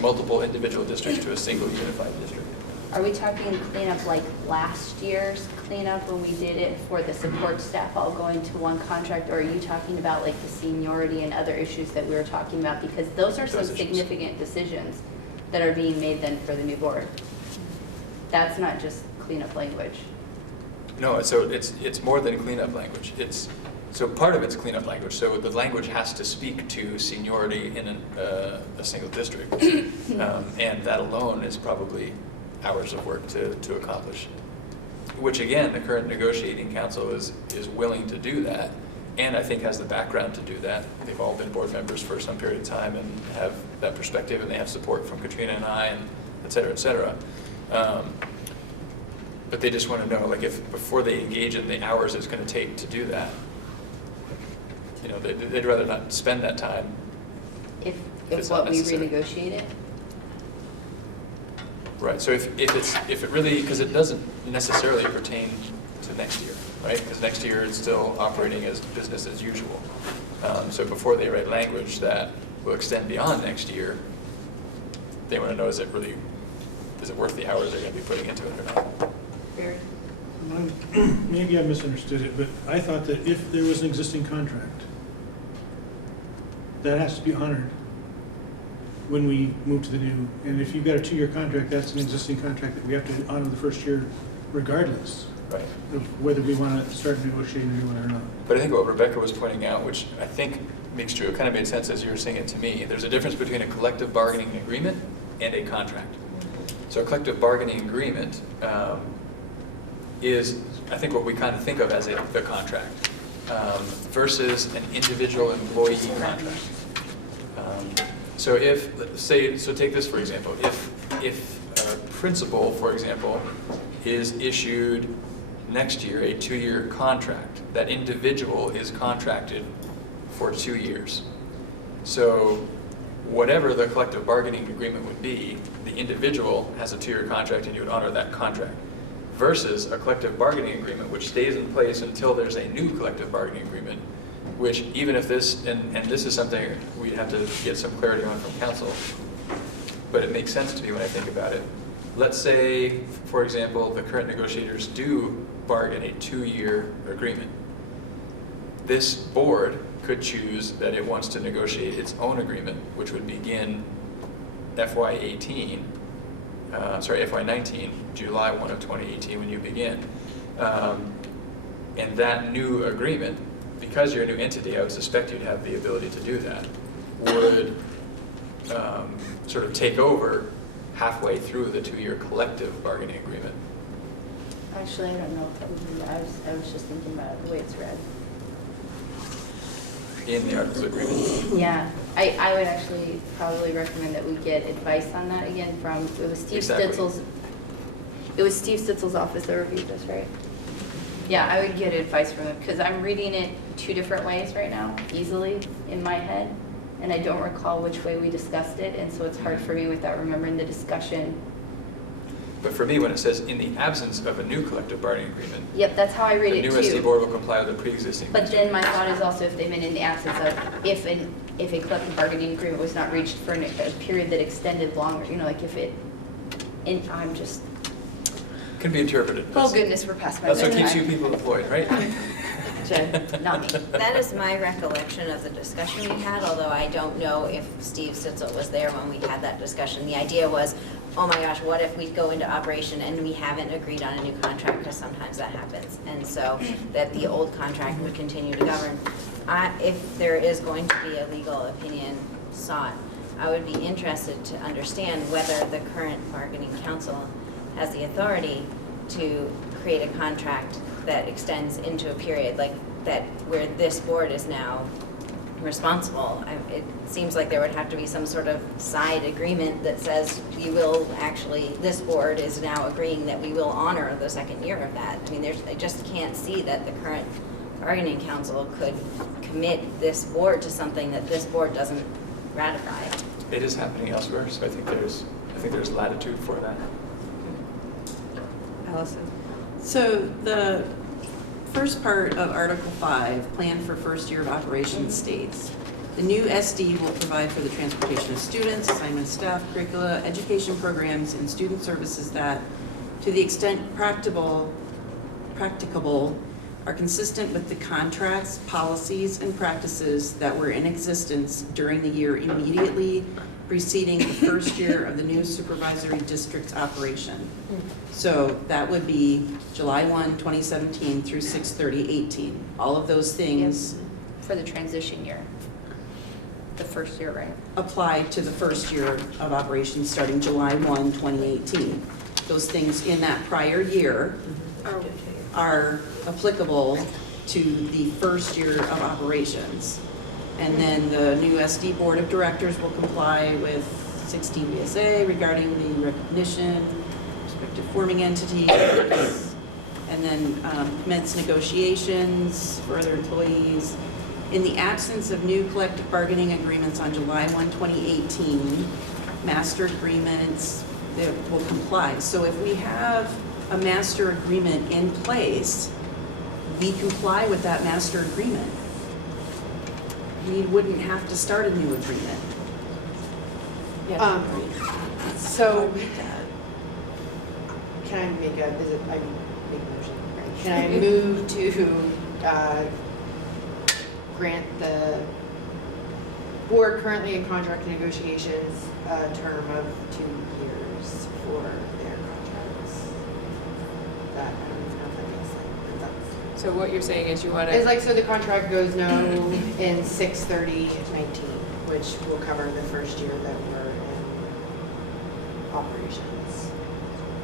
multiple individual districts to a single unified district. Are we talking cleanup like last year's cleanup when we did it for the support staff all going to one contract? Or are you talking about like the seniority and other issues that we were talking about? Because those are some significant decisions that are being made then for the new board. That's not just cleanup language. No, so it's more than cleanup language. So part of it's cleanup language. So the language has to speak to seniority in a single district, and that alone is probably hours of work to accomplish. Which again, the current negotiating council is willing to do that, and I think has the background to do that. They've all been board members for some period of time and have that perspective, and they have support from Katrina and I, and et cetera, et cetera. But they just want to know, like, if before they engage in the hours it's going to take to do that, you know, they'd rather not spend that time. If it's what not we necessary. renegotiate it? Right. So if it really, because it doesn't necessarily pertain to next year, right? Because next year it's still operating as business as usual. So before they write language that will extend beyond next year, they want to know, is it worth the hours they're going to be putting into it or not? Barry? Maybe I misunderstood it, but I thought that if there was an existing contract, that has to be honored when we move to the new. And if you've got a 2-year contract, that's an existing contract that we have to honor the first year regardless Right. of whether we want to start negotiating a new one or not. But I think what Rebecca was pointing out, which I think makes true, it kind of made sense as you were saying it to me, there's a difference between a collective bargaining agreement and a contract. So a collective bargaining agreement is, I think, what we kind of think of as the contract versus an individual employee contract. So take this for example, if a principal, for example, is issued next year a 2-year contract, that individual is contracted for 2 years. So whatever the collective bargaining agreement would be, the individual has a 2-year contract and you would honor that contract. Versus a collective bargaining agreement which stays in place until there's a new collective bargaining agreement, which even if this, and this is something we'd have to get some clarity on from council, but it makes sense to me when I think about it. Let's say, for example, the current negotiators do bargain a 2-year agreement. This board could choose that it wants to negotiate its own agreement, which would begin FY19, July 1 of 2018 when you begin. And that new agreement, because you're a new entity, I would suspect you'd have the ability to do that, would sort of take over halfway through the 2-year collective bargaining agreement. Actually, I don't know if that would be, I was just thinking about it the way it's read. In the Articles of Agreement. Yeah, I would actually probably recommend that we get advice on that again from, it was Steve Stitzel's office that reviewed this, right? Yeah, I would get advice from him, because I'm reading it 2 different ways right now, easily, in my head, and I don't recall which way we discussed it, and so it's hard for me without remembering the discussion. But for me, when it says in the absence of a new collective bargaining agreement, Yep, that's how I read it too. the new SD board will comply with the pre-existing. But then my thought is also if they meant in the absence of, if a collective bargaining agreement was not reached for a period that extended longer, you know, like if it, and I'm just. Can be interpreted. Oh goodness, we're past my That's what bedtime. keeps you people employed, right? Jen, not me. That is my recollection of the discussion we had, although I don't know if Steve Stitzel was there when we had that discussion. The idea was, oh my gosh, what if we go into operation and we haven't agreed on a new contract, because sometimes that happens. And so that the old contract would continue to govern. If there is going to be a legal opinion sought, I would be interested to understand whether the current bargaining council has the authority to create a contract that extends into a period like that, where this board is now responsible. It seems like there would have to be some sort of side agreement that says we will actually, this board is now agreeing that we will honor the second year of that. I mean, I just can't see that the current bargaining council could commit this board to something that this board doesn't ratify. It is happening elsewhere, so I think there's latitude for that. Allison? So the first part of Article 5, Plan for First Year of Operations states, the new SD will provide for the transportation of students, assignment staff, curricula, education programs, and student services that, to the extent practicable, are consistent with the contracts, policies, and practices that were in existence during the year immediately preceding the first year of the new supervisory district's operation. So that would be July 1, 2017 through 6/30/18. All of those things For the transition year. The first year, right? apply to the first year of operations starting July 1, 2018. Those things in that prior year are applicable to the first year of operations. And then the new SD Board of Directors will comply with 16 VSA regarding the recognition, respective forming entities, and then commence negotiations for other employees. In the absence of new collective bargaining agreements on July 1, 2018, master agreements that will comply. So if we have a master agreement in place, we comply with that master agreement. We wouldn't have to start a new agreement. So, can I make a motion, right? Can I move to grant the board currently in contract negotiations a term of 2 years for their contracts? I don't even know if that makes sense. So what you're saying is you want to. It's like, so the contract goes no in 6/30/19, which will cover the first year that we're in operations.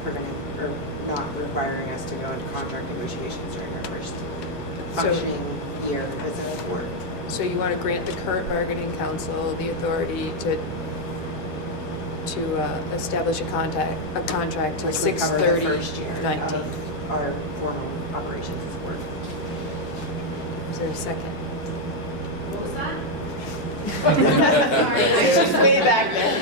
Or not requiring us to go into contract negotiations during our first functioning year as a board. So you want to grant the current bargaining council the authority to establish a contract to Which would cover the 6/30/19. first year of our formal operations as a board. Is there a second? What was that? It's just way back there.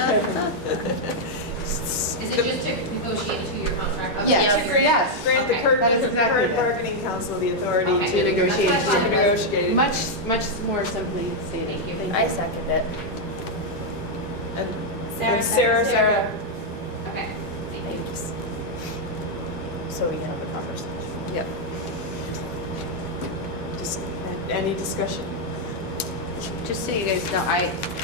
Is it just to negotiate a 2-year contract? Okay. Yes. Yes. Grant the Okay. current, That is exactly current it. bargaining council the authority Okay. To negotiate. That's what I thought it was. negotiate. Much more simply stated. Thank you. I second it. And Sarah. Okay. Thank you. So we have a conversation. Yep. Any discussion? Just so you guys know,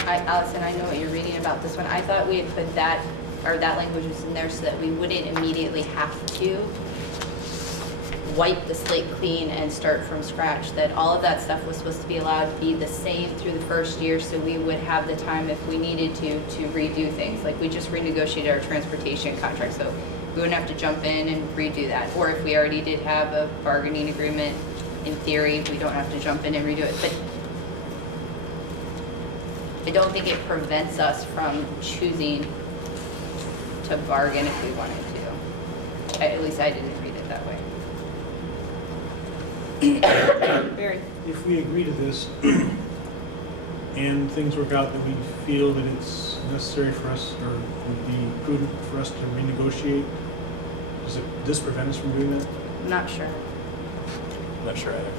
Allison, I know what you're reading about this one. I thought we had put that, or that language was in there so that we wouldn't immediately have to wipe the slate clean and start from scratch, that all of that stuff was supposed to be allowed to be the same through the first year, so we would have the time if we needed to redo things. Like, we just renegotiated our transportation contract, so we wouldn't have to jump in and redo that. Or if we already did have a bargaining agreement, in theory, we don't have to jump in and redo it. But I don't think it prevents us from choosing to bargain if we wanted to. At least I didn't read it that way. Barry? If we agree to this and things work out that we feel that it's necessary for us or would be prudent for us to renegotiate, does this prevent us from doing that? I'm not sure. I'm not sure either.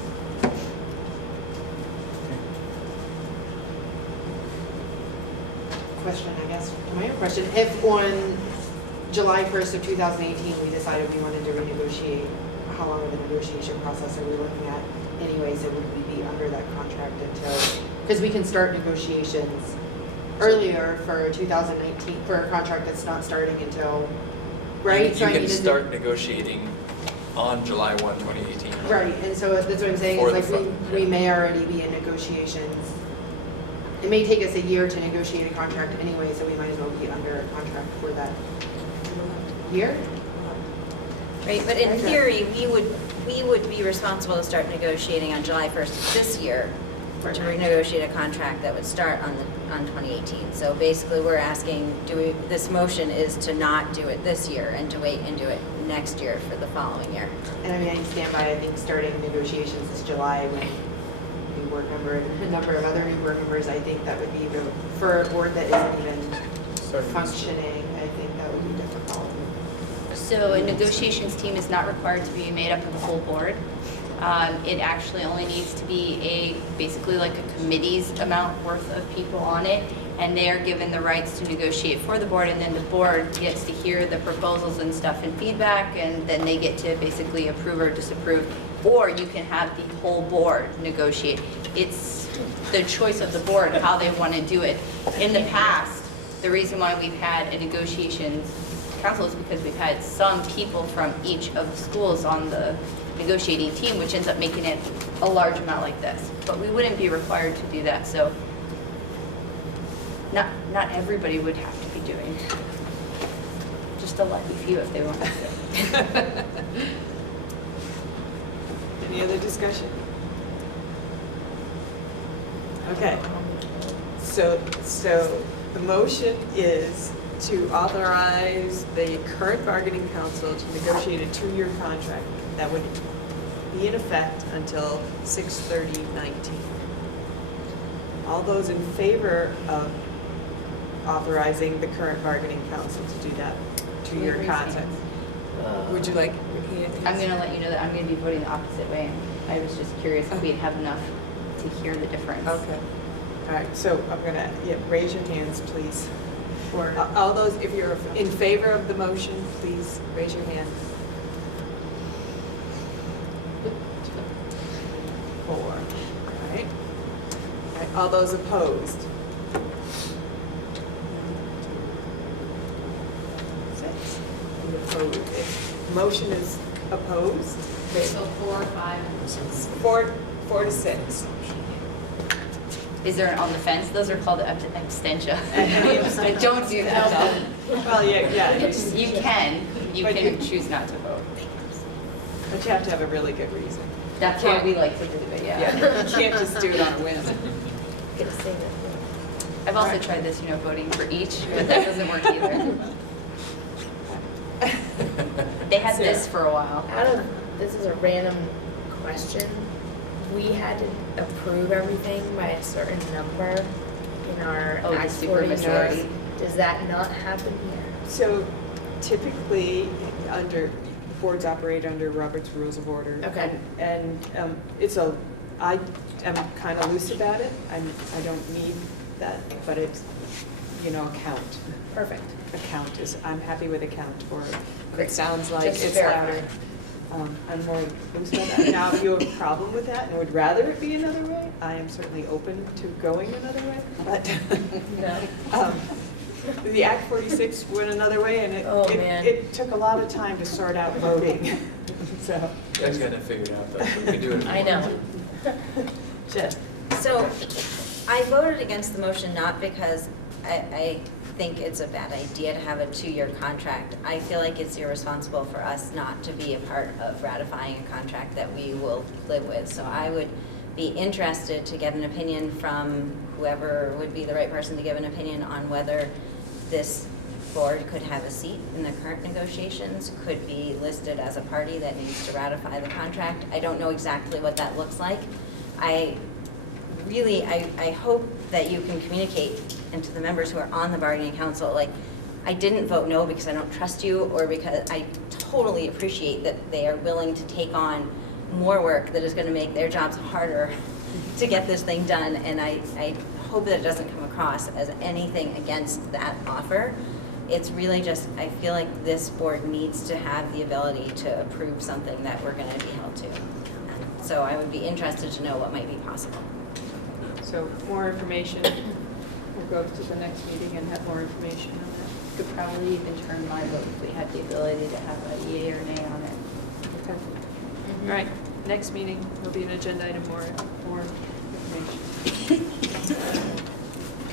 Question, I guess, my own question. If on July 1st of 2018, we decided we wanted to renegotiate, how long of a negotiation process are we looking at anyways? And would we be under that contract until, because we can start negotiations earlier for 2019, for a contract that's not starting until, right? You can start negotiating on July 1, 2018. Right, and so that's what I'm saying, For is the like we may already be in negotiations. It may take us a year to negotiate a contract anyway, so we might as well be under a contract for that year. Right, but in theory, we would be responsible to start negotiating on July 1st of this year to renegotiate a contract that would start on 2018. So basically, we're asking, this motion is to not do it this year and to wait and do it next year for the following year. And I mean, I stand by, I think, starting negotiations this July when new board member and a number of other new board members, I think that would be, for a board that isn't even functioning, I think that would be difficult. So a negotiations team is not required to be made up of the whole board. It actually only needs to be basically like a committee's amount worth of people on it, and they are given the rights to negotiate for the board, and then the board gets to hear the proposals and stuff and feedback, and then they get to basically approve or disapprove, or you can have the whole board negotiate. It's the choice of the board how they want to do it. In the past, the reason why we've had a negotiations council is because we've had some people from each of the schools on the negotiating team, which ends up making it a large amount like this. But we wouldn't be required to do that, so not everybody would have to be doing it. Just a lucky few if they wanted to. Any other discussion? Okay. So the motion is to authorize the current bargaining council to negotiate a 2-year contract that would be in effect until 6/30/19. All those in favor of authorizing the current bargaining council to do that 2-year contract? Would you like? I'm going to let you know that I'm going to be voting the opposite way. I was just curious if we'd have enough to hear the difference. Okay. All right, so I'm going to, raise your hands, please. All those, if you're in favor of the motion, please raise your hand. 4. All right. All those opposed? 6. And opposed. Motion is opposed. So 4, 5, 4 to 6. Is there an on the fence? Those are called abstention. Don't do that. Well, yeah. You can choose not to vote. But you have to have a really good reason. That's why we like to do it, yeah. You can't just do it on a whim. I've also tried this, voting for each, but that doesn't work either. They had this for a while. This is a random question. We had to approve everything by a certain number in our Act 40. Does that not happen here? So typically, boards operate under Robert's Rules of Order. Okay. And I am kind of loose about it. I don't need that, but it's, a count. Perfect. A count is, I'm happy with a count for it. It sounds like Just it's verify. louder. I'm more loose about that. Now, if you have a problem with that and would rather it be another way, I am certainly open to going another way, but the Act 46 went another way, and it took a lot of time to sort out voting. So You guys got it figured out, though, so we can do it. I know. Jen. So I voted against the motion not because I think it's a bad idea to have a 2-year contract. I feel like it's irresponsible for us not to be a part of ratifying a contract that we will live with. So I would be interested to get an opinion from whoever would be the right person to give an opinion on whether this board could have a seat in the current negotiations, could be listed as a party that needs to ratify the contract. I don't know exactly what that looks like. I hope that you can communicate, and to the members who are on the bargaining council, I didn't vote no because I don't trust you, or because I totally appreciate that they are willing to take on more work that is going to make their jobs harder to get this thing done, and I hope that it doesn't come across as anything against that offer. It's really just, I feel like this board needs to have the ability to approve something that we're going to be held to. And so I would be interested to know what might be possible. So more information. We'll go to the next meeting and have more information on that. Could probably even turn my vote if we had the ability to have a yay or nay on it. Okay. All right. Next meeting will be an agenda item, more information.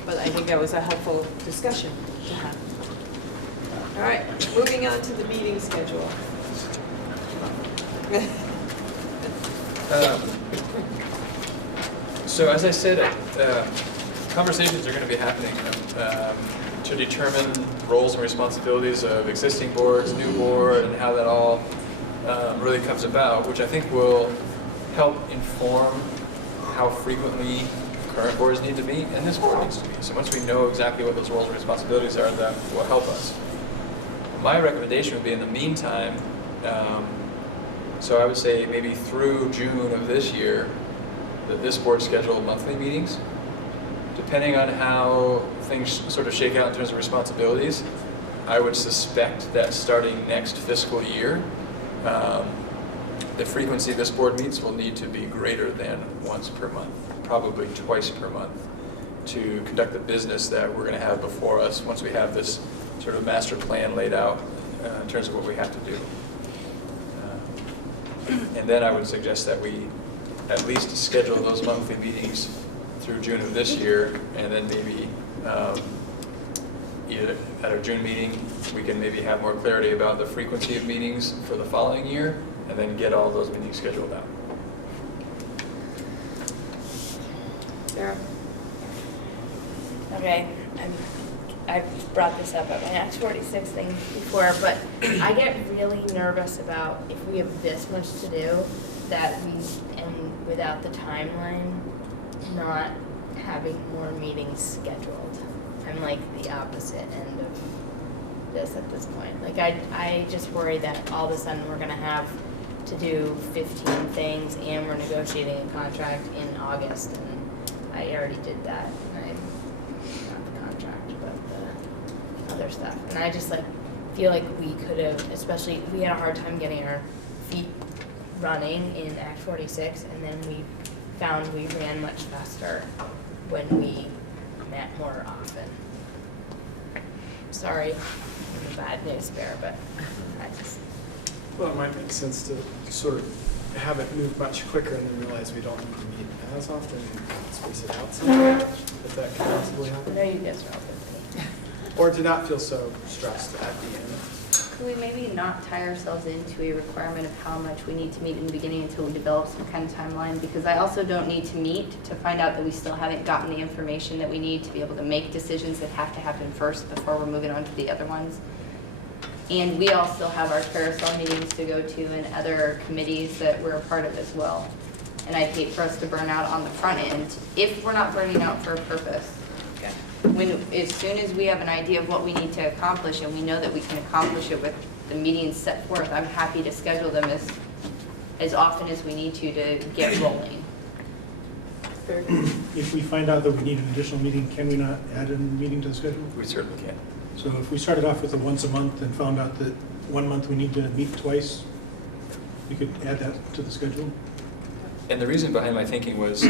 But I think that was a helpful discussion to have. All right. Moving on to the meeting schedule. So as I said, conversations are going to be happening to determine roles and responsibilities of existing boards, new board, and how that all really comes about, which I think will help inform how frequently current boards need to meet and this board needs to meet. So once we know exactly what those roles and responsibilities are, that will help us. My recommendation would be in the meantime, so I would say maybe through June of this year, that this board schedule monthly meetings. Depending on how things sort of shake out in terms of responsibilities, I would suspect that starting next fiscal year, the frequency this board meets will need to be greater than once per month, probably twice per month, to conduct the business that we're going to have before us once we have this sort of master plan laid out in terms of what we have to do. And then I would suggest that we at least schedule those monthly meetings through June of this year, and then maybe either at our June meeting, we can maybe have more clarity about the frequency of meetings for the following year, and then get all those meetings scheduled out. Sarah? Okay, I've brought this up at my Act 46 thing before, but I get really nervous about if we have this much to do, that we, and without the timeline, not having more meetings scheduled. I'm like the opposite end of this at this point. Like I just worry that all of a sudden we're gonna have to do 15 things and we're negotiating a contract in August, and I already did that. And not the contract, but the other stuff. And I just like feel like we could have, especially we had a hard time getting our feet running in Act 46, and then we found we ran much faster when we met more often. Sorry, I'm a bad news bearer, but I just... Well, it might make sense to sort of have it move much quicker and then realize we don't need to meet as often and space it out so much, if that can possibly happen. I know you guys are all busy. Or to not feel so stressed at the end. Could we maybe not tie ourselves into a requirement of how much we need to meet in the beginning until we develop some kind of timeline? Because I also don't need to meet to find out that we still haven't gotten the information that we need to be able to make decisions that have to happen first before we're moving on to the other ones. And we all still have our carousel meetings to go to and other committees that we're a part of as well. And I'd hate for us to burn out on the front end if we're not burning out for a purpose. As soon as we have an idea of what we need to accomplish and we know that we can accomplish it with the meetings set forth, I'm happy to schedule them as often as we need to get rolling. If we find out that we need an additional meeting, can we not add a meeting to the schedule? We certainly can. So if we started off with a once a month and found out that 1 month we need to meet twice, we could add that to the schedule? And the reason behind my thinking was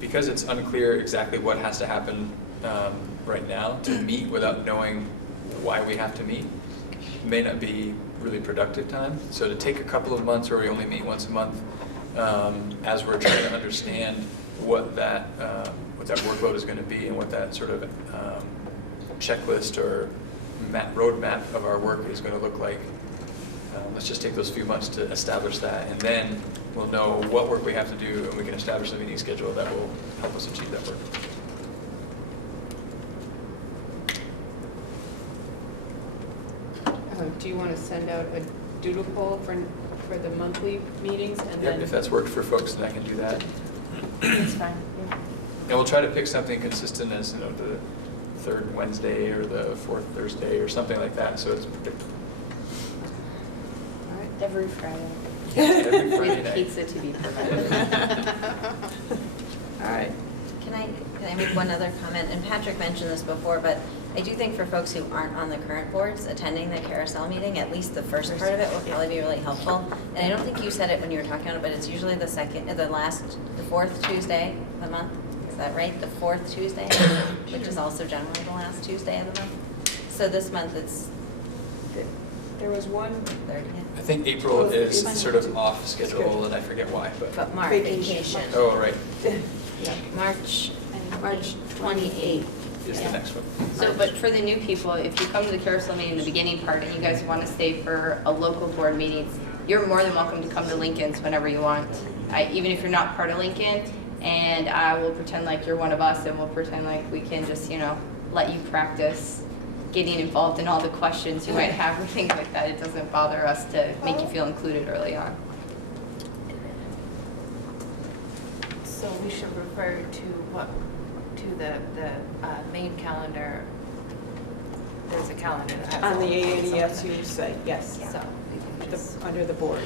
because it's unclear exactly what has to happen right now, to meet without knowing why we have to meet may not be really productive time. So to take a couple of months where we only meet once a month, as we're trying to understand what that workload is going to be and what that sort of checklist or roadmap of our work is going to look like. Let's just take those few months to establish that, and then we'll know what work we have to do, and we can establish a meeting schedule that will help us achieve that work. Do you want to send out a doodle poll for the monthly meetings, and Yep, then? if that's worked for folks, then I can do that. It's fine. Yeah. And we'll try to pick something consistent as, you know, the third Wednesday or the fourth Thursday or something like that, so it's predictable. All right, every Friday. Every Friday With night. pizza to be provided. All right. Can I make one other comment? And Patrick mentioned this before, but I do think for folks who aren't on the current boards, attending the carousel meeting, at least the first part of it will probably be really helpful. And I don't think you said it when you were talking about it, but it's usually the fourth Tuesday of the month. Is that right? The fourth Tuesday, which is also generally the last Tuesday of the month. So this month it's There was one. 30th. I think April is sort of off schedule, and I forget why, But March. Vacation. Oh, right, March 28th. is the next one. So, but for the new people, if you come to the carousel meeting in the beginning part and you guys want to stay for a local board meeting, you're more than welcome to come to Lincoln's whenever you want. Even if you're not part of Lincoln and I will pretend like you're one of us, and we'll pretend like we can just, you know, let you practice getting involved in all the questions you might have or things like that. It doesn't bother us to make you feel included early on. So we should refer to the main calendar. There's a calendar that has On the all AADSU site, yes. So we can just. Under the board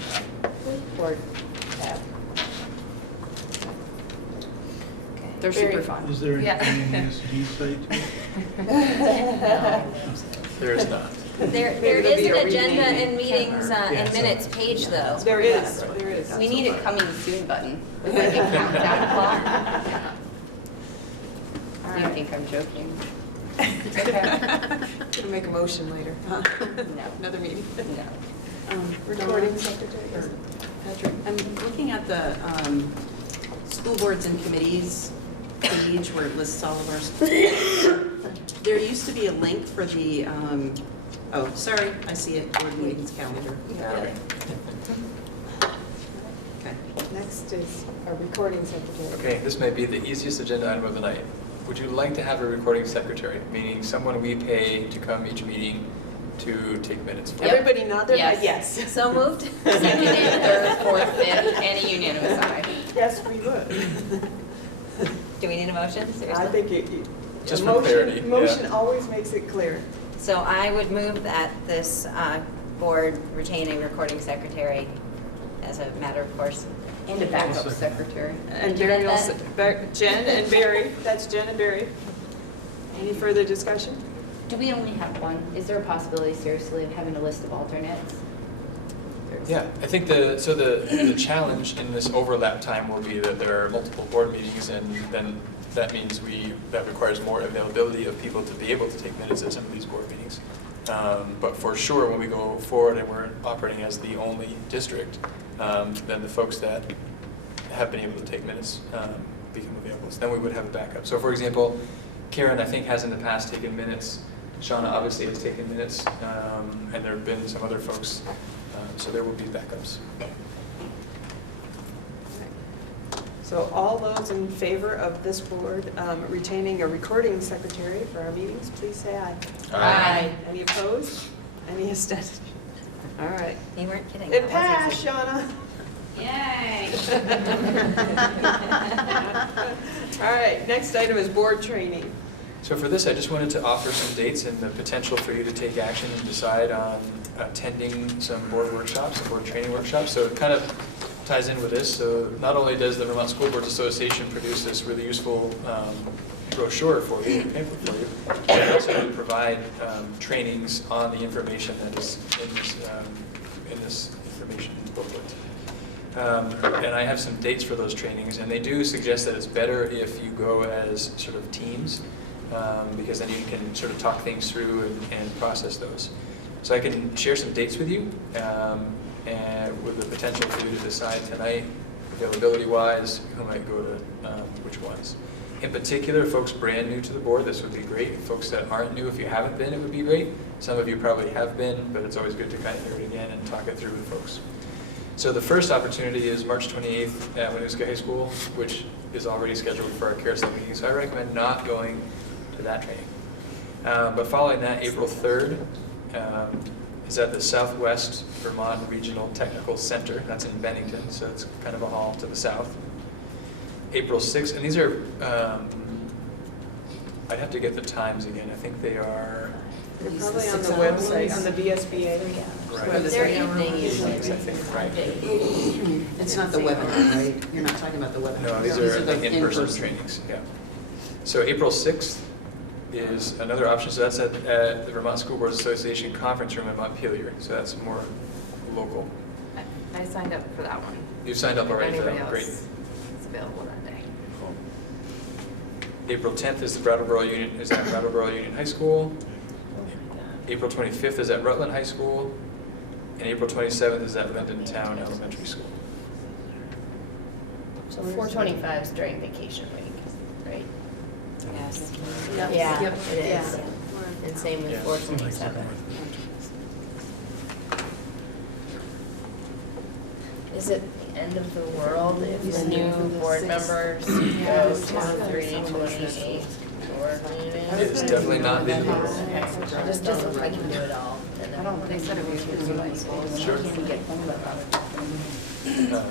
tab. They're super fun. Is there an Yeah. NASD site too? There is not. There Maybe is there'll an be a agenda renaming. and meetings and minutes page though. There is. We need a coming soon button with like a countdown clock. You think I'm joking? It's okay. Gonna make a motion later. Huh? No. Another meeting. No. Recording secretary. Or Patrick, I'm looking at the school boards and committees page where it lists all of our schools. There used to be a link for the, oh, sorry, I see it, board meetings calendar. Okay. Next is our recording secretary. Okay, this may be the easiest agenda item of the night. Would you like to have a recording secretary, meaning someone we pay to come each meeting to take minutes for? Everybody nod their head, Yes. yes. So moved? Second and third, fourth, fifth, and a unanimous aye. Yes, we would. Do we need a motion? Seriously? I think Just a for clarity, motion yeah. always makes it clear. So I would move that this board retain a recording secretary as a matter of course. And a backup secretary. And Did you Barry get will, Jen and Barry, that's Jen and Barry. Any further discussion? Do we only have one? Is there a possibility, seriously, of having a list of alternates? Yeah, I think the challenge in this overlap time will be that there are multiple board meetings, and then that means that requires more availability of people to be able to take minutes at some of these board meetings. But for sure, when we go forward and we're operating as the only district, then the folks that have been able to take minutes become available. So then we would have a backup. So for example, Karen, I think, has in the past taken minutes. Shauna obviously has taken minutes, and there have been some other folks. So there will be backups. So all those in favor of this board retaining a recording secretary for our meetings, please say aye. Aye. Any opposed? Any abstention? All right. You weren't kidding. It That was easy. passed, Shauna. Yay! All right, next item is board training. So for this, I just wanted to offer some dates and the potential for you to take action and decide on attending some board workshops, board training workshops. So it kind of ties in with this. So not only does the Vermont School Boards Association produce this really useful brochure for you, pamphlet for you, they also provide trainings on the information that is in this information booklet. And I have some dates for those trainings, and they do suggest that it's better if you go as sort of teams, because then you can sort of talk things through and process those. So I can share some dates with you, and with the potential for you to decide tonight, availability-wise, who might go to which ones. In particular, folks brand new to the board, this would be great. Folks that aren't new, if you haven't been, it would be great. Some of you probably have been, but it's always good to kind of hear it again and talk it through with folks. So the first opportunity is March 28th at Winooska High School, which is already scheduled for our carousel meeting. So I recommend not going to that training. But following that, April 3rd is at the Southwest Vermont Regional Technical Center. That's in Bennington, so it's kind of a hall to the south. April 6th, and these are, I'd have to get the times again. I think they are... They're probably on the website, on the VSBA Right. website. They're evening usually. I think, right. It's not the webinar, right? You're not talking about the webinar. No, these are like in-person trainings, yeah. So April 6th is another option. So that's at the Vermont School Boards Association Conference Room in Montpelier. So that's more local. I signed up for that one. You signed up already for that Anybody one, great. else is available that day. Cool. April 10th is at Brattleboro Union High School. April 25th is at Rutland High School. And April 27th is at Linden Town Elementary School. So 425 is during vacation week, right? Yes. Yeah, Yep. it is. Yeah. And same with Yeah. 427. Is it, end of the world if the new board members go to 320 board meeting? It's definitely not the end of the world. It just doesn't look like you can do it all. And then They said it was really cool. Sure. Can get home about it.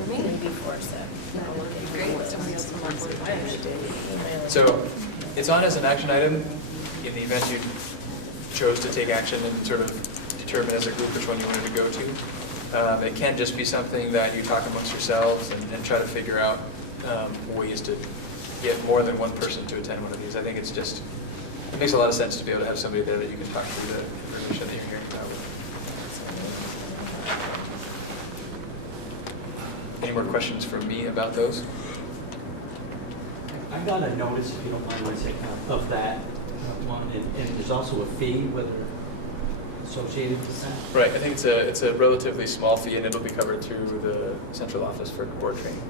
Maybe before 7. So it's on as an action item in the event you chose to take action and sort of determine as a group which one you wanted to go to. It can just be something that you talk amongst yourselves and try to figure out ways to get more than one person to attend one of these. I think it makes a lot of sense to be able to have somebody there that you can talk through the information that you're hearing about. Any more questions from me about those? I got a notice, if you don't mind, of that one, and there's also a fee, whether associated with that? Right, I think it's a relatively small fee, and it'll be covered through the central office for board training.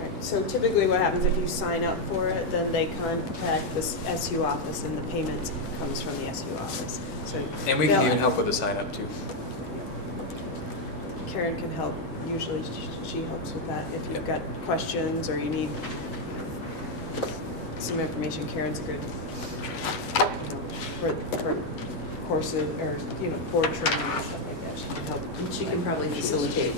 Right, so typically what happens if you sign up for it, then they contact the SU office and the payment comes from the SU office. So And we can even help with the sign up too. Karen can help. Usually she helps with that. If you've got questions or you need some information, Karen's a good, for courses or, board training and stuff like that. She can help. And she can probably facilitate,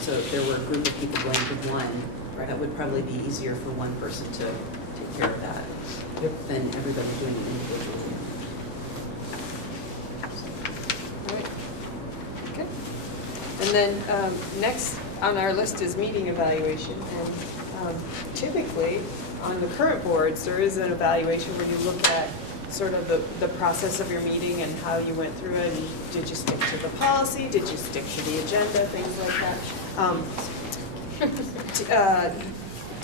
so if there were a group of people going to one, that would probably be easier for one person to take care of that than everybody doing it individually. All right. Okay. And then next on our list is meeting evaluation. And typically, on the current boards, there is an evaluation where you look at sort of the process of your meeting and how you went through it. And did you stick to the policy? Did you stick to the agenda? Things like that.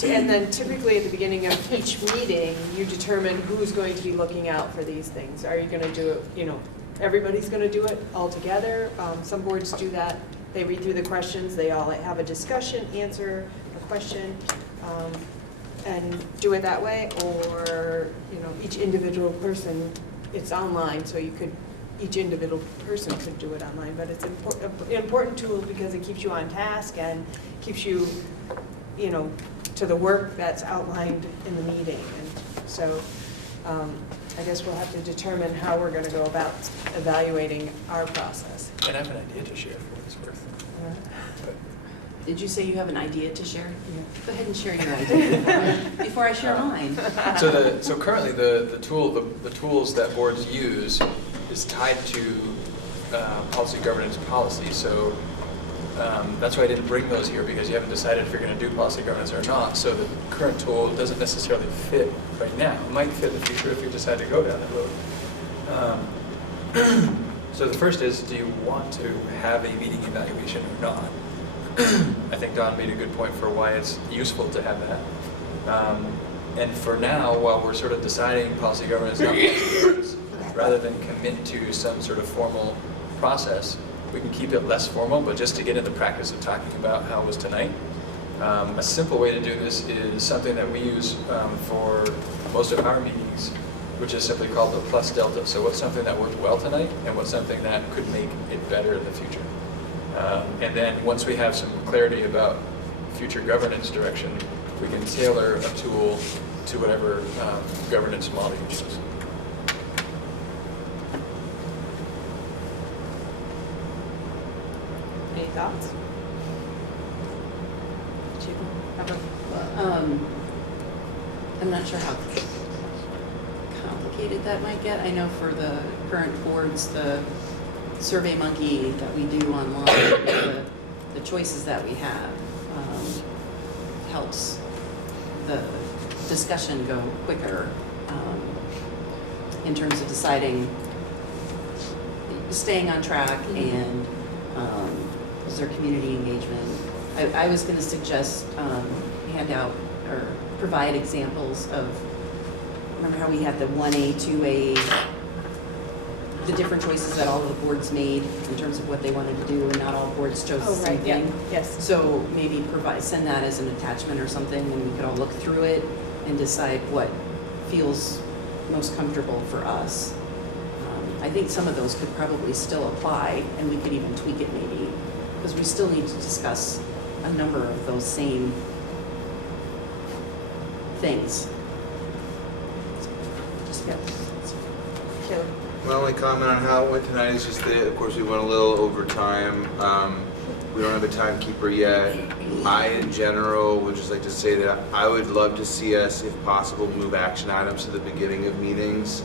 And then typically at the beginning of each meeting, you determine who's going to be looking out for these things. Are you going to do it, everybody's going to do it all together? Some boards do that. They read through the questions, they all have a discussion, answer a question, and do it that way. Or, each individual person, it's online, so each individual person could do it online. But it's an important tool because it keeps you on task and keeps you, to the work that's outlined in the meeting. And so I guess we'll have to determine how we're going to go about evaluating our process. And I have an idea to share for what it's worth. Did you say you have an idea to share? Yeah. Go ahead and share your idea before I share mine. So currently the tools that boards use is tied to policy governance policy. So that's why I didn't bring those here, because you haven't decided if you're going to do policy governance or not. So the current tool doesn't necessarily fit right now. It might fit in the future if you decide to go down that road. So the first is, do you want to have a meeting evaluation or not? I think Don made a good point for why it's useful to have that. And for now, while we're sort of deciding policy governance, not policy governance, rather than commit to some sort of formal process, we can keep it less formal, but just to get into the practice of talking about how it was tonight. A simple way to do this is something that we use for most of our meetings, which is simply called the plus delta. So what's something that worked well tonight, and what's something that could make it better in the future? And then once we have some clarity about future governance direction, we can tailor a tool to whatever governance model you choose. Any thoughts? I'm not sure how complicated that might get. I know for the current boards, the Survey Monkey that we do online, the choices that we have helps the discussion go quicker in terms of deciding, staying on track, and is there community engagement. I was going to suggest hand out or provide examples of, remember how we had the 1A, 2A, the different choices that all of the boards made in terms of what they wanted to do, and not all boards chose the same thing. Yeah. Yes. So maybe send that as an attachment or something, and we could all look through it and decide what feels most comfortable for us. I think some of those could probably still apply, and we could even tweak it maybe, because we still need to discuss a number of those same things. Just, yeah. My only comment on how it went tonight is just that, of course, we went a little over time. We don't have a timekeeper yet. I, in general, would just like to say that I would love to see us, if possible, move action items to the beginning of meetings,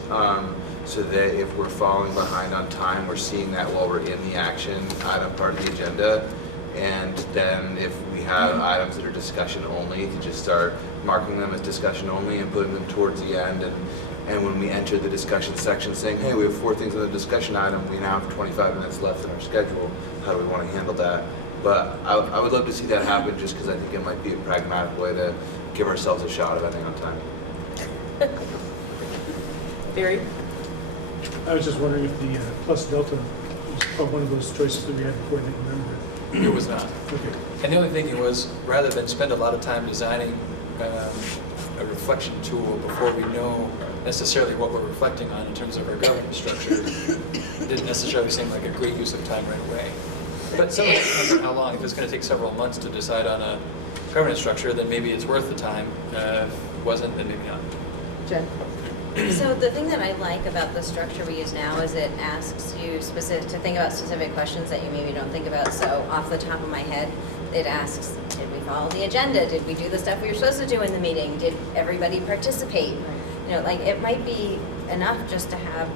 so that if we're falling behind on time, we're seeing that while we're in the action item part of the agenda. And then if we have items that are discussion only, to just start marking them as discussion only and putting them towards the end. And when we enter the discussion section saying, hey, we have 4 things on the discussion item, we now have 25 minutes left in our schedule, how do we want to handle that? But I would love to see that happen, just because I think it might be a pragmatic way to give ourselves a shot of ending on time. Barry? I was just wondering if the plus delta was one of those choices that we had before, I didn't remember. It was not. Okay. And the only thinking was, rather than spend a lot of time designing a reflection tool before we know necessarily what we're reflecting on in terms of our governance structure, it didn't necessarily seem like a great use of time right away. But some of it depends on how long. If it's going to take several months to decide on a governance structure, then maybe it's worth the time. If it wasn't, then maybe not. Jen? So the thing that I like about the structure we use now is it asks you to think about specific questions that you maybe don't think about. So off the top of my head, it asks, did we follow the agenda? Did we do the stuff we were supposed to do in the meeting? Did everybody participate? You know, like, it might be enough just to have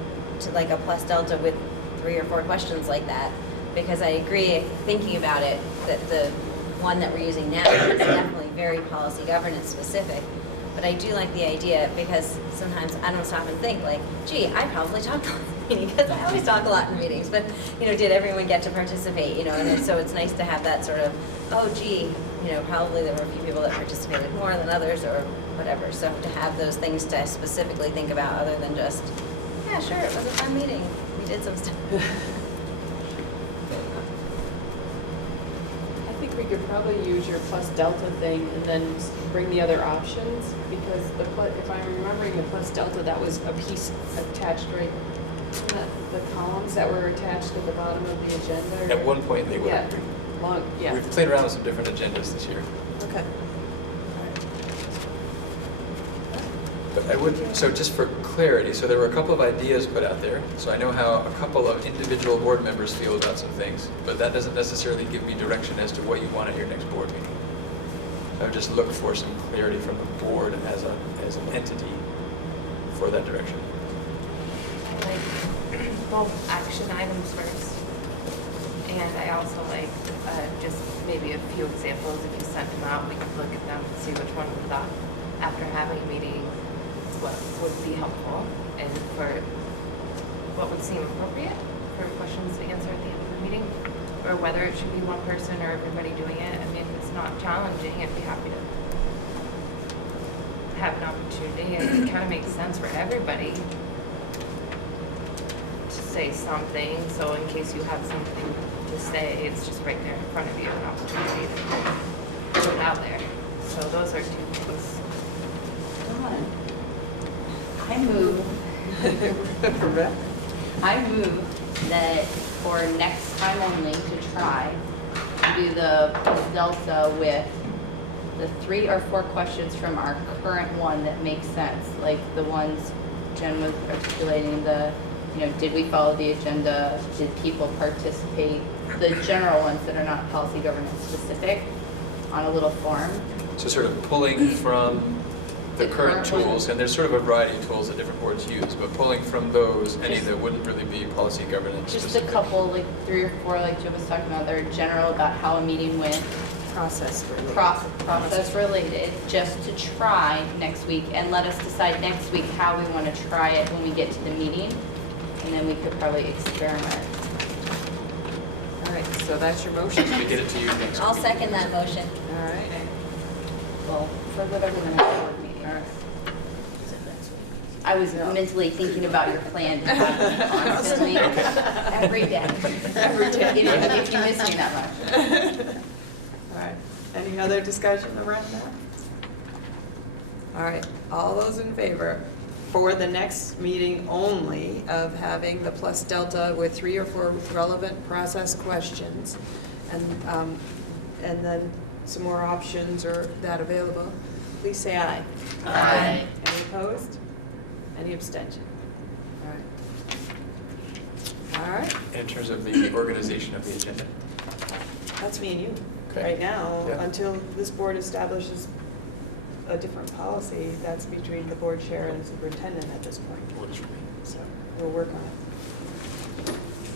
like a plus delta with 3 or 4 questions like that. Because I agree, thinking about it, that the one that we're using now is definitely very policy governance specific. But I do like the idea, because sometimes I don't stop and think, like, gee, I probably talked a lot in the meeting, because I always talk a lot in meetings, but, you know, did everyone get to participate, you know? And so it's nice to have that sort of, oh, gee, you know, probably there were a few people that participated more than others, or whatever. So to have those things to specifically think about, other than just, yeah, sure, it was a fun meeting, we did some stuff. We could probably use your plus delta thing and then bring the other options, because if I'm remembering the plus delta, that was a piece attached right, the columns that were attached at the bottom of the agenda. At one point they were. Yeah. We've played around with some different agendas this year. Okay. But I would, so just for clarity, so there were a couple of ideas put out there. So I know how a couple of individual board members feel about some things, but that doesn't necessarily give me direction as to what you want at your next board meeting. I would just look for some clarity from the board as an entity for that direction. I like both action items first, and I also like just maybe a few examples. If you sent them out, we could look at them and see which one we thought, after having a meeting, what would be helpful and for what would seem appropriate for questions to answer at the end of the meeting, or whether it should be one person or everybody doing it. I mean, if it's not challenging, I'd be happy to have an opportunity, and it kind of makes sense for everybody to say something, so in case you have something to say, it's just right there in front of you, an opportunity to put it out there. So those are 2 things. I move that for next time only to try to do the delta with the 3 or 4 questions from our current one that make sense, like the ones Jen was articulating, did we follow the agenda? Did people participate? The general ones that are not policy governance specific on a little form. So sort of pulling from the current tools, and there's sort of a variety of tools that different boards use, but pulling from those, any that wouldn't really be policy governance Just specific. a couple, like 3 or 4, like Joe was talking about, that are general about how a meeting went. Process related, just to try next week, and let us decide next week how we want to try it when we get to the meeting, and then we could probably experiment. All right, so that's your motion. We get it to you next I'll week. second that motion. All right. Well, for whatever the next board meeting. I was mentally thinking about your plan to have me constantly, every day. Every day. If you miss me that much. All right, any other discussion around that? All right, all those in favor for the next meeting only of having the plus delta with 3 or 4 relevant process questions, and then some more options or that available, please say aye. Aye. Any opposed? Any abstention? All right. All right, In terms of the organization of the agenda. that's me and you. Okay. Right now, Yeah. until this board establishes a different policy, that's between the board chair and the superintendent at this point. Works for me. So we'll work on it.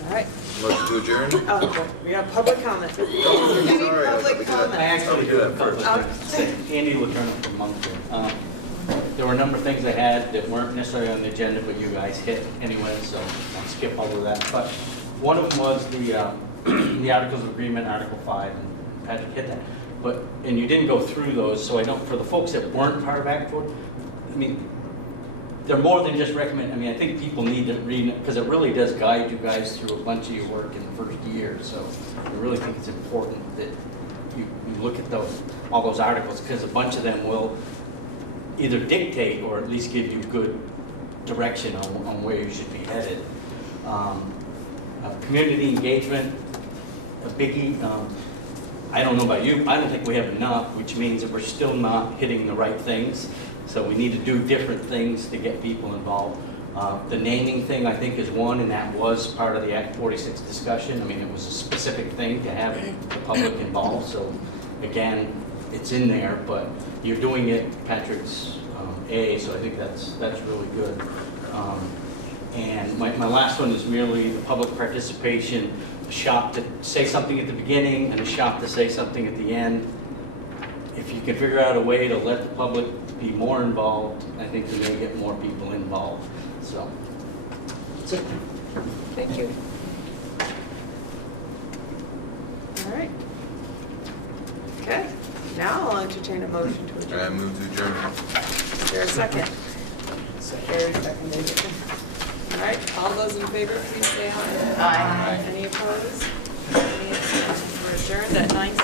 All right. Motion to adjourn? Oh, we have public comment. Sorry, Public comment. I actually do have a couple Um, of things to say. Andy Letourneau from Moncton. There were a number of things I had that weren't necessarily on the agenda, but you guys hit anyway, so I'll skip over that. But one of them was the Articles of Agreement, Article 5, and Patrick hit that. But, and you didn't go through those, so I don't, for the folks that weren't part of Act 4, I mean, they're more than just recommend, I mean, I think people need to read it, because it really does guide you guys through a bunch of your work in the first year, so I really think it's important that you look at all those articles, because a bunch of them will either dictate or at least give you good direction on where you should be headed. Community engagement, a biggie. I don't know about you, I don't think we have enough, which means that we're still not hitting the right things. So we need to do different things to get people involved. The naming thing, I think, is one, and that was part of the Act 46 discussion. I mean, it was a specific thing to have the public involved. So again, it's in there, but you're doing it, Patrick's A, so I think that's really good. And my last one is merely the public participation, a shot to say something at the beginning and a shot to say something at the end. If you can figure out a way to let the public be more involved, I think you may get more people involved. So, that's it. Thank you. All right. Okay, now I'll entertain a motion to adjourn. I move to adjourn. Is there a second? Very seconded. All right, all those in favor, please say aye. Aye. Any opposed? Any abstentions? We're adjourned at 9:06.